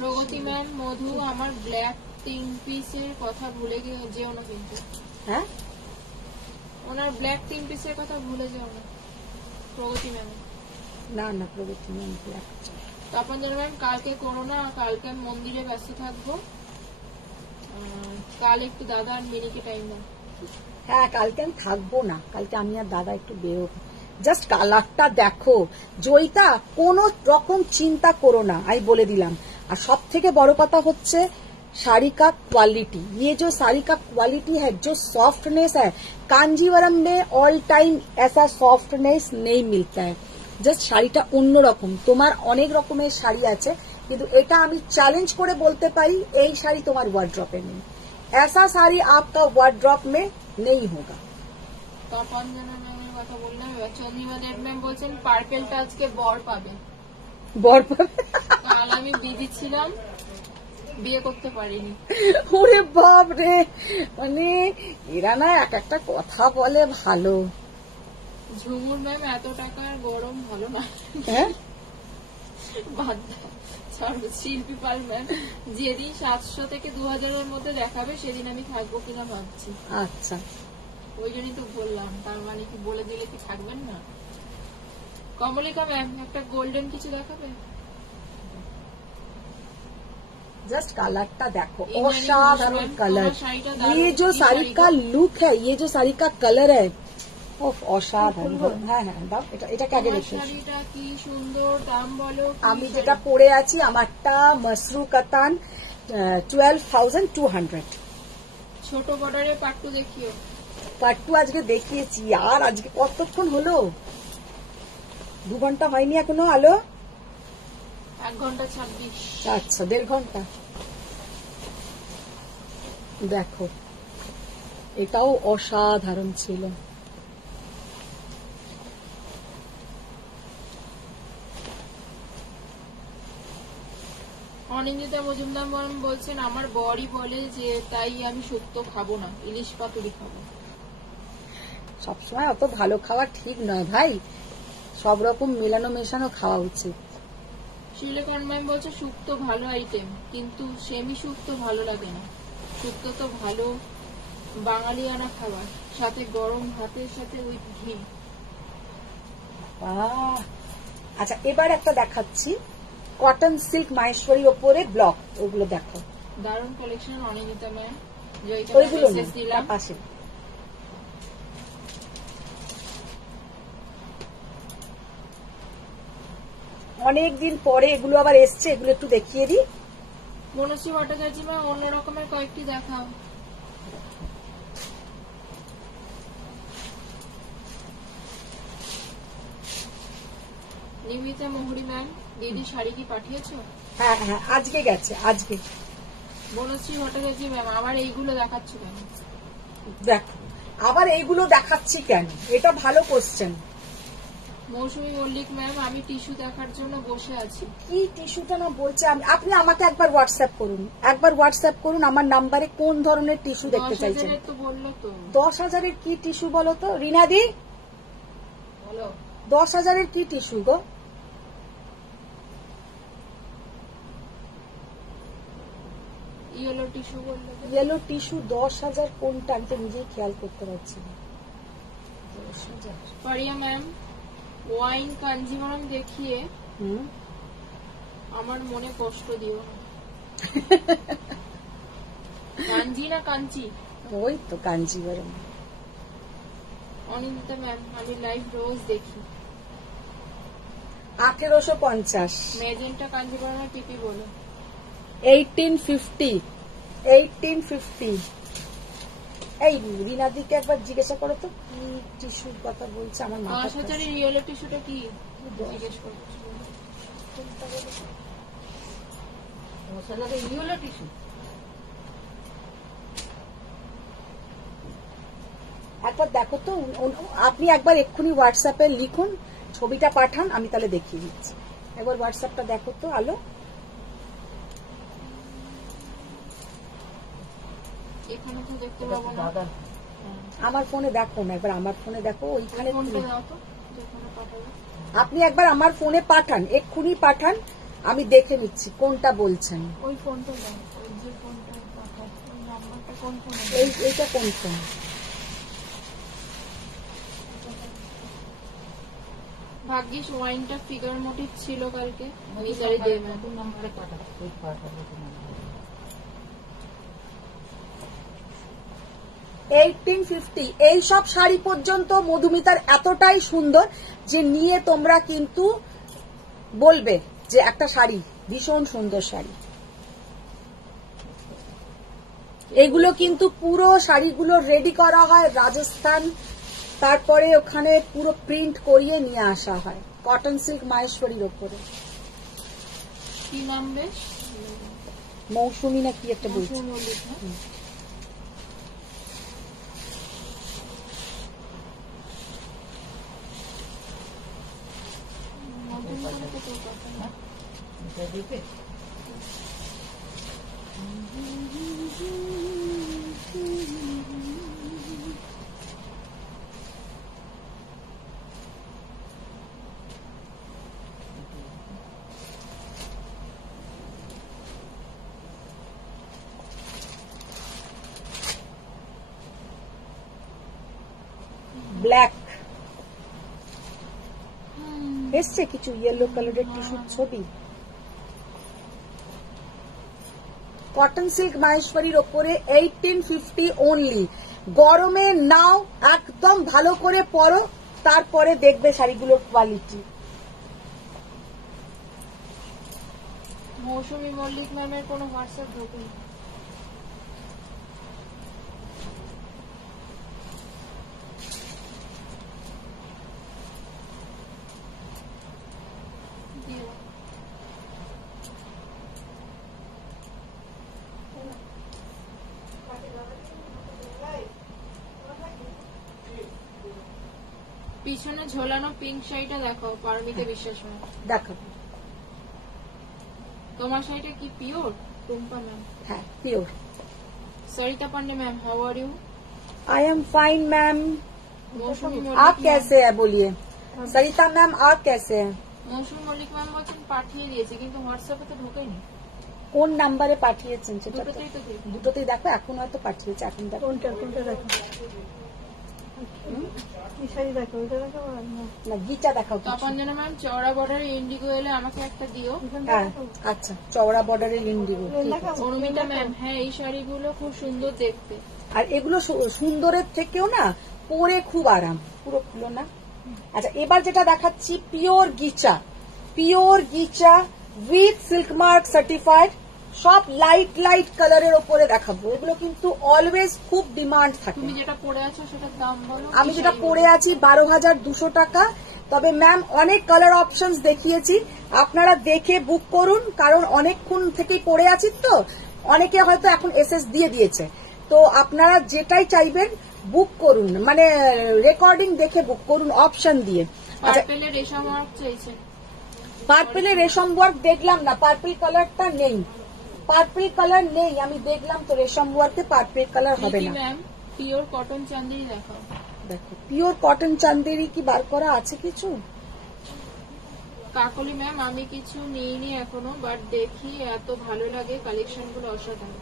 প্রগতি ম্যাম, মধু আমার ব্ল্যাক 3 পিসের কথা ভুলে যেও না কিন্তু। হ্যাঁ, ওনার ব্ল্যাক 3 পিসের কথা ভুলে যেও না প্রগতি ম্যাম। না না প্রগতি ম্যাম ব্ল্যাক। তপঞ্জন ম্যাম, কালকে করো না, কালকে আমি মন্দিরে ব্যস্ত থাকবো। কাল একটু দাদা আর মিনিকে টাইম দাও। হ্যাঁ, কালকে আমি থাকবো না, কালকে আমি আর দাদা একটু বেরোবো। জাস্ট কালারটা দেখো জয়িতা, কোন রকম চিন্তা করো না, আমি বলে দিলাম। আর সব থেকে বড় কথা হচ্ছে साड़ी का क्वालिटी, ये जो साड़ी का क्वालिटी है, जो सॉफ्टनेस है, कांजीवरम में ऑल टाइम ऐसा सॉफ्टनेस नहीं मिलता है। জাস্ট শাড়িটা অন্যরকম। তোমার অনেক রকমের শাড়ি আছে, কিন্তু এটা আমি চ্যালেঞ্জ করে বলতে পারি এই শাড়ি তোমার ওয়ার্ড্রপে নেই। ऐसा साड़ी आपका वार्डरोब में नहीं होगा। তপঞ্জনা ম্যামের কথা বললাম। এবার চন্দ্রিমা দেব ম্যাম বলছেন পার্পেলটা আজকে বর পাবে। বর পাবে? কাল আমি বিধি ছিলাম, বিয়ে করতে পারিনি। ওরে বাপ রে, মানে এরা না এক একটা কথা বলে ভালো। ঝুমুর ম্যাম এত টাকার গরম ভালো না। হ্যাঁ, বাদ দাও। ছাড়ো। শিল্পী পাল ম্যাম যেদিন 700 থেকে 2000 মধ্যে দেখাবে সেদিন আমি থাকবো কিনা ভাবছি। আচ্ছা ওই জন্যই তো বললাম, তার মানে কি বলে দিলে কি থাকবেন না? কমলিকা ম্যাম একটা গোল্ডেন কিছু দেখাবে? जस्ट कलरটা देखो, ये मैंने असाधारण तुम्हारा कलर। शाड़ी का ये जो साड़ी का लुक है, ये जो साड़ी का कलर है, ওফ অসাধারণ। হ্যাঁ হ্যাঁ দাও, এটা এটাকে আগে তোমার রেখে। শাড়িটা কি সুন্দর, দাম বলো। কি আমি শাড়ি? যেটা পরে আছি আমারটা মসরু কাতান 12,200। ছোট বর্ডারের পাট্টু দেখিও। পাট্টু আজকে দেখিয়েছি। আর আজকে কতক্ষণ হলো? 2 ঘন্টা হয়নি এখনো। আলো 1 ঘন্টা 26। আচ্ছা 1.5 ঘন্টা। দেখো এটাও অসাধারণ ছিল। অনিন্দিতা মজুমদার ম্যাম বলছেন আমার বরই বলে যে তাই আমি শুক্তো খাবো না, ইলিশ পাতুরি খাবো। সবসময় অত ভালো খাওয়া ঠিক নয় ভাই, সব রকম মেলানো মেশানো খাওয়া উচিত। শিলেকন ম্যাম বলছে শুক্তো ভালো আইটেম, কিন্তু সেমি শুক্তো ভালো লাগে না। শুক্তো তো ভালো বাঙালিয়ানা খাবার, সাথে গরম ভাতের সাথে উইথ ঘি। আচ্ছা এবার একটা দেখাচ্ছি, কটন সিল্ক মাহেশ্বরীর ওপরে ব্লক, ওগুলো দেখো। দারুণ কালেকশন অনিন্দিতা ম্যাম, ওইগুলো না, মেসেজ দিলাম। তার পাশে অনেকদিন পরে এগুলো আবার এসছে, এগুলো একটু দেখিয়ে দিই। মনশ্রী ভট্টাচার্য ম্যাম অন্য রকমের কয়েকটি দেখাও। নিমিতা মোহরি ম্যাম দিদি শাড়ি কি পাঠিয়েছো? হ্যাঁ হ্যাঁ আজকে গেছে, আজকে। বনশ্রী ভট্টাচার্য ম্যাম আবার এইগুলো দেখাচ্ছ কেন? দেখো আবার এইগুলো দেখাচ্ছি কেন, এটা ভালো কোশ্চেন। মৌসুমী মল্লিক ম্যাম আমি টিস্যু দেখার জন্য বসে আছি। কি টিস্যুটা না বলছে, আপনি আমাকে একবার হোয়াটসঅ্যাপ করুন, একবার হোয়াটসঅ্যাপ করুন আমার নাম্বারে কোন ধরনের টিস্যু দেখতে 10,000 চাইছেন। তো বললো তো। 10,000-এর কি টিস্যু বলো তো রিনাদি? বলো 10,000-এর কি টিস্যু গো? ইয়েলো টিস্যু বললো তো। ইয়েলো টিস্যু 10,000 কোনটা আমি তো নিজেই খেয়াল করতে পারছি না। 10,000 পারিয়া ম্যাম ওয়াইন কাঞ্জিভারাম দেখিয়ে হুম, আমার মনে কষ্ট দিও না। কাঞ্জি না কাঞ্চি? ওই তো কাঞ্জিভরম। অনিন্দিতা ম্যাম আমি লাইভ রোজ দেখি। 1850 মেজেন্টা কাঞ্জিভারামের পিপি বলো। 1850 এই রিনাদিকে একবার জিজ্ঞাসা করো তো কি টিস্যুর কথা বলছে, আমার মাথা 5,000-এর ইয়েলো টিস্যুটা কি জিজ্ঞেস করছি। ইউলো টিস্যু একবার দেখো তো, আপনি একবার এক্ষুনি হোয়াটসঅ্যাপে লিখুন, ছবিটা পাঠান, আমি তাহলে দেখিয়ে দিচ্ছি। একবার হোয়াটসঅ্যাপটা দেখো তো আলো। এখানে তো দেখতে পাবো না। দাদা আমার ফোনে দেখো না, একবার আমার ফোনে দেখো, ওইখানে ফোনটা দাও তো যেখানে পাঠাবো। আপনি একবার আমার ফোনে পাঠান, এক্ষুনি পাঠান, আমি দেখে নিচ্ছি কোনটা বলছেন। ওই ফোনটা দাও, ওই যে ফোনটা পাঠাও, ওই নাম্বারটা কোন ফোনে? এইটা কোন ফোন? ভাগ্যিস ওয়াইনটা ফিগার মোটিভ ছিল কালকে। মিতালি দেব নতুন নাম্বারে পাঠাবো, ওই পাঠাবো তোমার। 1850 এই সব শাড়ি পর্যন্ত মধুমিতার এতটাই সুন্দর যে নিয়ে তোমরা কিন্তু বলবে যে একটা শাড়ি ভীষণ সুন্দর শাড়ি। এগুলো কিন্তু পুরো শাড়িগুলো রেডি করা হয় রাজস্থান, তারপরে ওখানে পুরো প্রিন্ট করিয়ে নিয়ে আসা হয়। কটন সিল্ক মাহেশ্বরীর ওপরে। কি নাম বেশ? মৌসুমী না কি একটা বলছি। মৌসুমী মল্লিক, হ্যাঁ? মধ্যমতলে তো তোর কথা না। এটা দিবে? ব্ল্যাক এসছে কিছু ইয়েলো কালারের টিস্যুর ছবি। কটন সিল্ক মাহেশ্বরীর ওপরে 1850 অনলি। গরমে নাও, একদম ভালো করে পরো, তারপরে দেখবে শাড়িগুলোর কোয়ালিটি। মৌসুমী মল্লিক নামের কোনো হোয়াটসঅ্যাপ ঢোকেনি। দিও। পিছনে ঝোলানো পিঙ্ক শাড়িটা দেখাও, পারমিতা বিশ্বাস ম্যাম। দেখো, তোমার শাড়িটা কি পিওর? টুম্পা ম্যাম। হ্যাঁ pure. Sarita Pandey ma'am, how are you? I am fine ma'am, Mousumi आप मल्लिक कैसे हैं बोलिए। सरिता मैम आप कैसे हैं? মৌসুমী মল্লিক ম্যাম বলছেন পাঠিয়ে দিয়েছে, কিন্তু হোয়াটসঅ্যাপে তো ঢোকেনি। কোন নাম্বারে পাঠিয়েছেন সেটা তো- দুটোতেই তো দেখি। দুটোতেই দেখো, এখন হয়তো পাঠিয়েছে, এখন দেখো। কোনটা দেখো, এই শাড়ি দেখো, ওইটা দেখো আর না না গিচা দেখাও কিছু। তপঞ্জনা ম্যাম, চওড়া বর্ডারে ইন্ডিগো এলে আমাকে একটা দিও। এখানটা হ্যাঁ দেখো। আচ্ছা, চওড়া বর্ডারের ইন্ডিগো। প্লেন দেখাবো? অরুমিতা ম্যাম, হ্যাঁ এই শাড়িগুলো খুব সুন্দর দেখতে। আর এগুলো সুন্দরের থেকেও না পরে খুব আরাম, পুরো খুলো না। আচ্ছা এবার যেটা দেখাচ্ছি pure ghicha with silk mark certified, সব লাইট লাইট কালারের ওপরে দেখাবো। এগুলো কিন্তু অলওয়েজ খুব ডিমান্ড থাকে। তুমি যেটা পরে আছো সেটার দাম বলো। আমি যেটা পরে আছি 12,200 টাকা। তবে ম্যাম অনেক কালার অপশনস দেখিয়েছি, আপনারা দেখে বুক করুন, কারণ অনেকক্ষণ থেকেই পরে আছি তো, অনেকে হয়তো এখন এসএস দিয়ে দিয়েছে, তো আপনারা যেটাই চাইবেন বুক করুন, মানে রেকর্ডিং দেখে বুক করুন অপশন দিয়ে। আচ্ছা পার্পেলে রেশম ওয়ার্ক চাইছে। পার্পেলে রেশম ওয়ার্ক দেখলাম না, পার্পল কালারটা নেই, পার্পল কালার নেই, আমি দেখলাম তো রেশম ওয়ার্কে পার্পল কালার হবে প্রীতি না। ম্যাম, পিওর কটন চান্দেরি দেখাও। দেখো পিওর কটন চান্দেরি কি বার করা আছে কিছু? কাকলি ম্যাম, আমি কিছু নিইনি এখনো, বাট দেখি এত ভালো লাগে, কালেকশন গুলো অসাধারণ।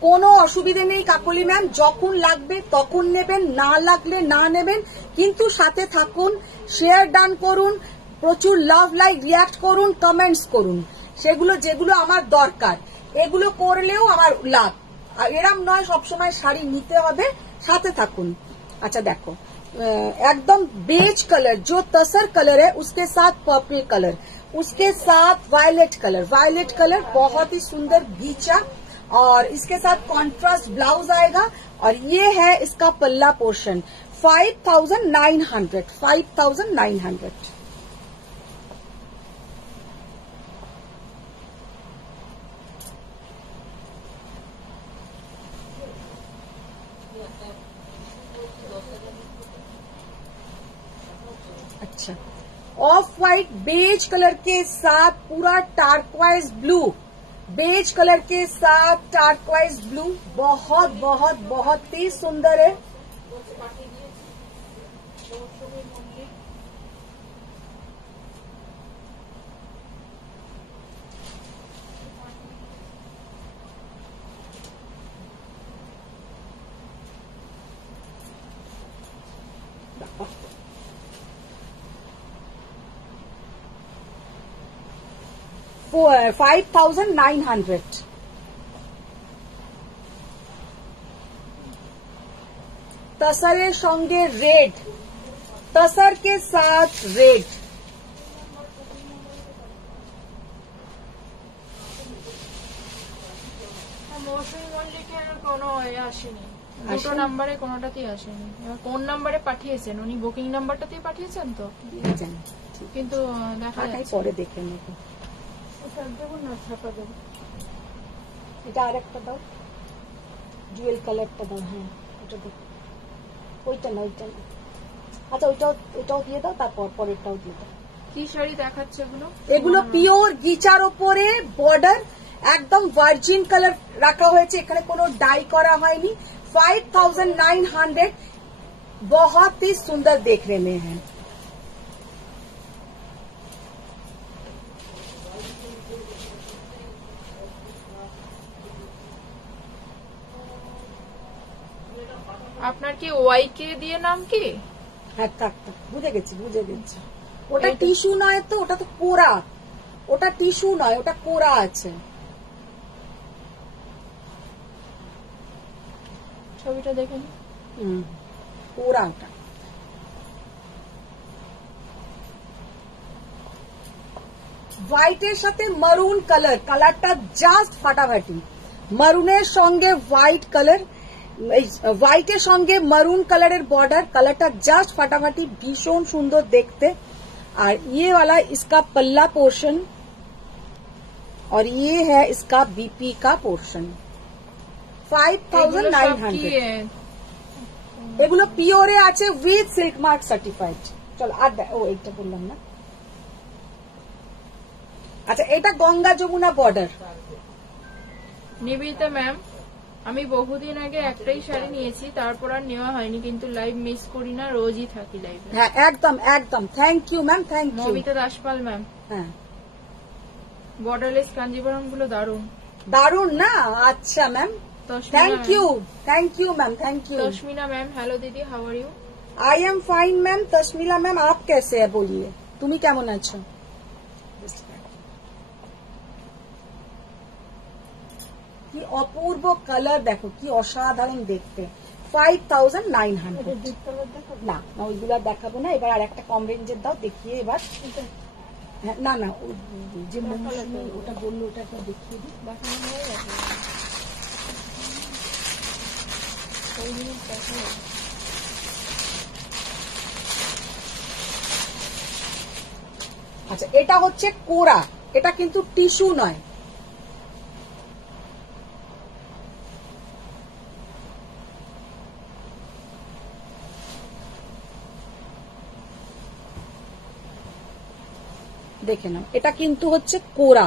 কোনো অসুবিধে নেই কাকলি ম্যাম, যখন লাগবে তখন নেবেন, না লাগলে না নেবেন, কিন্তু সাথে থাকুন, শেয়ার ডান করুন, প্রচুর লাভ লাইক রিয়াক্ট করুন, কমেন্টস করুন, সেগুলো যেগুলো আমার দরকার, এগুলো করলেও আমার লাভ। আর এরম নয় সবসময় শাড়ি নিতে হবে, সাথে থাকুন। अच्छा देखो एकदम बेज कलर जो तसर कलर है उसके साथ पर्पल कलर, उसके साथ वायलेट कलर बहुत ही सुंदर गीचा, और इसके साथ कॉन्ट्रास्ट ब्लाउज आएगा, और ये है इसका पल्ला पोर्शन। 5,900 अच्छा ऑफ व्हाइट बेज कलर के साथ पूरा टार्कवाइज ब्लू, बेज कलर के साथ टार्कवाइज ब्लू, बहुत बहुत बहुत ही सुंदर है। for 5,900 तसरेर संगे रेड, तसर के साथ रेड, মৌসুমী মল্লিকের কোনো আসেনি, দুটো নাম্বারে কোনোটাতেই আসেনি। এবার কোন নাম্বারে পাঠিয়েছেন উনি? বুকিং নাম্বারটাতেই পাঠিয়েছেন তো? জানি। দেখি কিন্তু দেখা ঢাকাই যাচ্ছে পরে দেখে নেব। ওটা দেবো না, ছাপা দেবো। এটা আর একটা দাও, জুয়েল কালারটা দাও। হ্যাঁ ওটা দাও, ওইটা না ওইটা না। আচ্ছা ওইটাও দিয়ে দাও, তারপর পরেরটাও দিয়ে দাও। কি শাড়ি দেখাচ্ছে এগুলো? এগুলো পিওর গিচার ওপরে বর্ডার, একদম ভার্জিন কালার রাখা হয়েছে, এখানে কোনো ডাই করা হয়নি। 5900, बहुत ही सुंदर देखने में है। আপনার কি ওয়াইকে দিয়ে নাম কি? হ্যাঁ থাক থাক, বুঝে গেছি বুঝে গেছি। ওটা টিস্যু নয় তো, ওটা তো কোরা। ওটা টিস্যু নয়, ওটা কোরা আছে। ছবিটা দেখে নি। কোরা ওটা। হোয়াইটের সাথে মারুন কালার, কালারটা জাস্ট ফাটাফাটি। মারুনের সঙ্গে হোয়াইট কালার, হোয়াইটের সঙ্গে মারুন কালারের बॉर्डर, কালারটা জাস্ট ফাটাফাটি, ভীষণ সুন্দর দেখতে। और ये वाला इसका पल्ला पोर्शन और ये है इसका बीपी का पोर्शन। 5900। এগুলো পিওরে আছে উইথ সিল্ক মার্ক সার্টিফাইড। চলো আর ও এইটা বললাম না। আচ্ছা এটা গঙ্গা যমুনা বর্ডার। নিবেদিতা ম্যাম, আমি বহুদিন আগে একটাই শাড়ি নিয়েছি, তারপর আর নেওয়া হয়নি, কিন্তু লাইভ মিস করি না, রোজই থাকি লাইভে। হ্যাঁ একদম একদম, thank you ma'am, thank you. Mamita Daspal ma'am, হ্যাঁ বর্ডারলেস কাঞ্জিভরম গুলো দারুন। দারুন না? আচ্ছা ma'am, thank you ma'am, thank you. Tasmina ma'am, hello দিদি, how are you? I am fine ma'am. Tasmila ma'am आप कैसे है बोलिए, তুমি কেমন আছো? কি অপূর্ব কালার দেখো, কি অসাধারণ দেখতে। 5900। ডিপ কালার দেখো। না না ওইগুলো দেখাবো না, এবার আর একটা কম রেঞ্জের দাও দেখিয়ে এবার। হ্যাঁ, না না ওই যে মৌসুমি ওটা বললো ওটা একবার দেখিয়ে দিই। দেখানো হয়ে গেছে। ওই জিনিস দেখা যাবে। আচ্ছা এটা হচ্ছে কোরা, এটা কিন্তু টিস্যু নয়। দেখে নাও, এটা কিন্তু হচ্ছে কোরা।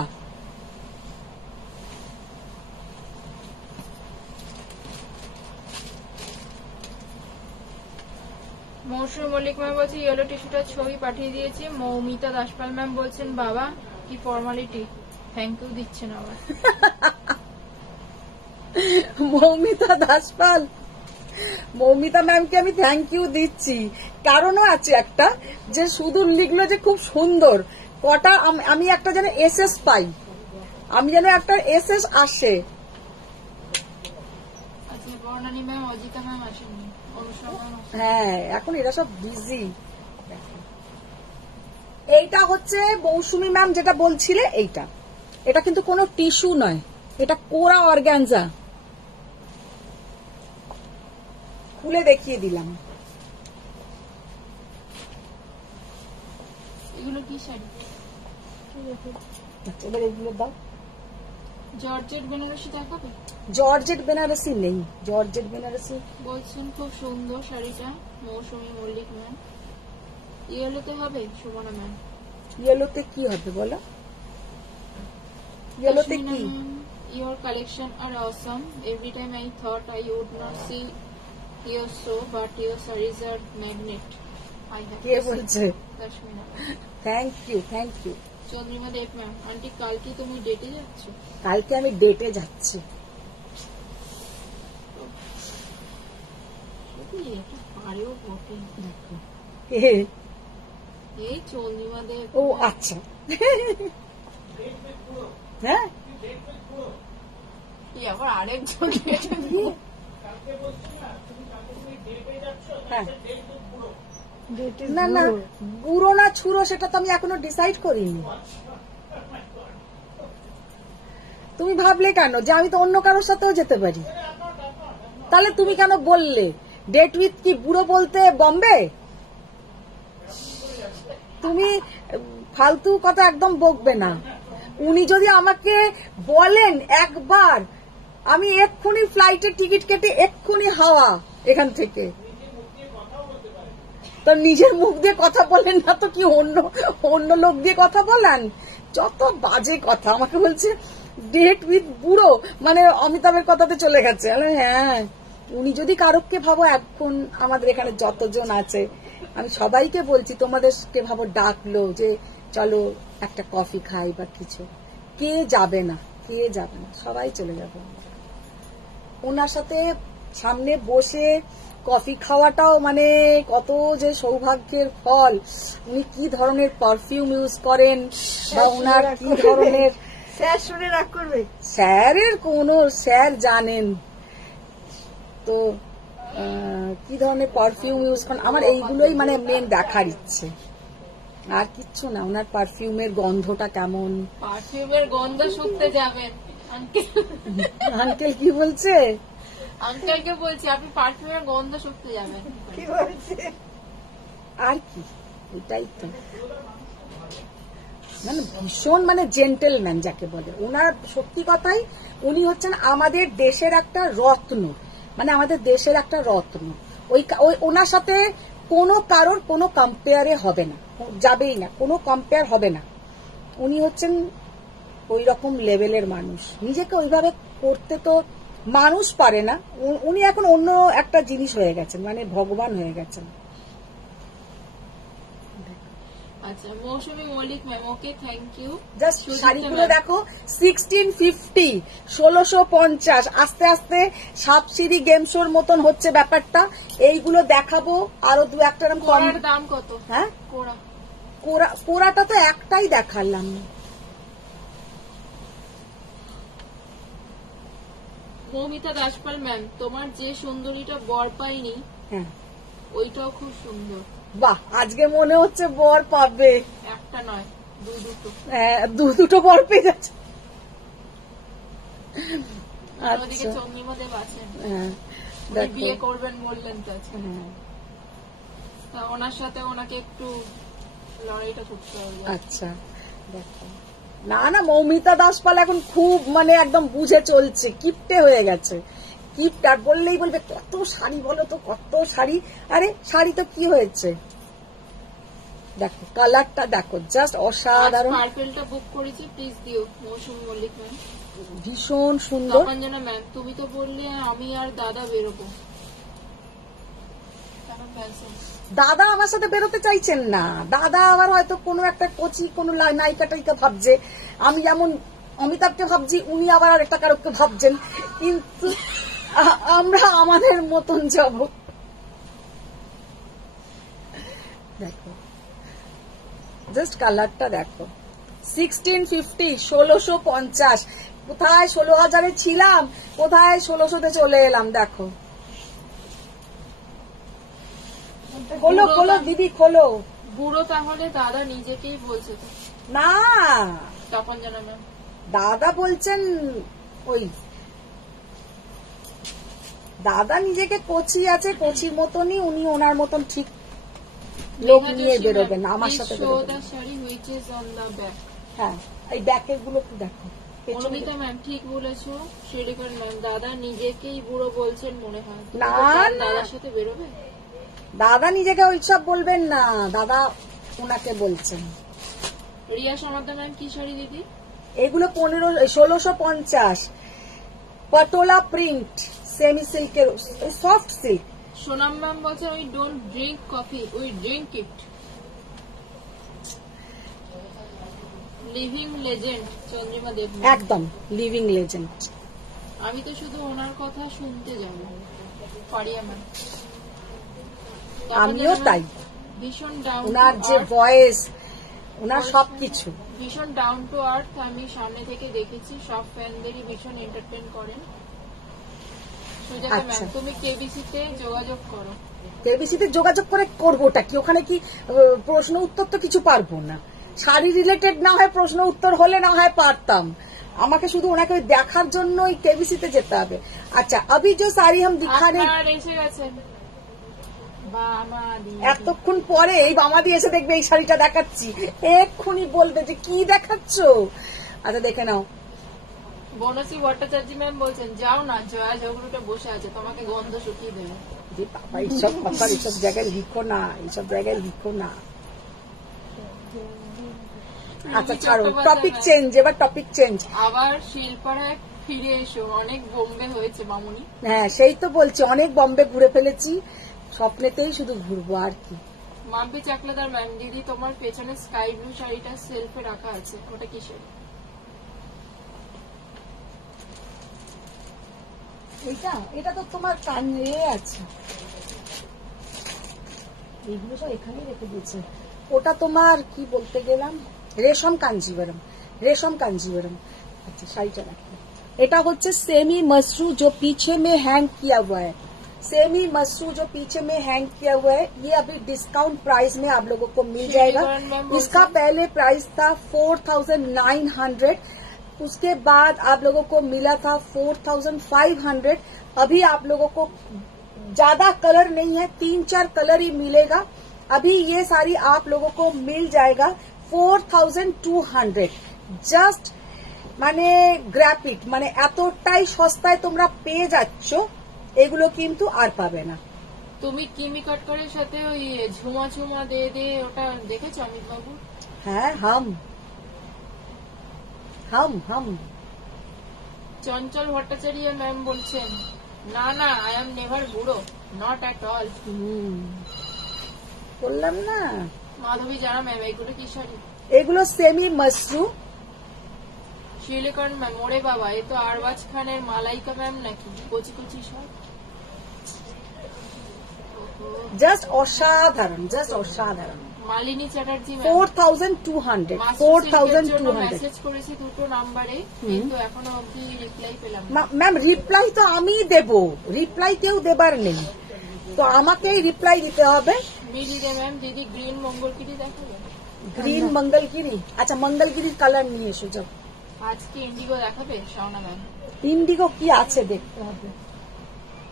মৌসুমী মল্লিক ম্যাম বলছে ইয়েলো টিস্যুটার ছবি পাঠিয়ে দিয়েছি। মৌমিতা দাসপাল ম্যাম বলছেন বাবা কি ফর্মালিটি, থ্যাংক ইউ দিচ্ছেন আবার। মৌমিতা দাসপাল, মৌমিতা ম্যামকে আমি থ্যাংক ইউ দিচ্ছি, কারণও আছে একটা, যে শুধু লিখলো যে খুব সুন্দর, কটা আমি একটা যেন এসএস পাই, আমি যেন একটা এসএস আসে। আচ্ছা বর্ণালী ম্যাম, অজিতা ম্যাম আসেননি, অনুষ্কা ম্যাম আসেননি। হ্যাঁ এখন এরা সব বিজি। এইটা হচ্ছে মৌসুমী ম্যাম যেটা বলছিলে, এইটা এটা কিন্তু কোনো টিস্যু নয়, এটা কোরা অর্গানজা। খুলে দেখিয়ে দিলাম। এগুলো কি শাড়ি? আচ্ছা এবার এগুলো দাও। জর্জেট বেনারসি দেখাবে? জর্জেট বেনারসি নেই, জর্জেট বেনারসি বলছেন খুব সুন্দর শাড়িটা মৌসুমী মল্লিক ম্যাম। ইয়েলোতে হবে সুবর্ণা ম্যাম? ইয়েলোতে কি হবে বলো, ইয়েলোতে কি? Your collection are awesome. Every time I thought I would not see your show, but your sarees are magnet. I have K to see. বলছে? Tasmina ma'am. Thank you, thank you. Chandrima Deb ma'am, aunty কাল কি তুমি ডেটে যাচ্ছ? কালকে আমি ডেটে যাচ্ছি। সত্যি এটা পারেও বটে। দেখো এই চন্দ্রিমা দেব। ও আচ্ছা, হ্যাঁ কি আবার আরেকজন হ্যাঁ। না না বুড়ো না ছুড়ো সেটা তো আমি এখনো ডিসাইড করিনি। তুমি ভাবলে কেন যে আমি তো অন্য কারোর সাথেও যেতে পারি? তাহলে তুমি কেন বললে ডেট উইথ কি বুড়ো বলতে বম্বে? তুমি ফালতু কথা একদম বকবে না। উনি যদি আমাকে বলেন একবার, আমি এক্ষুনি ফ্লাইটের টিকিট কেটে এক্ষুনি হাওয়া এখান থেকে। তো নিজের মুখ দিয়ে কথা বলেন না তো কি অন্য লোক দিয়ে কথা বলেন? যত বাজে কথা। আমাকে বলছে ডেট উইথ বুড়ো, মানে অমিতাভের কথাতে চলে গেছে। হ্যাঁ, উনি যদি কারককে ভাবো, এখন আমাদের এখানে যতজন আছে আমি সবাইকে বলছি তোমাদেরকে ভাবো ডাকলো যে চলো একটা কফি খাই বা কিছু, কে যাবে না? সবাই চলে যাবে। ওনার সাথে সামনে বসে কফি খাওয়াটাও মানে কত যে সৌভাগ্যের ফল। উনি কি ধরনের পারফিউম ইউজ করেন বা ওনার কি ধরনের, স্যার শুনে রাগ করবে। স্যার জানেন তো কি ধরনের পারফিউম ইউজ করেন। আমার এইগুলোই মানে মেন দেখার ইচ্ছে, আর কিচ্ছু না। ওনার পারফিউমের গন্ধটা কেমন। পারফিউমের গন্ধ শুকতে যাবেন আঙ্কেল কি বলছে? আঙ্কেলকে বলছি আপনি পারফিউমের গন্ধ শুকতে যাবেন। কি বলছে? আর কি, এটাই তো মানে ভীষণ মানে জেন্টেলম্যান যাকে বলে। ওনার সত্যি কথাই, উনি হচ্ছেন আমাদের দেশের একটা রত্ন, মানে আমাদের দেশের একটা রত্ন। ওই ওনার সাথে কোনো কারোর কোনো কম্পেয়ারে হবে না, যাবেই না, কোনো কম্পেয়ার হবে না। উনি হচ্ছেন ওই রকম লেভেলের মানুষ। নিজেকে ওইভাবে করতে তো মানুষ পারে না। উনি এখন অন্য একটা জিনিস হয়ে গেছেন, মানে ভগবান হয়ে গেছেন। আচ্ছা, Mousumi Mallick ma'am, okay, thank you. Just শাড়িগুলো দেখো, 1650, 1650। আস্তে আস্তে সাপসিড়ি গেম শোর মতন হচ্ছে ব্যাপারটা। এইগুলো দেখাবো আরো দু একটা নাম। কোরার দাম কত? হ্যাঁ, কোরা কোরাটা তো একটাই দেখালাম। মৌমিতা দাসপাল ম্যাম, তোমার যে সুন্দরীটা বর পাইনি, হ্যাঁ, ওইটাও খুব সুন্দর। বাহ, আজকে মনে হচ্ছে বর পাবে। একটা নয়, দুটো। হ্যাঁ, দুটো বর পেয়ে যাচ্ছে। ওদিকে চন্দ্রিমা দেব আছেন, হ্যাঁ, উনি বিয়ে করবেন বললেন তো আজকে। হ্যাঁ, তা ওনার সাথে ওনাকে একটু লড়াইটা করতে হবে। আচ্ছা, দেখো না না, মৌমিতা দাসপাল এখন খুব মানে একদম বুঝে চলছে, কিপটে হয়ে গেছে। কিপটার বললেই বলবে কত শাড়ি, বলো তো কত শাড়ি। আরে শাড়ি তো কি হয়েছে, দেখো কালারটা দেখো, জাস্ট অসাধারণ। পার্পেলটা বুক করেছি, প্লিজ দিও। মৌসুমী মল্লিক ম্যাম, ভীষণ সুন্দর। তপঞ্জনা ম্যাম, তুমি তো বললে আমি আর দাদা বেরোবো, কেন ক্যান্সেল? দাদা আমার সাথে বেরোতে চাইছেন না। দাদা আবার হয়তো কোনো একটা কোচি কোনো নায়িকা টাইকা ভাবছে। আমি যেমন অমিতাভকে ভাবছি, উনি আবার আর একটা কারোকে ভাবছেন, কিন্তু আমরা আমাদের মতন যাব। দেখো জাস্ট কালারটা দেখো, 1650, 1650। কোথায় 16,000-এ ছিলাম, কোথায় 1600-তে চলে এলাম। দেখো, খোলো খোলো দিদি, খোলো। বুড়ো তাহলে দাদা নিজেকেই বলছে তো। না, তপঞ্জনা ম্যাম, দাদা বলছেন ওই দাদা নিজেকে কচি আছে, কচির মতনই উনি ওনার মতন ঠিক লোক নিয়ে বেরোবেন, আমার সাথে বেরোবেন। হ্যাঁ, এই ব্যাকের গুলো একটু দেখো। অনুমিতা ম্যাম, ঠিক বলেছো। শ্রীলেখার ম্যাম, দাদা নিজেকেই বুড়ো বলছেন মনে হয়। না, দাদার সাথে বেরোবে? দাদা নিজেকে ওইসব বলবেন না, দাদা ওনাকে বলছেন। রিয়া সমাদ্দা ম্যাম, কি শাড়ি দিদি? এগুলো 1650, পটোলা প্রিন্ট, সেমি সিল্কের, সফট সিল্ক। সোনাম ম্যাম বলছে we don't drink coffee, we drink it. Living legend Chandrima Deb, একদম লিভিং লেজেন্ড। আমি তো শুধু ওনার কথা শুনতে যাব। ফারিয়া ম্যাম, আমিও তাই। ভীষণ ডাউন, ওনার যে ভয়েস, ওনার সবকিছু ভীষণ ডাউন টু আর্থ। আমি সামনে থেকে দেখেছি, সব ফ্যানদেরই ভীষণ এন্টারটেইন করেন। সুজাতা ম্যাম, তুমি কেবিসিতে যোগাযোগ করো। কেবিসিতে যোগাযোগ করে করবোটা কি? ওখানে কি প্রশ্ন উত্তর তো কিছু পারবো না। শাড়ি রিলেটেড না হয় প্রশ্ন উত্তর হলে না হয় পারতাম, আমাকে শুধু ওনাকে দেখার জন্য ওই কেবিসিতে যেতে হবে। আচ্ছা, अभी जो साड़ी हम दिखा रहे, এসে গেছেন বামাদি এতক্ষণ পরে এই বামাদি এসে দেখবে এই শাড়িটা দেখাচ্ছি, এক্ষুনি বলবে যে কি দেখাচ্ছ। আচ্ছা দেখে নাও। বনশ্রী ভট্টাচার্য ম্যাম বলছেন যাও না, জয়া ঝগড়ুটা বসে আছে, তোমাকে গন্ধ শুকিয়ে দেবে। যে বাবা এইসব কথা এইসব জায়গায় লিখো না, এইসব জায়গায় লিখো না। আচ্ছা ছাড়ো, টপিক চেঞ্জ, এবার টপিক চেঞ্জ। আবার শিলপাড়ায় ফিরে এসো, অনেক বোম্বে হয়েছে মামুনি। হ্যাঁ সেই তো বলছি, অনেক বম্বে ঘুরে ফেলেছি, স্বপ্নেতেই শুধু ঘুরবো আর কি। মাম্পি চাকলাদার ম্যাম, দিদি তোমার পেছনে স্কাই ব্লু শাড়িটা সেলফে রাখা আছে, ওটা কি শাড়ি? এটা তো তোমার কানে আছে, এইগুলো সব এখানেই রেখে দিয়েছে। ওটা তোমার কি বলতে গেলাম, রেশম কাঞ্জিবরম, রেশম কাঞ্জিবরম। अच्छा শাড়িটা রাখো। এটা হচ্ছে सेमी मसरू जो पीछे में हैंग किया हुआ है, सेमी मसरू जो पीछे में हैंग किया हुआ है, ये अभी डिस्काउंट प्राइस में आप लोगों को मिल जाएगा। इसका पहले प्राइस था 4900, उसके बाद आप लोगों को मिला था 4500। अभी आप लोगों को ज्यादा कलर नहीं है, 3-4 कलर ही मिलेगा। अभी ये सारी आप लोगों को मिल जाएगा 4200। জাস্ট মানে গ্রাফিক, মানে এতটাই সস্তায় তোমরা পেয়ে যাচ্ছ, এগুলো কিন্তু আর পাবে না। তুমি কিমি কটকরের সাথে ওই ঝুমা ঝুমা দে দে ওটা দেখেছো অমিত বাবু? হ্যাঁ হাম হাম হাম। চঞ্চল ভট্টাচার্য ম্যাম বলছেন না না, আই এম নেভার বুড়ো, নট অ্যাট অল। বললাম না। মাধবী জানা ম্যাম, এগুলো কি শাড়ি? এগুলো সেমি মাশরু। শিলিকন ম্যাম, ওরে বাবা, এ তো আরবাজ খানের মালাইকা ম্যাম নাকি, কচি কচি সব। জাস্ট অসাধারণ, জাস্ট অসাধারণ। মালিনী চ্যাটার্জি ম্যাম, 4200, 4200। মেসেজ করেছি দুটো নাম্বারে, কিন্তু এখনো অব্দি রিপ্লাই পেলাম না। ম্যাম রিপ্লাই তো আমি দেব, রিপ্লাই কেউ দেবার নেই, তো আমাকেই রিপ্লাই দিতে হবে। মিলি দে ম্যাম, দিদি গ্রিন মঙ্গলগিরি দেখাবে? গ্রিন মঙ্গলগিরি, আচ্ছা মঙ্গলগিরির কালার নিয়ে এসো যাও। আজকে ইন্ডিগো দেখাবে শাওনা ম্যাম? ইন্ডিগো কি আছে দেখতে হবে।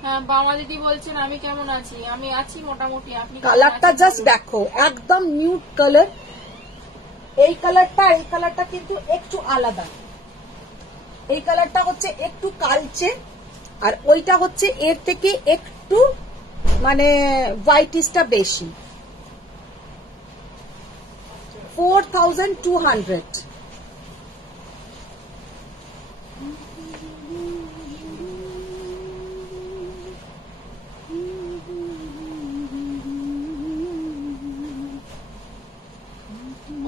হ্যাঁ, বাবা দিদি বলছেন আমি কেমন আছি, আমি আছি মোটামুটি, আপনি কেমন কালারটা আছেন জাস্ট বলুন? দেখো, একদম নিউড কালার। এই কালারটা কিন্তু একটু আলাদা। এই কালারটা হচ্ছে একটু কালচে, আর ওইটা হচ্ছে এর থেকে একটু মানে হোয়াইটিশটা বেশি। 4200।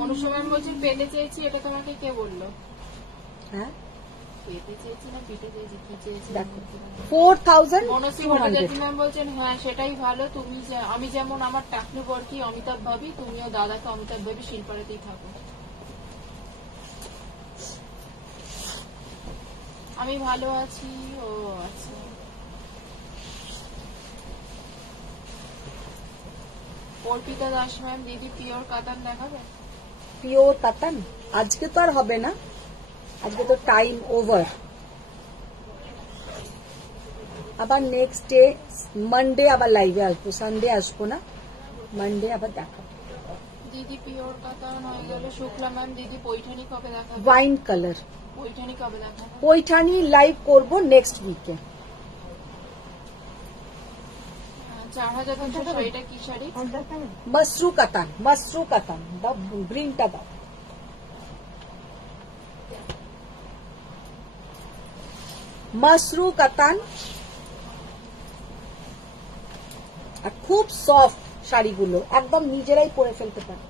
অনুষা ম্যাম বলছেন পেতে চেয়েছি, এটা তোমাকে কে বললো? হ্যাঁ পেতে চেয়েছি না পিঠে চেয়েছি, কি চেয়েছি? দেখো 4200। মনশ্রী ভট্টাচার্য ম্যাম বলছেন হ্যাঁ সেটাই ভালো, তুমি আমি যেমন আমার টাকলু বরকি অমিতাভ ভাবি, তুমিও দাদাকে অমিতাভ ভাবি, শিল্পারেতেই থাকো। আমি ভালো আছি। ও আচ্ছা, অর্পিতা দাস ম্যাম, দিদি পিওর কাতান দেখাবে? পিওর কাতান আজকে তো আর হবে না, আজকে তো টাইম ওভার। আবার নেক্সট ডে মানডে আবার লাইভে আসবো, সানডে আসবো না, মানডে আবার দেখাবো। দিদি পিওর কাতান হয়ে গেল। শুক্লা ম্যাম, দিদি পৈঠানি কবে দেখাবে? ওয়াইন কালার পৈঠানি কবে দেখাবে? পৈঠানি লাইভ করব নেক্সট উইকে। 4000 শাড়িটা কি শাড়ি? মসরু কাতান, মসরু কাতান, গ্রিনটা দাও। মসরু কাতান, আর খুব সফট শাড়িগুলো, একদম নিজেরাই পরে ফেলতে পারে।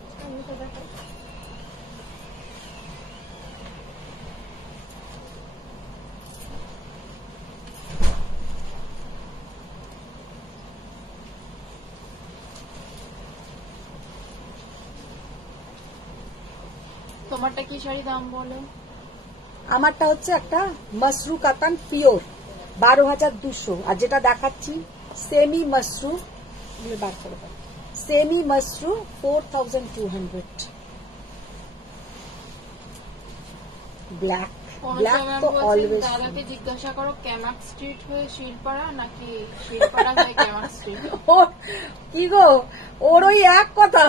তোমারটা কি শাড়ি দাম বলো? আমারটা হচ্ছে একটা মসরু কাতান পিওর 12200, আর যেটা দেখাচ্ছি সেমি মসরু, বার করে দাও, সেমি মসরু 4200 ব্ল্যাক। ব্ল্যাক তো অলওয়েজ। দাদাকে জিজ্ঞাসা করো ক্যামাক স্ট্রিট হয়ে শিলপাড়া নাকি শিলপাড়া হয়ে ক্যামাক স্ট্রিট। কি গো, ওর ওই এক কথা,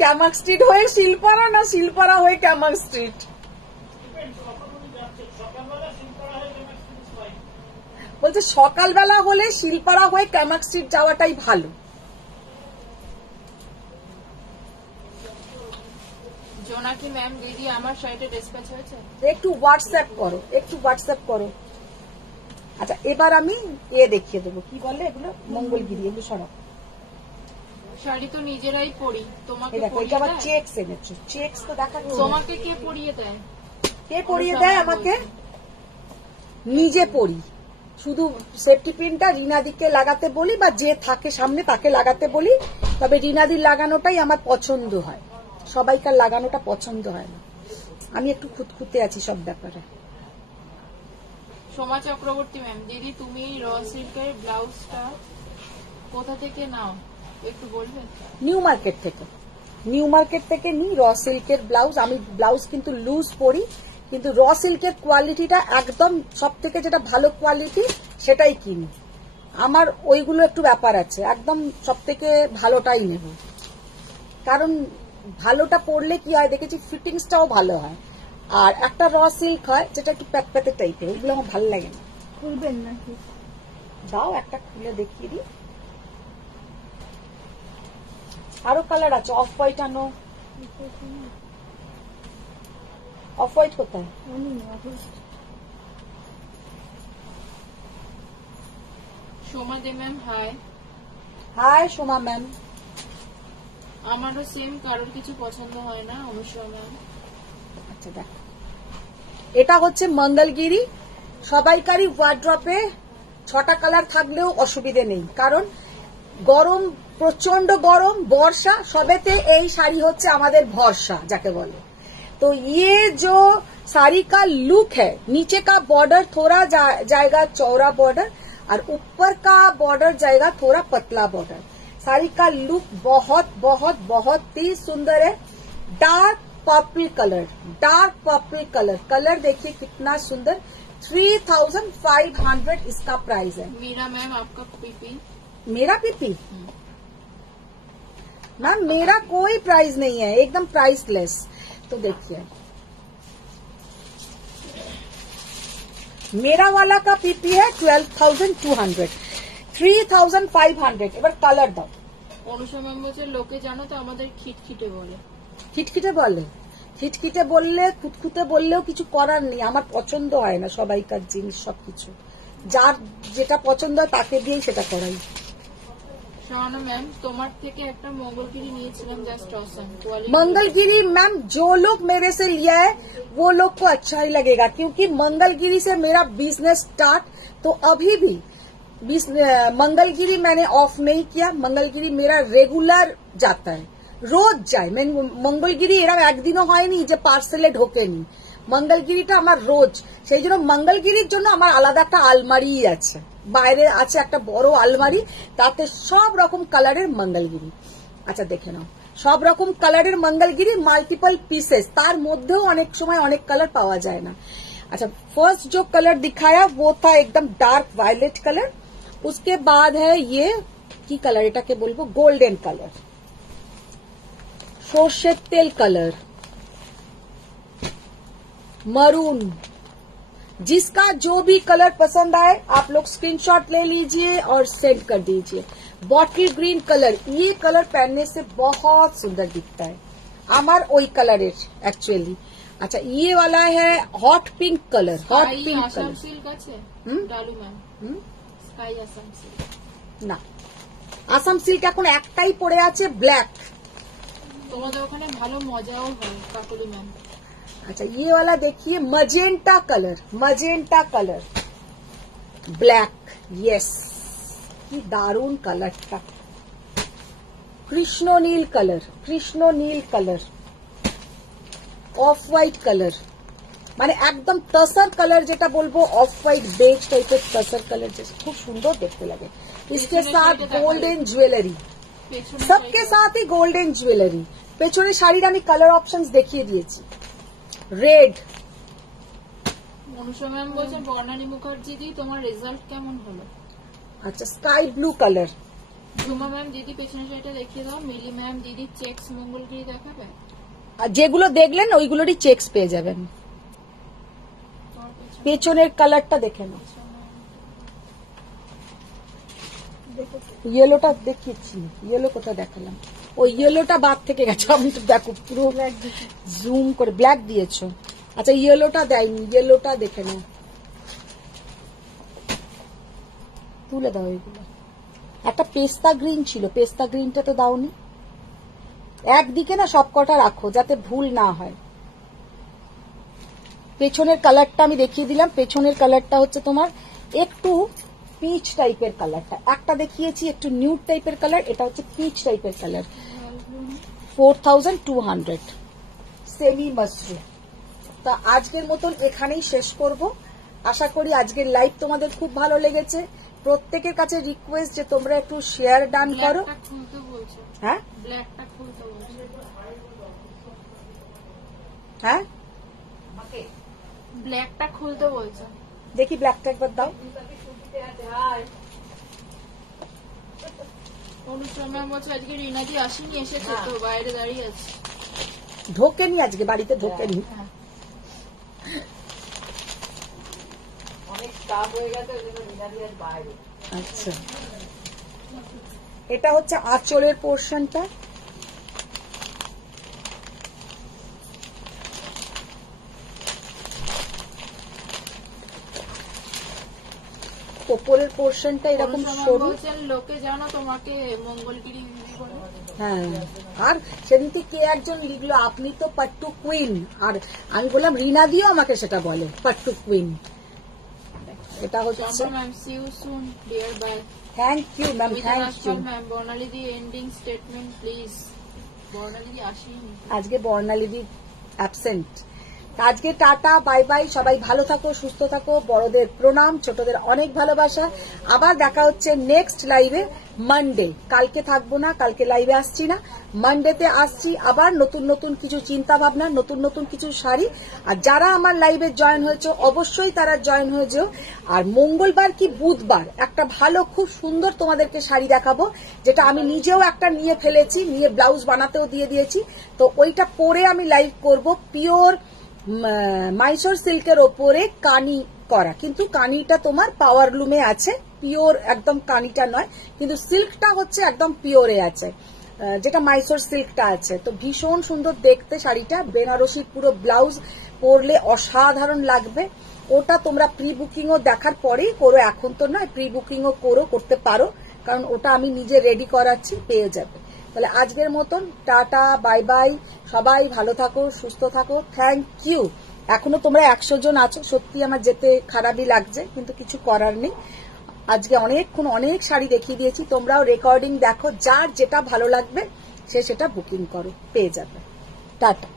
ক্যামাক স্ট্রিট হয়ে শিলপাড়া না শিলপাড়া হয়ে ক্যামাক স্ট্রিট। বলছে সকালবেলা হলে শিলপাড়া হয়ে ক্যামাক স্ট্রিট যাওয়াটাই ভালো। জোনাকি ম্যাম, দিদি আমার সাইটে ডিসপ্যাচ হয়েছে। একটু হোয়াটসঅ্যাপ করো, একটু হোয়াটসঅ্যাপ করো। আচ্ছা, এবার আমি দেখিয়ে দেবো, কি বলে এগুলো, মঙ্গলগিরি, এগুলো সরাব। শাড়ি তো নিজেরাই পরি, তোমাকে এই দেখো, এটা পরিয়ে আবার দেয়? চেকস এনেছো, চেকস তো দেখাচ্ছি। তোমাকে কে পরিয়ে দেয়? কে পরিয়ে দেয় আমাকে? নিজে পরি। শুধু সেফটি পিনটা রিনাদিকে লাগাতে বলি, বা যে থাকে সামনে তাকে লাগাতে বলি। তবে রিনাদির লাগানোটাই আমার পছন্দ হয়, সবাইকার লাগানোটা পছন্দ হয় না। আমি একটু খুঁতখুঁতে আছি সব ব্যাপারে। সোমা চক্রবর্তী ম্যাম, দিদি তুমি র সিল্কের ব্লাউজটা কোথা থেকে নাও একটু বলবে? নিউ মার্কেট থেকে, নিউ মার্কেট থেকে নিই র সিল্কের ব্লাউজ। আমি ব্লাউজ কিন্তু লুজ পরি, কিন্তু র সিল্কের কোয়ালিটিটা একদম সব থেকে যেটা ভালো কোয়ালিটি সেটাই কিনি। আমার ওইগুলো একটু ব্যাপার আছে, একদম সব থেকে ভালোটাই নেব। কারণ ভালোটা পরলে কি হয় দেখেছি, ফিটিংসটাও ভালো হয়। আর একটা র সিল্ক হয় যেটা একটু প্যাতপ্যাতে টাইপের, ওইগুলো আমার ভালো লাগে না। খুলবেন নাকি? দাও একটা খুলে দেখিয়ে দিই। আরো কালার আছে, অফ হোয়াইট আনো। অফ হোয়াইট কোথায়? Soma De ma'am hi. Hi Soma ma'am. আমারও সেম, কারোর কিছু পছন্দ হয় না অনুষ্কা ম্যাম। আচ্ছা দেখো, এটা হচ্ছে মঙ্গলগিরি। সবাইকারই ওয়ার্ড্রপে 6টা কালার থাকলেও অসুবিধে নেই, কারণ গরম, প্রচন্ড গরম, বর্ষা, সবেতে এই শাড়ি হচ্ছে আমাদের ভরসা যাকে বলে। तो ये जो साड़ी का लुक है, नीचे का बॉर्डर थोड़ा जाएगा चौड़ा बॉर्डर, और ऊपर का बॉर्डर जाएगा थोड़ा पतला बॉर्डर। साड़ी का लुक बहुत बहुत बहुत ही सुंदर है। Dark purple colour, dark purple colour, colour देखिए कितना सुंदर। 3500 इसका प्राइस है। मीरा मैम आपका पीपी। मेरा पीपी मैम, मेरा कोई प्राइस नहीं है, एकदम प्राइसलेस। तो देखिए मेरा वाला का पीपी है 12,200, 3,500। এবার কালার দাও। অনুষ্কা ম্যাম বলছে লোকে জানো তো আমাদের খিটখিটে বলে। খিটখিটে বলে? খিটখিটে বললে, খুঁতখুঁতে বললেও কিছু করার নেই। আমার পছন্দ হয় না সবাইকার জিনিস, সবকিছু যার যেটা পছন্দ হয় তাকে দিয়েই সেটা করাই। শাহানা ম্যাম, তোমার থেকে একটা মঙ্গলগিরি নিয়েছিলাম, জাস্ট অসম। मंगलगिरी मैम, जो लोग मेरे से लिया है वो लोग को अच्छा ही लगेगा, क्योंकि मंगलगिरी से मेरा बिजनेस स्टार्ट, तो अभी भी मंगलगिरी मैंने ऑफ नहीं किया। मंगलगिरी मेरा रेगुलर जाता है, रोज যায়। मंगलगिरी এরকম একদিনও হয়নি যে পার্সেলে ঢোকেনি। मंगलगिरीটা আমার রোজ, সেই জন্য मंगलगिरीর জন্য আমার আলাদা একটা আলমারি আছে, বাইরে আছে একটা বড় আলমারি, তাতে সব রকম কালারের मंगलगिरी। আচ্ছা দেখে নাও, সব রকম কালারের मंगलगिरी, মাল্টিপল পিসেস, তার মধ্যেও অনেক সময় অনেক কালার পাওয়া যায় না। अच्छा, फर्स्ट जो कलर दिखाया वो था एकदम डार्क वायलेट कलर। उसके बाद है ये की कलर, এটাকে বলবো গোল্ডেন কালার, সর্ষের তেল কালার, मरून। जिसका जो भी कलर पसंद आए आप लोग स्क्रीनशॉट ले लीजिए और सेंड कर दीजिए। बॉटल ग्रीन कलर, ये कलर पहनने से बहुत सुंदर दिखता है, আমার ওই কালারের एक्चुअली। अच्छा, ये वाला है hot pink colour, hot pink Assam colour. Silk আছে Dalu ma'am. Sky Assam silk না, আসাম সিল্ক এখন একটাই পড়ে আছে, ব্ল্যাক। তোমাদের ওখানে ভালো মজাও হয় কাকুলি ম্যাম। अच्छा, ये वाला देखिए magenta colour, magenta colour, black. Yes, की दारुण कलरটা। কৃষ্ণ নীল কালার, কৃষ্ণ নীল কালার, অফ হোয়াইট কালার, মানে একদম তসর কালার যেটা বলবো, অফ হোয়াইট বেজ টাইপের তসর কালার, যে খুব সুন্দর দেখতে লাগে। इसके साथ गोल्डन ज्वेलरी, सबके साथ ही गोल्डन ज्वेलरी। পেছনে শাড়ির আমি কালার অপশনস দেখিয়ে দিয়েছি। রেড, অনুষা ম্যাম বলছেন বর্ণালী মুখার্জি দি তোমার রেজাল্ট কেমন হলো? আচ্ছা, sky blue colour. Jhuma ma'am দিদি পেছনের সাইডটা দেখিয়ে দাও। মিলি ম্যাম দিদি চেক্স মঙ্গলগিরি দেখাবে। আর যেগুলো দেখলেন ওইগুলোরই চেকস পেয়ে যাবেন। তোমার পেছনে পেছনের কালারটা দেখে নাও। ইয়েলোটা দেখিয়েছি, ইয়েলো কোথায় দেখালাম? ওই ইয়েলোটা বাদ থেকে গেছে, আমি তো দেখো পুরো জুম করে ব্ল্যাক দিয়েছো। আচ্ছা, ইয়েলোটা দেয়নি, ইয়েলোটা দেখে নাও। তুলে দাও এগুলো। একটা পেস্তা গ্রিন ছিল, পেস্তা গ্রিনটা তো দাওনি। একদিকে না সব কটা রাখো যাতে ভুল না হয়। পেছনের কালারটা আমি দেখিয়ে দিলাম। পেছনের কালারটা হচ্ছে তোমার একটু পিচ টাইপের কালারটা। একটা দেখিয়েছি একটু নিউড টাইপের কালার, এটা হচ্ছে পিচ টাইপের কালার। 4200 semi mushroom. তা আজকের মতন এখানেই শেষ করব। আশা করি আজকের লাইভ তোমাদের খুব ভালো লেগেছে। প্রত্যেকের কাছে রিকোয়েস্ট যে তোমরা একটু শেয়ার ডান করো। ব্ল্যাকটা খুলতে বলছে। হ্যাঁ ব্ল্যাকটা খুলতে বলছে। হ্যাঁ, ব্ল্যাকটা খুলতে বলছে। দেখি ব্ল্যাকটা একবার দাও। অনুষা ম্যাম বলছে আজকে রিনাদি আসেনি, এসেছে তো বাইরে দাঁড়িয়ে আছে। ঢোকেনি আজকে বাড়িতে, ঢোকেনি। অনেক চাপ হয়ে গেছে, ওই জন্য রিনাদি আজ বাইরে। আচ্ছা, এটা হচ্ছে আঁচলের পোর্শনটা। ওপরের পোর্শনটা এরকম অনুষা ম্যাম সরু। বলছেন লোকে জানো তোমাকে মঙ্গলগিরি দিদি বলে। হ্যাঁ, আর সেদিনকে কে একজন লিখলো আপনি তো পাট্টু কুইন, আর আমি বললাম রিনা দিও আমাকে সেটা বলে পাট্টু কুইন। এটা হচ্ছে Champa ma'am see you soon dear bye. Thank you ma'am, thank you. Ma'am Barnali দি এন্ডিং স্টেটমেন্ট প্লিজ। বর্ণালী দি আসেনি। আজকে বর্ণালীদি অ্যাবসেন্ট। আজকে টাটা, বাই বাই। সবাই ভালো থাকো, সুস্থ থাকো। বড়দের প্রণাম, ছোটদের অনেক ভালোবাসা। আবার দেখা হচ্ছে নেক্সট লাইভে মানডে। কালকে থাকবো না, কালকে লাইভে আসছি না, মানডেতে আসছি। আবার নতুন নতুন কিছু চিন্তা ভাবনা, নতুন নতুন কিছু শাড়ি। আর যারা আমার লাইভে জয়েন হয়েছে অবশ্যই তারা জয়েন হয়ে যেও। আর মঙ্গলবার কি বুধবার একটা ভালো খুব সুন্দর তোমাদেরকে শাড়ি দেখাবো, যেটা আমি নিজেও একটা নিয়ে ফেলেছি, নিয়ে ব্লাউজ বানাতেও দিয়ে দিয়েছি। তো ওইটা পরে আমি লাইভ করব। পিওর মাইসোর সিল্কের ওপরে কানি করা, কিন্তু কানিটা তোমার পাওয়ার লুমে আছে, পিওর একদম কানিটা নয়, কিন্তু সিল্কটা হচ্ছে একদম পিওরে আছে, যেটা মাইসোর সিল্কটা আছে। তো ভীষণ সুন্দর দেখতে শাড়িটা, বেনারসির পুরো ব্লাউজ পরলে অসাধারণ লাগবে। ওটা তোমরা প্রি বুকিংও দেখার পরেই করো, এখন তো নয়, প্রি বুকিংও করতে পারো, কারণ ওটা আমি নিজে রেডি করাচ্ছি, পেয়ে যাবে। তাহলে আজকের মতন টাটা, বাই বাই। সবাই ভালো থাকো, সুস্থ থাকো। Thank you. এখনো তোমরা 100 জন আছো, সত্যি আমার যেতে খারাপই লাগছে, কিন্তু কিছু করার নেই। আজকে অনেকক্ষণ অনেক শাড়ি দেখিয়ে দিয়েছি, তোমরাও রেকর্ডিং দেখো, যার যেটা ভালো লাগবে সে সেটা বুকিং করো, পেয়ে যাবে। টাটা।